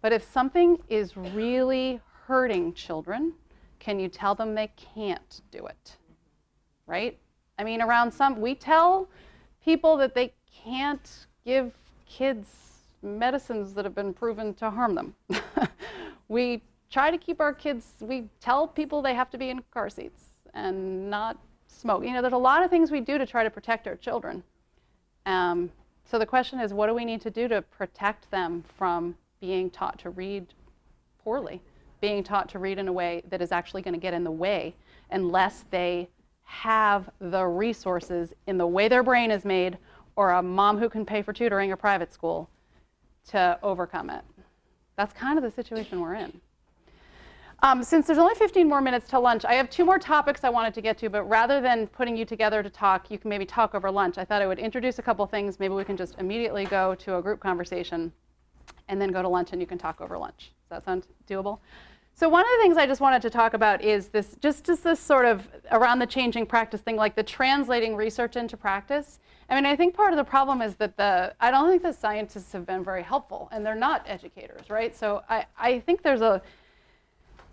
But if something is really hurting children, can you tell them they can't do it? Right? I mean, we tell people that they can't give kids medicines that have been proven to harm them. We try to keep our kids, we tell people they have to be in car seats and not smoke. You know, there's a lot of things we do to try to protect our children. So the question is, what do we need to do to protect them from being taught to read poorly, being taught to read in a way that is actually going to get in the way unless they have the resources in the way their brain is made, or a mom who can pay for tutoring or private school to overcome it. That's kind of the situation we're in. Since there's only 15 more minutes till lunch, I have 2 more topics I wanted to get to, but rather than putting you together to talk, you can maybe talk over lunch. I thought I would introduce a couple things. Maybe we can just immediately go to a group conversation and then go to lunch and you can talk over lunch. Does that sound doable? So one of the things I just wanted to talk about is this, just this sort of around the changing practice thing, like the translating research into practice. I mean, I think part of the problem is that I don't think the scientists have been very helpful, and they're not educators, right? So I think this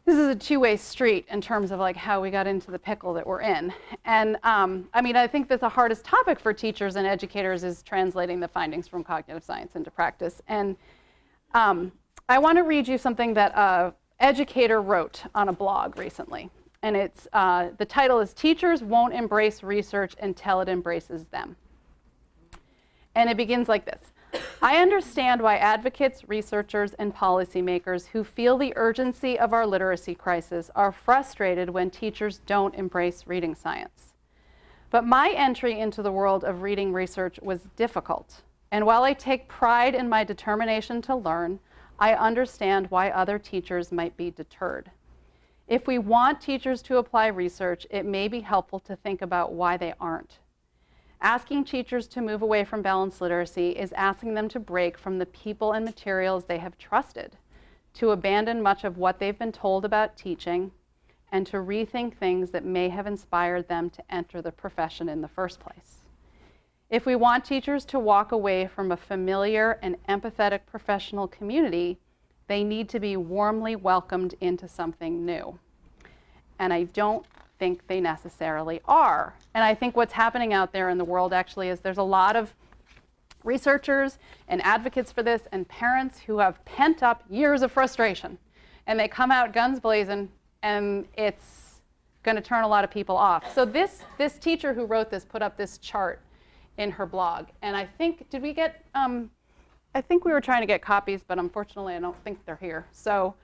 is a two-way street in terms of like how we got into the pickle that we're in. And I mean, I think that the hardest topic for teachers and educators is translating the findings from cognitive science into practice. And I want to read you something that an educator wrote on a blog recently. And it's the title is "Teachers Won't Embrace Research Until It Embraces Them." And it begins like this. I understand why advocates, researchers, and policymakers who feel the urgency of our literacy crisis are frustrated when teachers don't embrace reading science. But my entry into the world of reading research was difficult. And while I take pride in my determination to learn, I understand why other teachers might be deterred. If we want teachers to apply research, it may be helpful to think about why they aren't. Asking teachers to move away from balanced literacy is asking them to break from the people and materials they have trusted, to abandon much of what they've been told about teaching, and to rethink things that may have inspired them to enter the profession in the first place. If we want teachers to walk away from a familiar and empathetic professional community, they need to be warmly welcomed into something new. And I don't think they necessarily are. And I think what's happening out there in the world actually is there's a lot of researchers and advocates for this and parents who have pent up years of frustration. And they come out guns blazing and it's going to turn a lot of people off. So this teacher who wrote this put up this chart in her blog, and I think, did we get, I think we were trying to get copies, but unfortunately I don't think they're here. So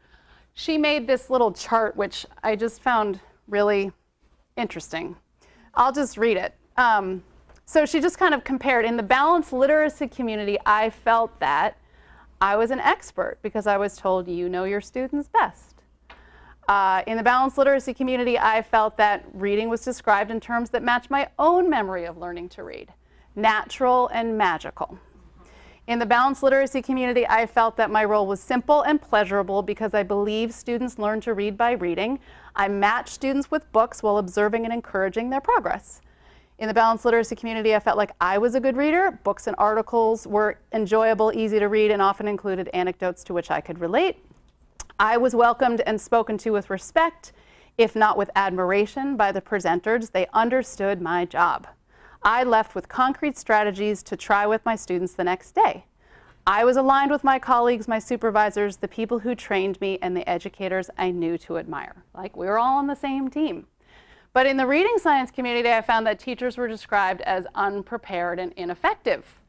she made this little chart, which I just found really interesting. I'll just read it. So she just kind of compared, in the balanced literacy community, I felt that I was an expert because I was told you know your students best. In the balanced literacy community, I felt that reading was described in terms that matched my own memory of learning to read, natural and magical. In the balanced literacy community, I felt that my role was simple and pleasurable because I believe students learn to read by reading. I matched students with books while observing and encouraging their progress. In the balanced literacy community, I felt like I was a good reader. Books and articles were enjoyable, easy to read, and often included anecdotes to which I could relate. I was welcomed and spoken to with respect, if not with admiration, by the presenters. They understood my job. I left with concrete strategies to try with my students the next day. I was aligned with my colleagues, my supervisors, the people who trained me, and the educators I knew to admire. Like, we were all on the same team. But in the reading science community, I found that teachers were described as unprepared and ineffective.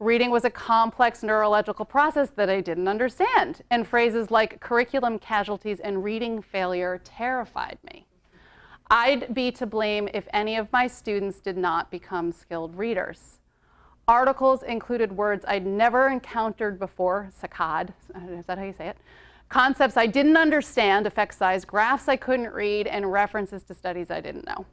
Reading was a complex neurological process that I didn't understand, and phrases like curriculum casualties and reading failure terrified me. I'd be to blame if any of my students did not become skilled readers. Articles included words I'd never encountered before, saccade, is that how you say it? Concepts I didn't understand, effect size, graphs I couldn't read, and references to studies I didn't know.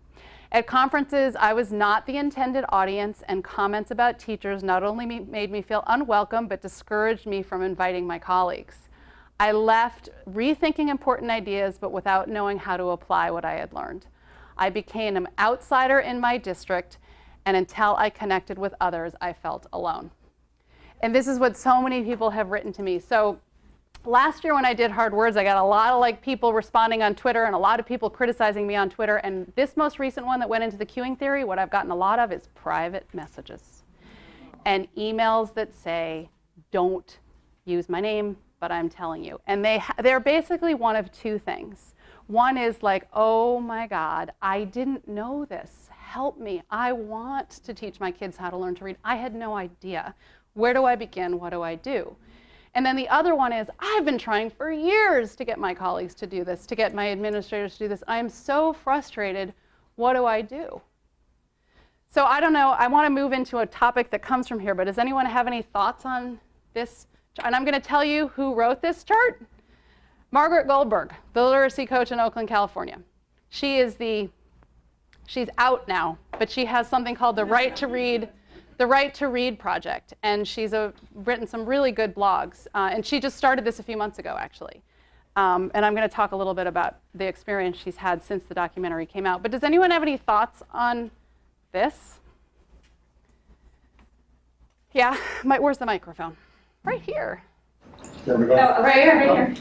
At conferences, I was not the intended audience, and comments about teachers not only made me feel unwelcome, but discouraged me from inviting my colleagues. I left rethinking important ideas, but without knowing how to apply what I had learned. I became an outsider in my district, and until I connected with others, I felt alone. And this is what so many people have written to me. So last year when I did hard words, I got a lot of people responding on Twitter and a lot of people criticizing me on Twitter. And this most recent one that went into the queuing theory, what I've gotten a lot of is private messages and emails that say, don't use my name, but I'm telling you. And they're basically one of two things. One is like, oh my God, I didn't know this. Help me. I want to teach my kids how to learn to read. I had no idea. Where do I begin? What do I do? And then the other one is, I've been trying for years to get my colleagues to do this, to get my administrators to do this. I'm so frustrated. What do I do? So I don't know. I want to move into a topic that comes from here, but does anyone have any thoughts on this? And I'm going to tell you who wrote this chart. Margaret Goldberg, the literacy coach in Oakland, California. She's out now, but she has something called the Right to Read Project, and she's written some really good blogs, and she just started this a few months ago, actually. And I'm going to talk a little bit about the experience she's had since the documentary came out. But does anyone have any thoughts on this? Yeah, where's the microphone? Right here. There we go. Oh, right here.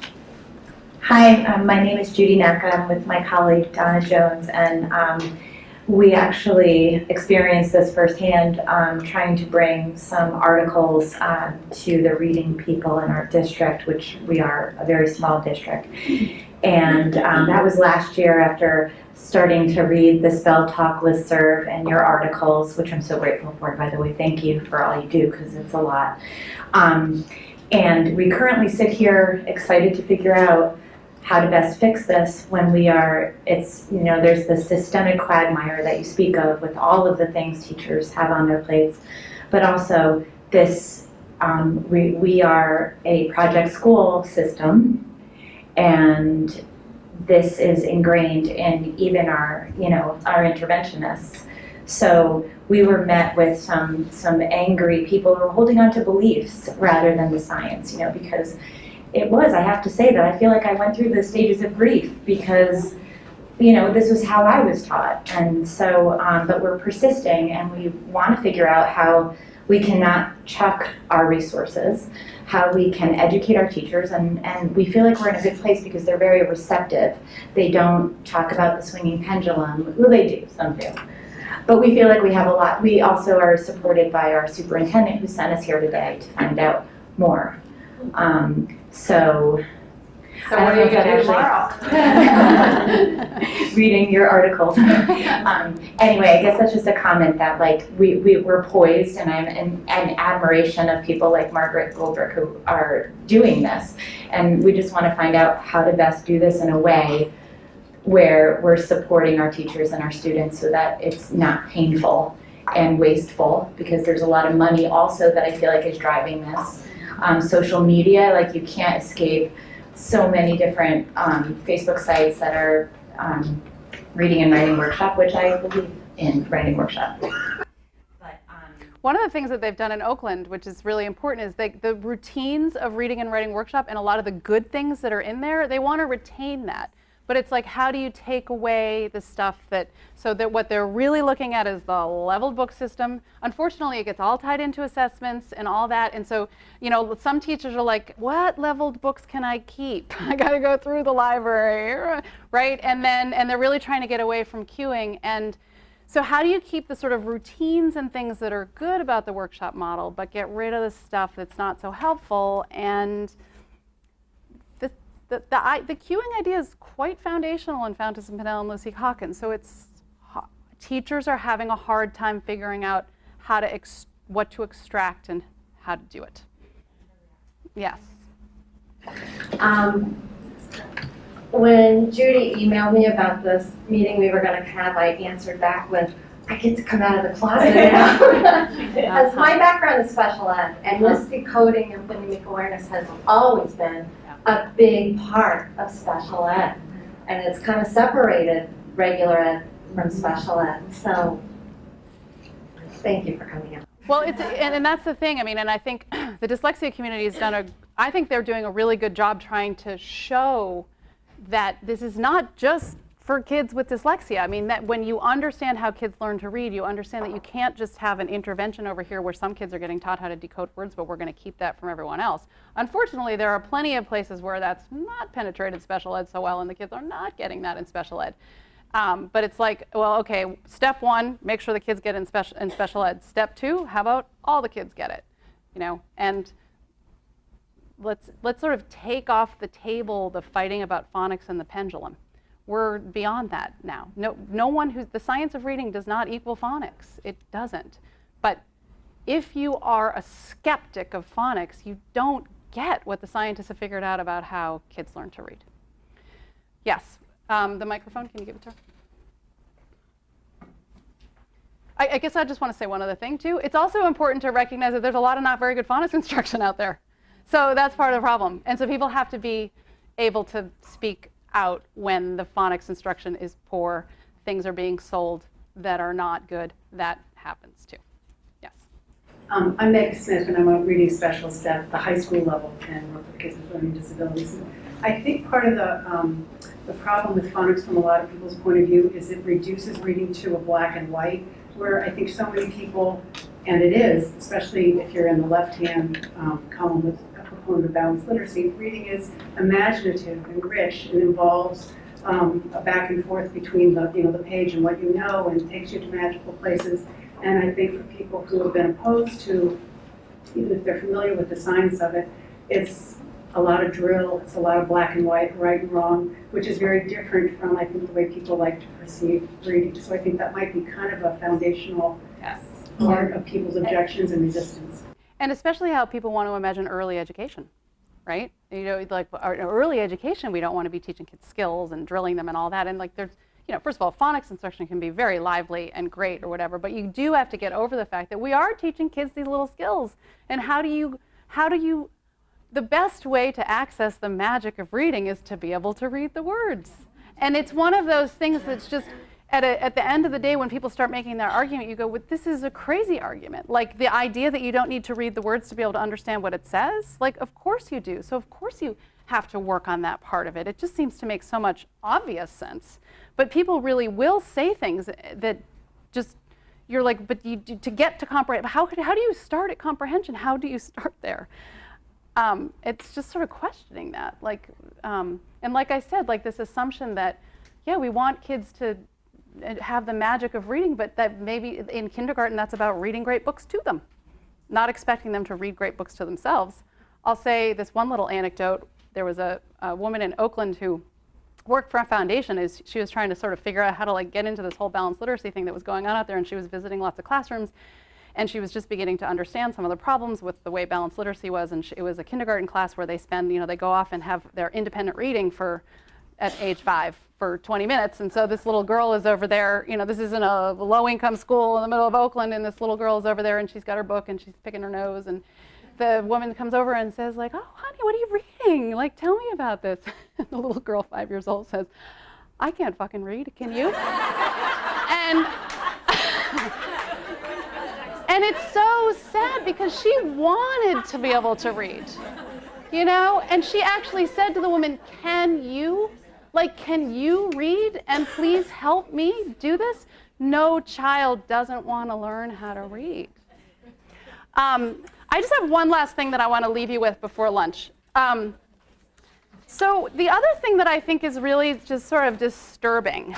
Hi, my name is Judy Naka. I'm with my colleague Donna Jones, and we actually experienced this firsthand, trying to bring some articles to the reading people in our district, which we are a very small district. And that was last year after starting to read the Spell Talk listserv and your articles, which I'm so grateful for, by the way. Thank you for all you do, because it's a lot. And we currently sit here excited to figure out how to best fix this when there's the systemic quagmire that you speak of with all of the things teachers have on their plates, but also this, we are a project school system, and this is ingrained in even our interventionists. So we were met with some angry people who were holding on to beliefs rather than the science, because I have to say that I feel like I went through the stages of grief because, this was how I was taught. And so, but we're persisting, and we want to figure out how we cannot chuck our resources, how we can educate our teachers, and we feel like we're in a good place because they're very receptive. They don't talk about the swinging pendulum. Well, they do, some do. But we feel like we have a lot. We also are supported by our superintendent who sent us here today to find out more. So So what are you going to do tomorrow? Reading your articles. Anyway, I guess that's just a comment that like we're poised, and I'm in admiration of people like Margaret Goldberg who are doing this. And we just want to find out how to best do this in a way where we're supporting our teachers and our students so that it's not painful and wasteful, because there's a lot of money also that I feel like is driving this. Social media, like you can't escape so many different Facebook sites that are reading and writing workshop, which I believe in writing workshop. One of the things that they've done in Oakland, which is really important, is the routines of reading and writing workshop and a lot of the good things that are in there, they want to retain that. But it's like, how do you take away the stuff so that what they're really looking at is the leveled book system. Unfortunately, it gets all tied into assessments and all that. And so, you know, some teachers are like, what leveled books can I keep? I got to go through the library, right? And they're really trying to get away from queuing. And so how do you keep the sort of routines and things that are good about the workshop model, but get rid of the stuff that's not so helpful? And the queuing idea is quite foundational in Fountas and Pinnell and Lucy Hawkins. So teachers are having a hard time figuring out how to what to extract and how to do it. Yes. When Judy emailed me about this meeting we were going to have, I answered back with, I get to come out of the closet now. Because my background is special ed, and this decoding and phonemic awareness has always been a big part of special ed. And it's kind of separated regular ed from special ed. So thank you for coming out. Well, and that's the thing. I mean, and I think the dyslexia community has I think they're doing a really good job trying to show that this is not just for kids with dyslexia. I mean, that when you understand how kids learn to read, you understand that you can't just have an intervention over here where some kids are getting taught how to decode words, but we're going to keep that from everyone else. Unfortunately, there are plenty of places where that's not penetrated special ed so well, and the kids are not getting that in special ed. But it's like, well, okay, step one, make sure the kids get in special ed. Step two, how about all the kids get it? You know, and let's sort of take off the table the fighting about phonics and the pendulum. We're beyond that now. No one the science of reading does not equal phonics. It doesn't. But if you are a skeptic of phonics, you don't get what the scientists have figured out about how kids learn to read. Yes, the microphone, can you give it to her? I guess I just want to say one other thing too. It's also important to recognize that there's a lot of not very good phonics instruction out there. So that's part of the problem. And so people have to be able to speak out when the phonics instruction is poor, things are being sold that are not good. That happens too. Yes. I'm Meg Smith, and I'm a reading specialist at the high school level and work with kids with learning disabilities. And I think part of the problem with phonics from a lot of people's point of view is it reduces reading to a black and white, where I think so many people, and it is, especially if you're in the left-hand column with a proponent of balanced literacy, reading is imaginative and rich and involves a back and forth between the page and what you know, and takes you to magical places. And I think for people who have been opposed to, even if they're familiar with the science of it, it's a lot of drill, it's a lot of black and white, right and wrong, which is very different from, I think, the way people like to perceive reading. So I think that might be kind of a foundational part of people's objections and resistance. And especially how people want to imagine early education, right? You know, like our early education, we don't want to be teaching kids skills and drilling them and all that. And like there's, you know, first of all, phonics instruction can be very lively and great or whatever, but you do have to get over the fact that we are teaching kids these little skills. And how do you, the best way to access the magic of reading is to be able to read the words. And it's one of those things that's just, at the end of the day, when people start making their argument, you go, well, this is a crazy argument. Like the idea that you don't need to read the words to be able to understand what it says, like of course you do. So of course you have to work on that part of it. It just seems to make so much obvious sense. But people really will say things that just, you're like, but to get to comprehend, how do you start at comprehension? How do you start there? It's just sort of questioning that. Like, and like I said, like this assumption that, yeah, we want kids to have the magic of reading, but that maybe in kindergarten that's about reading great books to them, not expecting them to read great books to themselves. I'll say this one little anecdote. there was a woman in Oakland who worked for a foundation. Is she was trying to sort of figure out how to like get into this whole balanced literacy thing that was going on out there, and she was visiting lots of classrooms, and she was just beginning to understand some of the problems with the way balanced literacy was. And it was a kindergarten class where they spend, they go off and have their independent reading at age 5 for 20 minutes. And so this little girl is over there, this isn't a low-income school in the middle of Oakland, and this little girl is over there and she's got her book and she's picking her nose, and the woman comes over and says like, "Oh, honey, what are you reading? Like, tell me about this." And the little girl, 5 years old, says, "I can't fucking read, can you?" And it's so sad because she wanted to be able to read, and she actually said to the woman, can you read and please help me do this? No child doesn't want to learn how to read. I just have one last thing that I want to leave you with before lunch. So the other thing that I think is really just sort of disturbing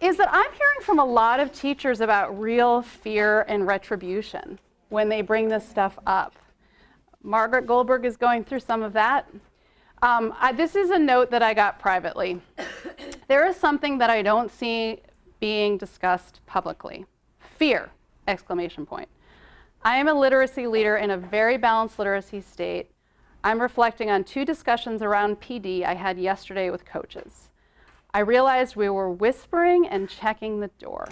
is that I'm hearing from a lot of teachers about real fear and retribution when they bring this stuff up. Margaret Goldberg is going through some of that. This is a note that I got privately. There is something that I don't see being discussed publicly. Fear, exclamation point. I am a literacy leader in a very balanced literacy state. I'm reflecting on 2 discussions around PD I had yesterday with coaches. I realized we were whispering and checking the door.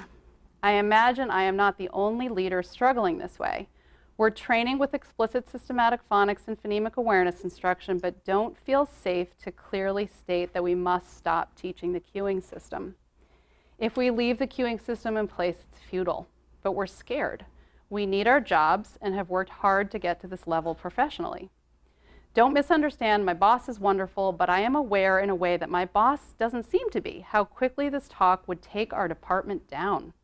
I imagine I am not the only leader struggling this way. We're training with explicit systematic phonics and phonemic awareness instruction, but don't feel safe to clearly state that we must stop teaching the cueing system. If we leave the cueing system in place, it's futile, but we're scared. We need our jobs and have worked hard to get to this level professionally. Don't misunderstand, my boss is wonderful, but I am aware in a way that my boss doesn't seem to be, how quickly this talk would take our department down.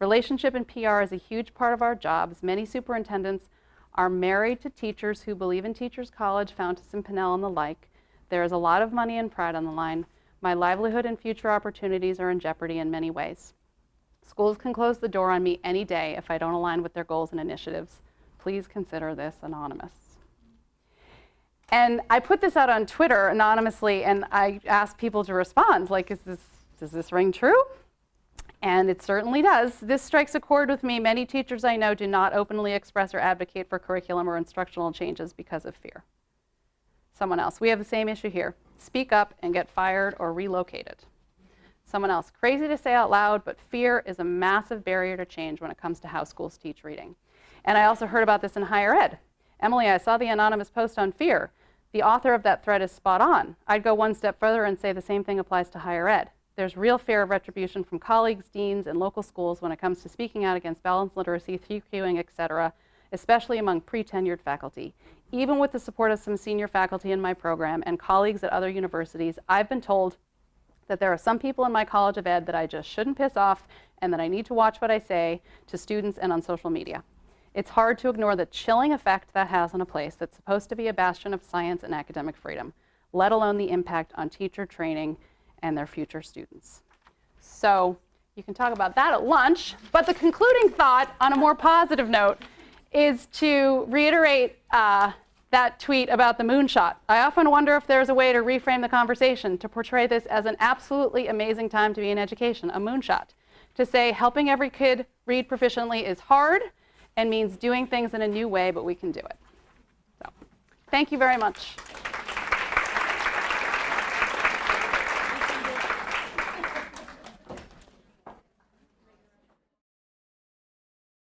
Relationship and PR is a huge part of our jobs. Many superintendents are married to teachers who believe in Teachers College, Fountas and Pinnell and the like. There is a lot of money and pride on the line. My livelihood and future opportunities are in jeopardy in many ways. Schools can close the door on me any day if I don't align with their goals and initiatives. Please consider this anonymous. And I put this out on Twitter anonymously, and I asked people to respond, like, does this ring true? And it certainly does. This strikes a chord with me. Many teachers I know do not openly express or advocate for curriculum or instructional changes because of fear. Someone else, we have the same issue here. Speak up and get fired or relocated. Someone else, crazy to say out loud, but fear is a massive barrier to change when it comes to how schools teach reading. And I also heard about this in higher ed. Emily, I saw the anonymous post on fear. The author of that thread is spot on. I'd go one step further and say the same thing applies to higher ed. There's real fear of retribution from colleagues, deans, and local schools when it comes to speaking out against balanced literacy, cueing, etc., especially among pre-tenured faculty. Even with the support of some senior faculty in my program and colleagues at other universities, I've been told that there are some people in my College of Ed that I just shouldn't piss off and that I need to watch what I say to students and on social media. It's hard to ignore the chilling effect that has on a place that's supposed to be a bastion of science and academic freedom, let alone the impact on teacher training and their future students. So you can talk about that at lunch, but the concluding thought on a more positive note is to reiterate that tweet about the moonshot. I often wonder if there's a way to reframe the conversation to portray this as an absolutely amazing time to be in education, a moonshot. To say helping every kid read proficiently is hard and means doing things in a new way, but we can do it. So, thank you very much.